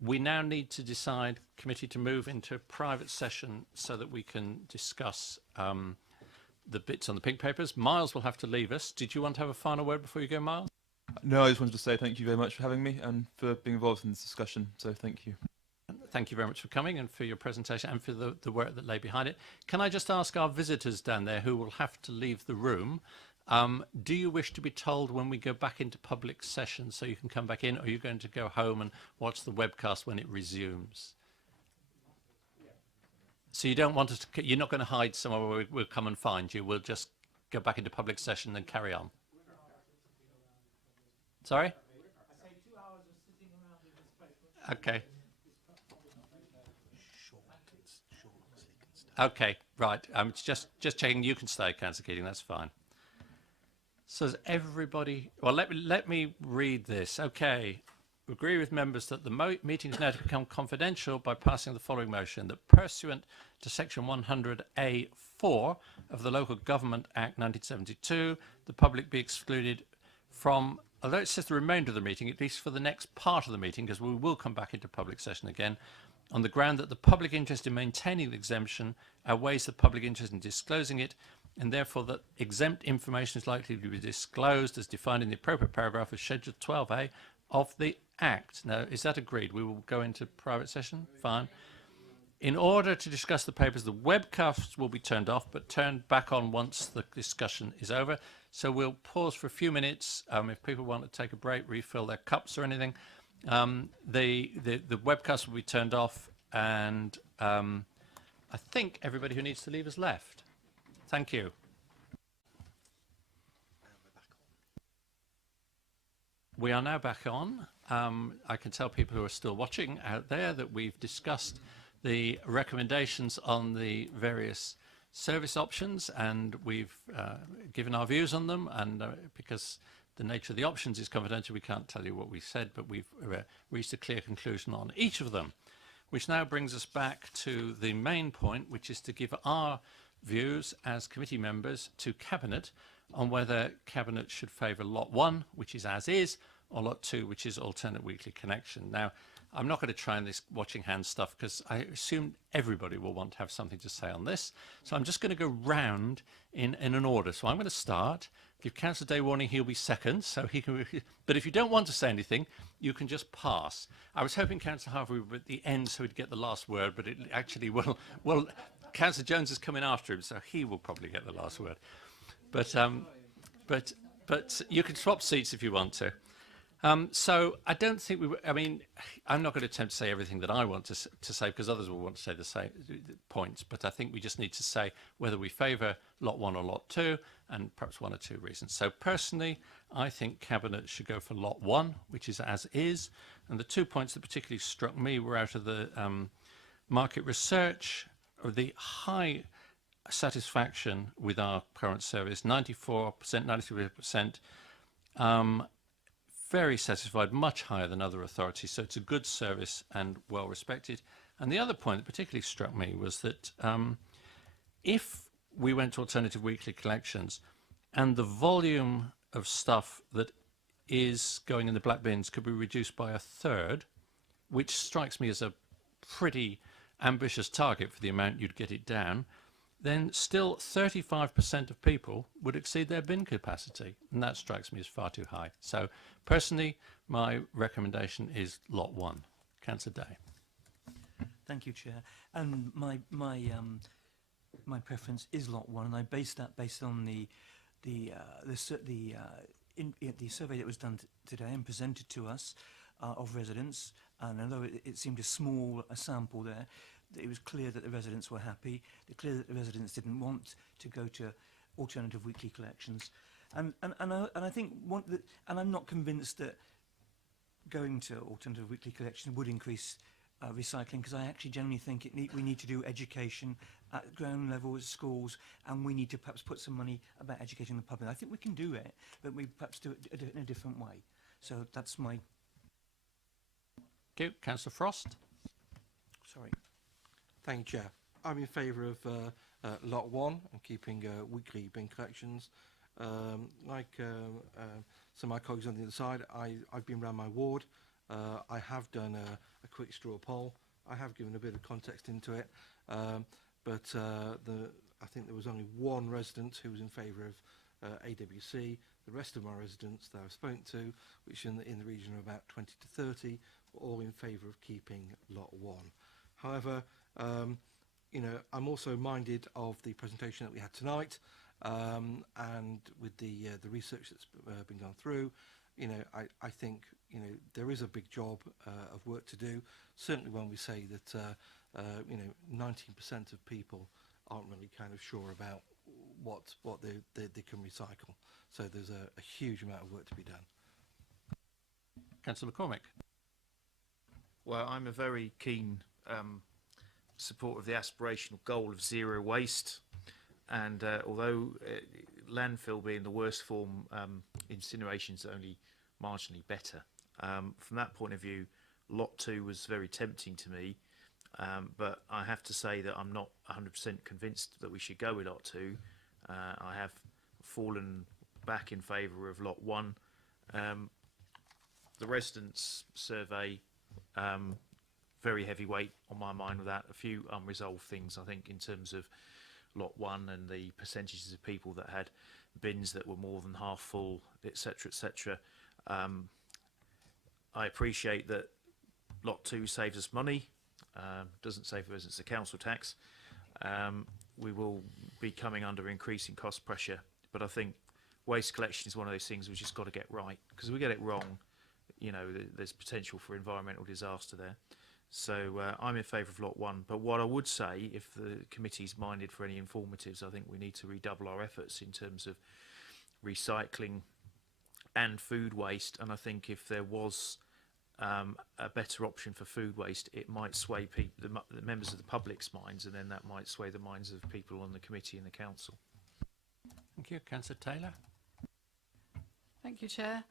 We now need to decide, committee, to move into a private session so that we can discuss the bits on the pink papers. Miles will have to leave us. Did you want to have a final word before you go, Miles? No, I just wanted to say thank you very much for having me and for being involved in this discussion. So thank you. Thank you very much for coming and for your presentation and for the work that lay behind it. Can I just ask our visitors down there who will have to leave the room, do you wish to be told when we go back into public session so you can come back in, or are you going to go home and watch the webcast when it resumes? So you don't want us to, you're not going to hide somewhere where we'll come and find you. We'll just go back into public session and carry on. Sorry? I say 2 hours of sitting around in this place. Okay. Okay, right. I'm just checking. You can stay, Councillor Keating. That's fine. So is everybody? Well, let me read this. Okay. Agree with members that the meeting is now to become confidential by passing the following motion: that pursuant to Section 100A(4) of the Local Government Act 1972, the public be excluded from, although it says the remainder of the meeting, at least for the next part of the meeting, because we will come back into public session again, on the ground that the public interest in maintaining the exemption outweighs the public interest in disclosing it, and therefore that exempt information is likely to be disclosed as defined in the appropriate paragraph of Schedule 12A of the Act. Now, is that agreed? We will go into private session? Fine. In order to discuss the papers, the webcast will be turned off, but turned back on once the discussion is over. So we'll pause for a few minutes. If people want to take a break, refill their cups or anything. The webcast will be turned off, and I think everybody who needs to leave has left. Thank you. We are now back on. I can tell people who are still watching out there that we've discussed the recommendations on the various service options, and we've given our views on them, and because the nature of the options is confidential, we can't tell you what we said, but we've reached a clear conclusion on each of them, which now brings us back to the main point, which is to give our views as committee members to Cabinet on whether Cabinet should favour Lot 1, which is as is, or Lot 2, which is alternate weekly connection. Now, I'm not going to try on this watching hand stuff because I assume everybody will want to have something to say on this. So I'm just going to go round in an order. So I'm going to start, give Councillor Day warning he'll be second, so he can. But if you don't want to say anything, you can just pass. I was hoping Councillor Harvey would be at the end so he'd get the last word, but it actually will. Well, Councillor Jones is coming after him, so he will probably get the last word. But you can swap seats if you want to. So I don't think I mean, I'm not going to attempt to say everything that I want to say because others will want to say the same points, but I think we just need to say whether we favour Lot 1 or Lot 2, and perhaps 1 or 2 reasons. So personally, I think Cabinet should go for Lot 1, which is as is, and the 2 points that particularly struck me were out of the market research, or the high satisfaction with our current service, 94%, 93%, very satisfied, much higher than other authorities. So it's a good service and well respected. And the other point that particularly struck me was that if we went to alternative weekly collections and the volume of stuff that is going in the black bins could be reduced by 1/3, which strikes me as a pretty ambitious target for the amount you'd get it down, then still 35% of people would exceed their bin capacity. And that strikes me as far too high. So personally, my recommendation is Lot 1. Councillor Day. Thank you, Chair. And my preference is Lot 1, and I base that based on the survey that was done today and presented to us of residents. And although it seemed a small sample there, that it was clear that the residents were happy, clear that the residents didn't want to go to alternative weekly collections. And I think and I'm not convinced that going to alternative weekly collection would increase recycling, because I actually generally think we need to do education at ground level at schools, and we need to perhaps put some money about educating the public. I think we can do it, but we perhaps do it in a different way. So that's my... Thank you. Councillor Frost. Sorry. Thank you, Chair. I'm in favour of Lot 1 and keeping weekly bin collections. Like some of my colleagues on the other side, I've been around my ward. I have done a quick straw poll. I have given a bit of context into it, but I think there was only one resident who was in favour of AWC. The rest of my residents that I've spoken to, which in the region of about 20 to 30, were all in favour of keeping Lot 1. However, you know, I'm also minded of the presentation that we had tonight, and with the research that's been gone through. You know, I think, you know, there is a big job of work to do. Certainly when we say that, you know, 19% of people aren't really kind of sure about what they can recycle. So there's a huge amount of work to be done. Councillor McCormick. Well, I'm a very keen supporter of the aspirational goal of zero waste. And although landfill being the worst form, incineration is only marginally better. From that point of view, Lot 2 was very tempting to me, but I have to say that I'm not 100% convinced that we should go with Lot 2. I have fallen back in favour of Lot 1. The residents' survey, very heavy weight on my mind with that. A few unresolved things, I think, in terms of Lot 1 and the percentages of people that had bins that were more than half full, etc., etc. I appreciate that Lot 2 saves us money, doesn't save the residents the council tax. We will be coming under increasing cost pressure, but I think waste collection is one of those things we've just got to get right, because if we get it wrong, you know, there's potential for environmental disaster there. So I'm in favour of Lot 1, but what I would say, if the committee's minded for any informatives, I think we need to redouble our efforts in terms of recycling and food waste. And I think if there was a better option for food waste, it might sway the members of the public's minds, and then that might sway the minds of people on the committee and the council. Thank you. Councillor Taylor. Thank you, Chair.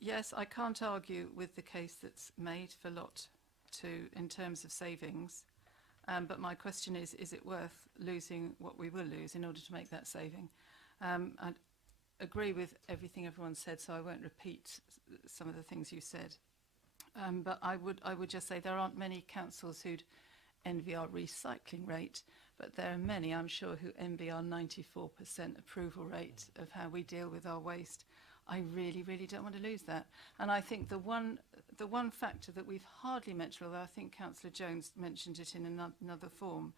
Yes, I can't argue with the case that's made for Lot 2 in terms of savings, but my question is it worth losing what we will lose in order to make that saving? I agree with everything everyone said, so I won't repeat some of the things you said. But I would just say there aren't many councils who'd envy our recycling rate, but there are many, I'm sure, who envy our 94% approval rate of how we deal with our waste. I really, really don't want to lose that. And I think the one factor that we've hardly mentioned, although I think Councillor Jones mentioned it in another form,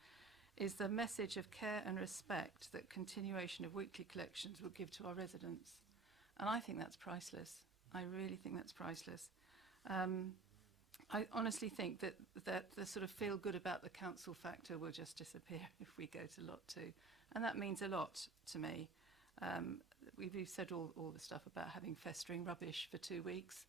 is the message of care and respect that continuation of weekly collections will give to our residents. And I think that's priceless. I really think that's priceless. I honestly think that the sort of feel good about the council factor will just disappear if we go to Lot 2. And that means a lot to me. We've said all the stuff about having festering rubbish for 2 weeks,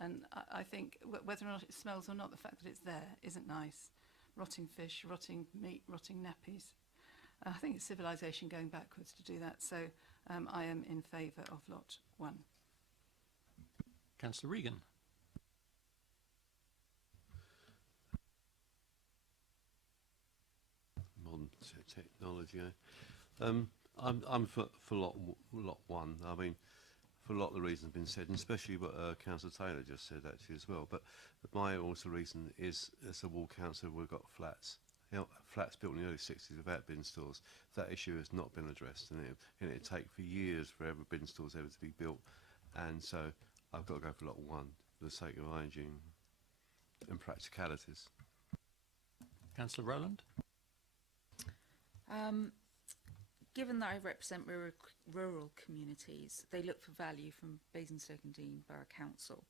and I think whether or not it smells or not, the fact that it's there isn't nice. Rotting fish, rotting meat, rotting nappies. I think it's civilization going backwards to do that, so I am in favour of Lot 1. Councillor Regan. Modern technology, eh? I'm for Lot 1. I mean, for a lot of the reasons been said, and especially what Councillor Taylor just said actually as well. But my also reason is, as a ward councillor, we've got flats. You know, flats built in the early 60s without bin stores. That issue has not been addressed, and it'd take for years for ever bin stores ever to be built. And so I've got to go for Lot 1 for the sake of hygiene and practicalities. Councillor Rowland. Given that I represent rural communities, they look for value from Basingstoke and Dean Borough Council.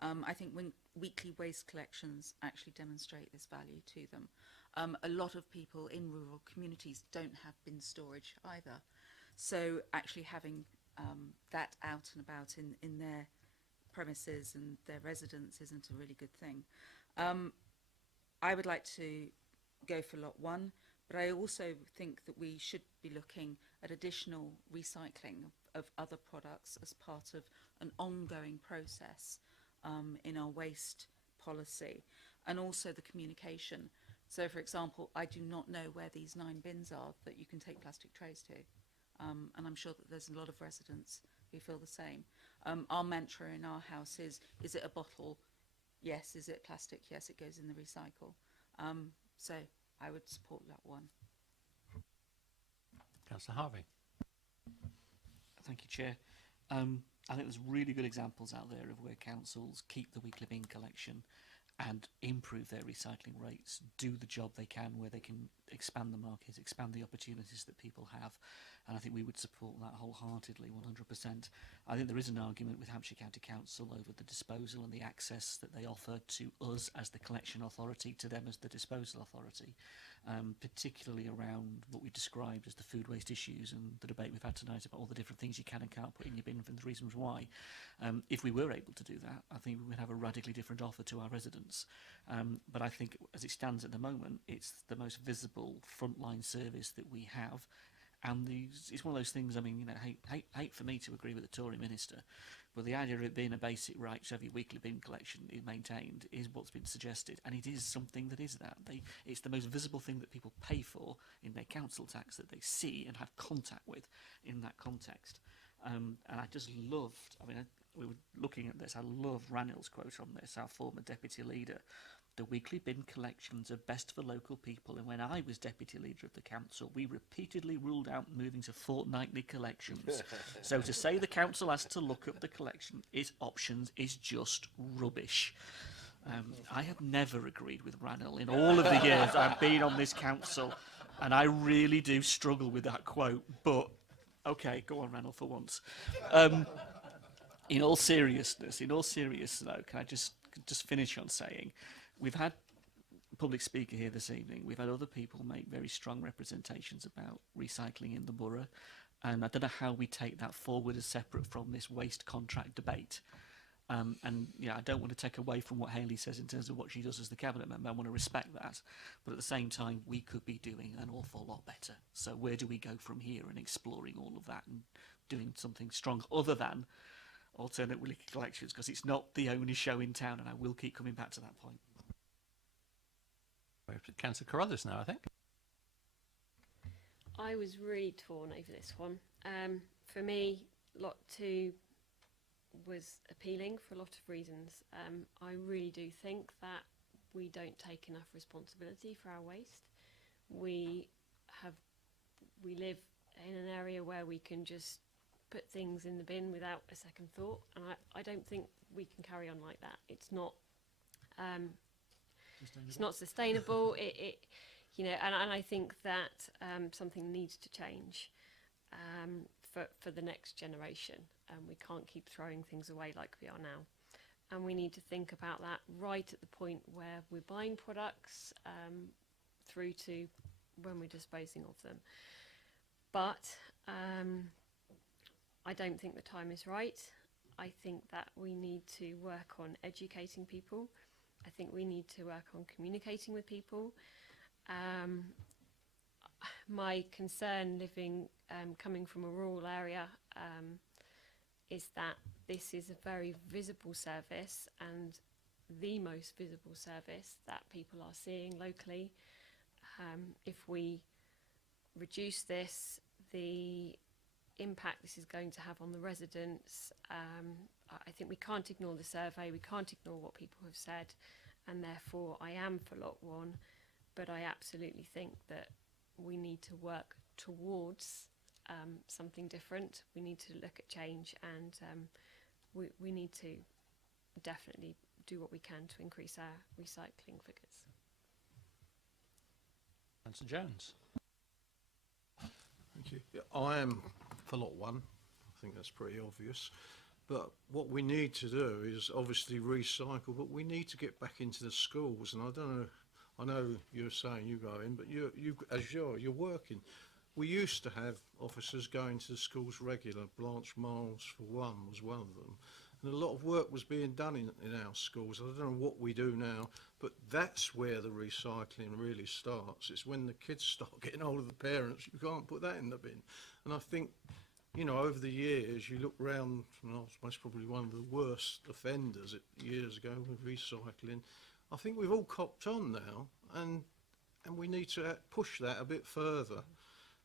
I think when weekly waste collections actually demonstrate this value to them. A lot of people in rural communities don't have bin storage either. So actually having that out and about in their premises and their residence isn't a really good thing. I would like to go for lot 1, but I also think that we should be looking at additional recycling of other products as part of an ongoing process in our waste policy, and also the communication. So, for example, I do not know where these 9 bins are that you can take plastic trays to, and I'm sure that there's a lot of residents who feel the same. Our mantra in our house is it a bottle? Yes. Is it plastic? Yes, it goes in the recycle. So I would support that one. Councillor Harvey. Thank you, Chair. I think there's really good examples out there of where councils keep the weekly bin collection and improve their recycling rates, do the job they can where they can expand the market, expand the opportunities that people have. And I think we would support that wholeheartedly, 100%. I think there is an argument with Hampshire County Council over the disposal and the access that they offer to us as the collection authority, to them as the disposal authority, particularly around what we described as the food waste issues and the debate we've had tonight about all the different things you can and can't put in your bin and the reasons why. If we were able to do that, I think we would have a radically different offer to our residents. But I think as it stands at the moment, it's the most visible frontline service that we have. And it's one of those things, I mean, you know, hate for me to agree with the Tory minister, but the idea of it being a basic right to have your weekly bin collection is maintained is what's been suggested, and it is something that is that. It's the most visible thing that people pay for in their council tax, that they see and have contact with in that context. And I just loved, I mean, we were looking at this, I love Ranil's quote on this, our former deputy leader. The weekly bin collections are best for local people, and when I was deputy leader of the council, we repeatedly ruled out moving to fortnightly collections. So to say the council has to look up the collection, its options, is just rubbish. I have never agreed with Ranil in all of the years I've been on this council, and I really do struggle with that quote, but okay, go on Ranil for once. In all seriousness though, can I just finish on saying, we've had a public speaker here this evening. We've had other people make very strong representations about recycling in the borough. And I don't know how we take that forward as separate from this waste contract debate. And yeah, I don't want to take away from what Hayley says in terms of what she does as the cabinet member. I want to respect that. But at the same time, we could be doing an awful lot better. So where do we go from here in exploring all of that and doing something strong other than alternate weekly collections? Because it's not the only show in town, and I will keep coming back to that point. Councillor Carruthers now, I think. I was really torn over this one. For me, lot 2 was appealing for a lot of reasons. I really do think that we don't take enough responsibility for our waste. We live in an area where we can just put things in the bin without a second thought, and I don't think we can carry on like that. It's not it's not sustainable. You know, and I think that something needs to change for the next generation. We can't keep throwing things away like we are now, and we need to think about that right at the point where we're buying products through to when we're disposing of them. But I don't think the time is right. I think that we need to work on educating people. I think we need to work on communicating with people. My concern coming from a rural area is that this is a very visible service, and the most visible service that people are seeing locally. If we reduce this, the impact this is going to have on the residents, I think we can't ignore the survey, we can't ignore what people have said, and therefore I am for lot 1, but I absolutely think that we need to work towards something different. We need to look at change, and we need to definitely do what we can to increase our recycling figures. Councillor Jones. Thank you. Yeah, I am for lot 1. I think that's pretty obvious. But what we need to do is obviously recycle, but we need to get back into the schools. And I don't know, I know you're saying you go in, but you're working. We used to have officers going to the schools regular. Blanche Miles, for one, was one of them. And a lot of work was being done in our schools. I don't know what we do now, but that's where the recycling really starts. It's when the kids start getting hold of the parents, you can't put that in the bin. And I think, you know, over the years, you look round, and I was most probably one of the worst offenders years ago with recycling. I think we've all copped on now, and we need to push that a bit further.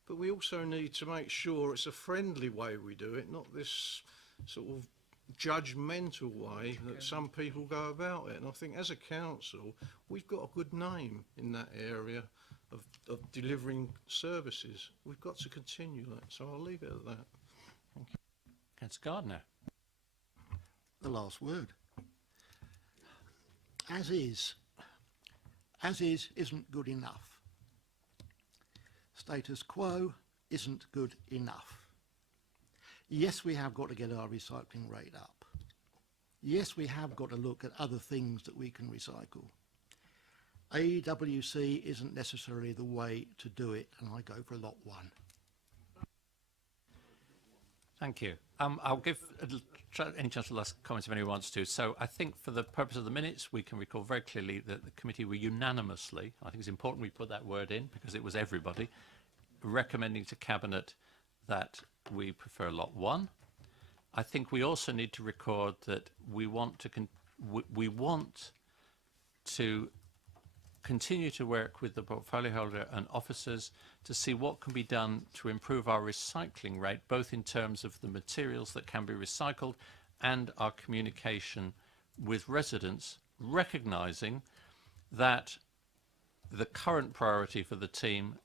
But we also need to make sure it's a friendly way we do it, not this sort of judgmental way that some people go about it. And I think as a council, we've got a good name in that area of delivering services. We've got to continue that, so I'll leave it at that. Thank you. Councillor Gardner. The last word. As is isn't good enough. Status quo isn't good enough. Yes, we have got to get our recycling rate up. Yes, we have got to look at other things that we can recycle. AWC isn't necessarily the way to do it, and I go for lot 1. Thank you. I'll give any chance to last comments if anyone wants to. So I think for the purpose of the minutes, we can recall very clearly that the committee were unanimously, I think it's important we put that word in because it was everybody, recommending to Cabinet that we prefer lot 1. I think we also need to record that we want to continue to work with the portfolio holder and officers to see what can be done to improve our recycling rate, both in terms of the materials that can be recycled and our communication with residents, recognising that the current priority for the team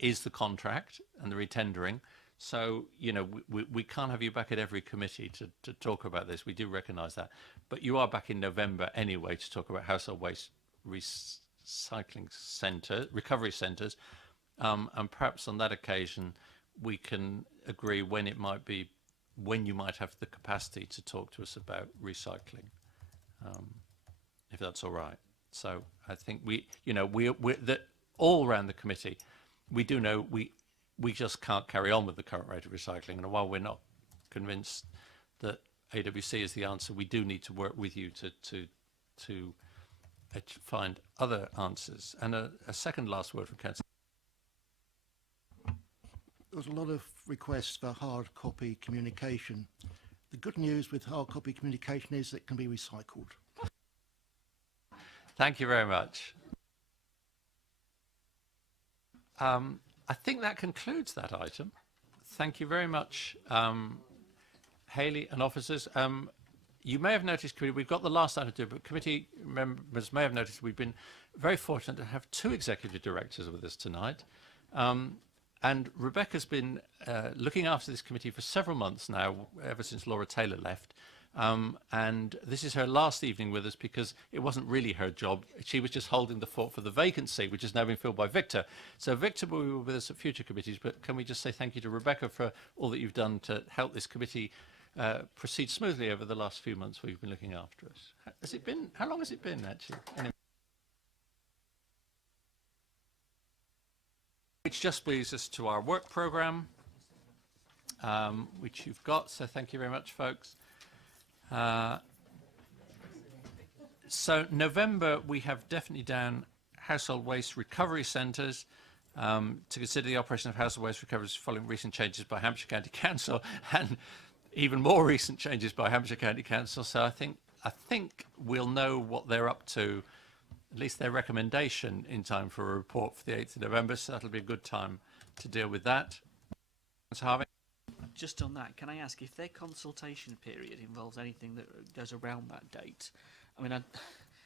is the contract and the retendering. So, you know, we can't have you back at every committee to talk about this. We do recognise that. But you are back in November anyway to talk about household waste recycling recovery centres. And perhaps on that occasion, we can agree when you might have the capacity to talk to us about recycling, if that's all right. So I think we're all around the committee, we do know we just can't carry on with the current rate of recycling. And while we're not convinced that AWC is the answer, we do need to work with you to find other answers. And a second last word from Councillor. There was a lot of requests for hard copy communication. The good news with hard copy communication is that it can be recycled. Thank you very much. I think that concludes that item. Thank you very much, Hayley and officers. You may have noticed, we've got the last item to do, but committee members may have noticed we've been very fortunate to have 2 executive directors with us tonight. And Rebecca's been looking after this committee for several months now, ever since Laura Taylor left. And this is her last evening with us because it wasn't really her job. She was just holding the fort for the vacancy, which has now been filled by Victor. So Victor will be with us at future committees, but can we just say thank you to Rebecca for all that you've done to help this committee proceed smoothly over the last few months we've been looking after us. How long has it been, actually? Anyway. Which just brings us to our work programme, which you've got, so thank you very much, folks. So November, we have definitely down household waste recovery centres to consider the operation of household waste recoveries following recent changes by Hampshire County Council and even more recent changes by Hampshire County Council. So I think we'll know what they're up to, at least their recommendation, in time for a report for the 8th of November. So that'll be a good time to deal with that. Mr. Harvey? Just on that, can I ask if their consultation period involves anything that goes around that date? I mean,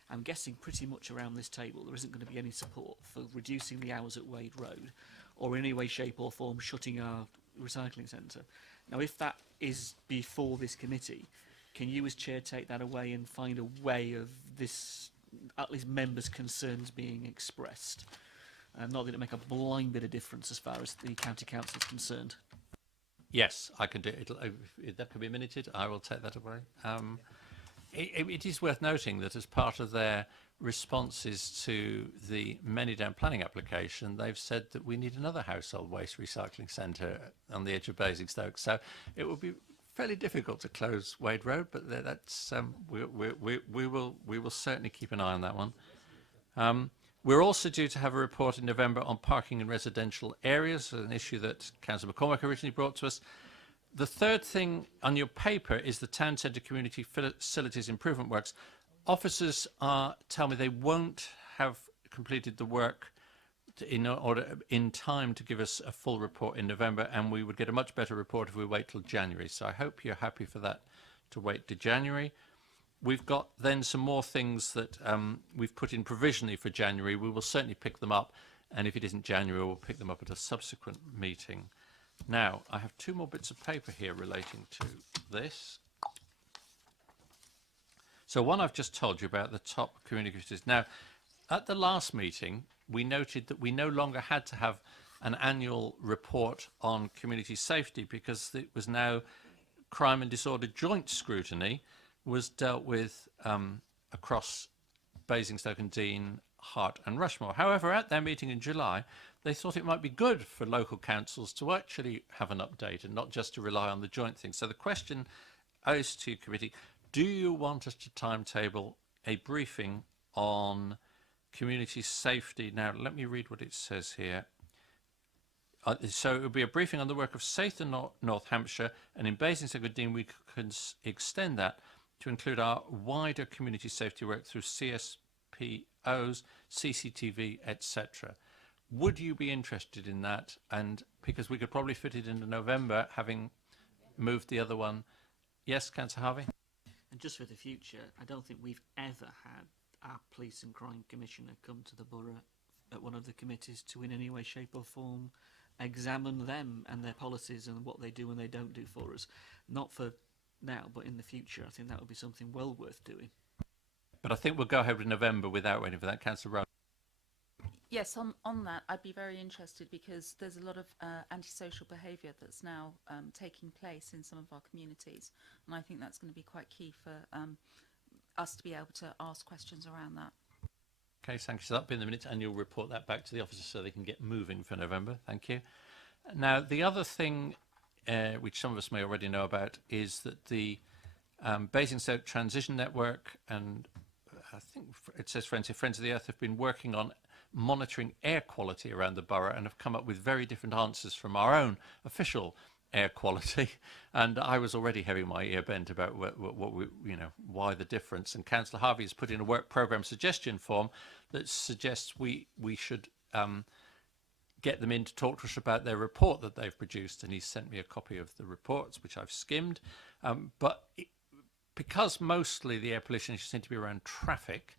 I'm guessing pretty much around this table there isn't going to be any support for reducing the hours at Wade Road or in any way, shape or form shutting our recycling centre. Now, if that is before this committee, can you as chair take that away and find a way of this, at least members' concerns being expressed? Not that it make a blind bit of difference as far as the county council is concerned. Yes, I can do it. If that can be minuted, I will take that away. It is worth noting that as part of their responses to the Manydown planning application, they've said that we need another household waste recycling centre on the edge of Basingstoke. So it will be fairly difficult to close Wade Road, but that's we will certainly keep an eye on that one. We're also due to have a report in November on parking in residential areas, an issue that Councillor McCormack originally brought to us. The third thing on your paper is the Town Centre Community Facilities Improvement Works. Officers tell me they won't have completed the work in time to give us a full report in November, and we would get a much better report if we wait till January. So I hope you're happy for that to wait to January. We've got then some more things that we've put in provisionally for January. We will certainly pick them up, and if it isn't January, we'll pick them up at a subsequent meeting. Now, I have two more bits of paper here relating to this. So one I've just told you about, the top communities. Now, at the last meeting, we noted that we no longer had to have an annual report on community safety because it was now crime and disorder joint scrutiny was dealt with across Basingstoke and Dean, Hart and Rushmore. However, at their meeting in July, they thought it might be good for local councils to actually have an update and not just to rely on the joint thing. So the question is to committee, do you want us to timetable a briefing on community safety? Now, let me read what it says here. So it will be a briefing on the work of Saith and North Hampshire, and in Basingstoke and Dean we can extend that to include our wider community safety work through CSPOs, CCTV, etc. Would you be interested in that? And because we could probably fit it into November, having moved the other one. Yes, Councillor Harvey? And just for the future, I don't think we've ever had our Police and Crime Commissioner come to the borough at one of the committees to in any way, shape or form examine them and their policies and what they do and they don't do for us. Not for now, but in the future. I think that would be something well worth doing. But I think we'll go ahead with November without waiting for that. Councillor Rowe. Yes, on that, I'd be very interested because there's a lot of antisocial behaviour that's now taking place in some of our communities, and I think that's going to be quite key for us to be able to ask questions around that. Okay, thank you. So that'll be in the minutes, and you'll report that back to the officers so they can get moving for November. Thank you. Now, the other thing, which some of us may already know about, is that the Basingstoke Transition Network and I think it says Friends of the Earth have been working on monitoring air quality around the borough and have come up with very different answers from our own official air quality. And I was already having my ear bent about what we, why the difference. And Councillor Harvey has put in a work programme suggestion form that suggests we should get them in to talk to us about their report that they've produced. And he's sent me a copy of the reports, which I've skimmed. Because mostly the air pollution issues seem to be around traffic,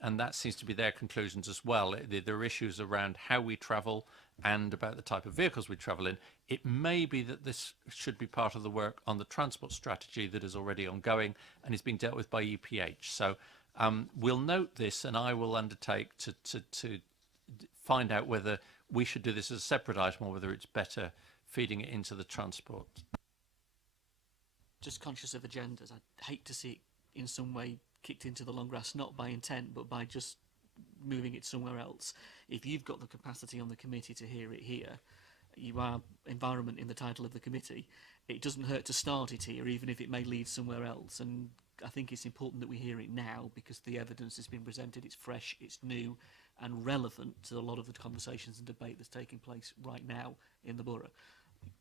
and that seems to be their conclusions as well. There are issues around how we travel and about the type of vehicles we travel in. It may be that this should be part of the work on the transport strategy that is already ongoing and is being dealt with by EPH. So we'll note this, and I will undertake to find out whether we should do this as a separate item or whether it's better feeding it into the transport. Just conscious of agendas, I'd hate to see it in some way kicked into the long grass, not by intent, but by just moving it somewhere else. If you've got the capacity on the committee to hear it here, you are environment in the title of the committee, it doesn't hurt to start it here, even if it may lead somewhere else. And I think it's important that we hear it now because the evidence has been presented, it's fresh, it's new and relevant to a lot of the conversations and debate that's taking place right now in the borough.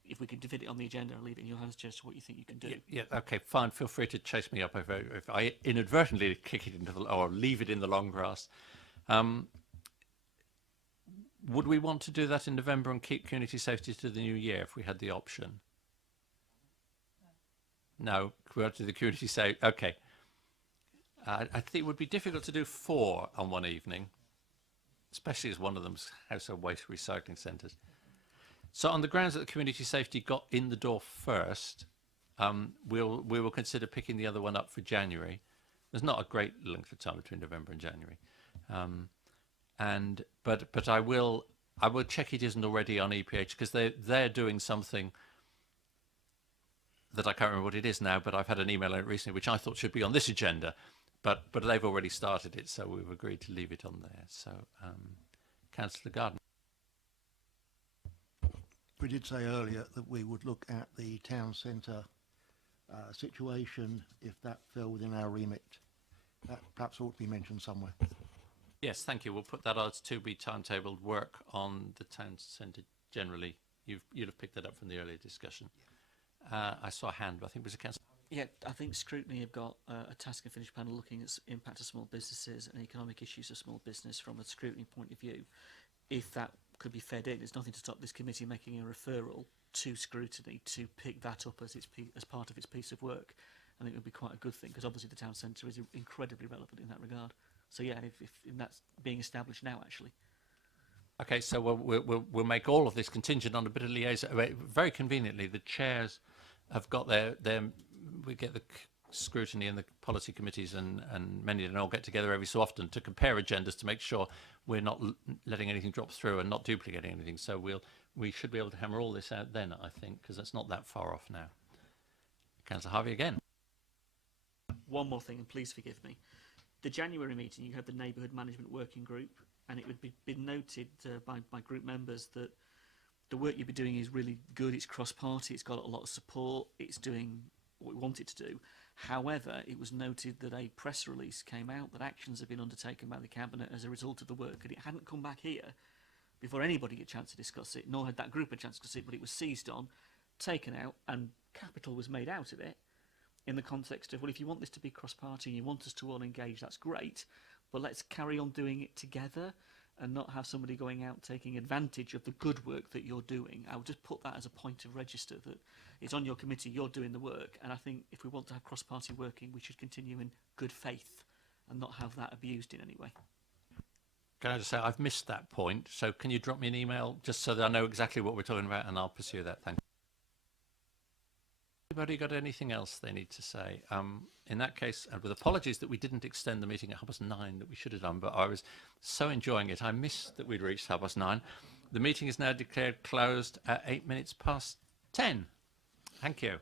If we can fit it on the agenda, I'll leave it in your hands, Chair, to what you think you can do. Yeah, okay, fine. Feel free to chase me up if I inadvertently kick it into or leave it in the long grass. Would we want to do that in November and keep community safety to the new year if we had the option? No, we want to do the community safety. Okay. I think it would be difficult to do 4 on one evening, especially as one of them's household waste recycling centres. So on the grounds that the community safety got in the door first, we will consider picking the other one up for January. There's not a great length of time between November and January, but I will check it isn't already on EPH because they're doing something that I can't remember what it is now, but I've had an email on it recently, which I thought should be on this agenda, but they've already started it, so we've agreed to leave it on there. So, Councillor Garden. We did say earlier that we would look at the town centre situation if that fell within our remit. That perhaps ought to be mentioned somewhere. Yes, thank you. We'll put that as to be timetabled work on the town centre generally. You'd have picked that up from the earlier discussion. I saw a hand, but I think it was a councillor. Yeah, I think scrutiny have got a task and finish panel looking at impact of small businesses and economic issues of small business from a scrutiny point of view. If that could be fed in, there's nothing to stop this committee making a referral to scrutiny to pick that up as as part of its piece of work. I think it would be quite a good thing because obviously the town centre is incredibly relevant in that regard. So yeah, if that's being established now actually. Okay, so we'll make all of this contingent on a bit of liaison. Very conveniently, the chairs have got their we get the scrutiny and the policy committees and many of them all get together every so often to compare agendas to make sure we're not letting anything drop through and not duplicating anything. So we should be able to hammer all this out then, I think, because that's not that far off now. Councillor Harvey again. One more thing, and please forgive me. The January meeting, you had the Neighbourhood Management Working Group, and it would be noted by group members that the work you've been doing is really good. It's cross-party. It's got a lot of support. It's doing what we want it to do. However, it was noted that a press release came out that actions have been undertaken by the Cabinet as a result of the work, and it hadn't come back here before anybody had a chance to discuss it, nor had that group a chance to discuss it, but it was seized on, taken out, and capital was made out of it in the context of, well, if you want this to be cross-party and you want us to all engage, that's great, but let's carry on doing it together and not have somebody going out taking advantage of the good work that you're doing. I would just put that as a point of register, that it's on your committee, you're doing the work, and I think if we want to have cross-party working, we should continue in good faith and not have that abused in any way. Can I just say, I've missed that point, so can you drop me an email just so that I know exactly what we're talking about and I'll pursue that. Thank you. Anybody got anything else they need to say? In that case, and with apologies that we didn't extend the meeting at 9:30 that we should have done, but I was so enjoying it, I missed that we'd reached 9:30. The meeting is now declared closed at 10:08. Thank you.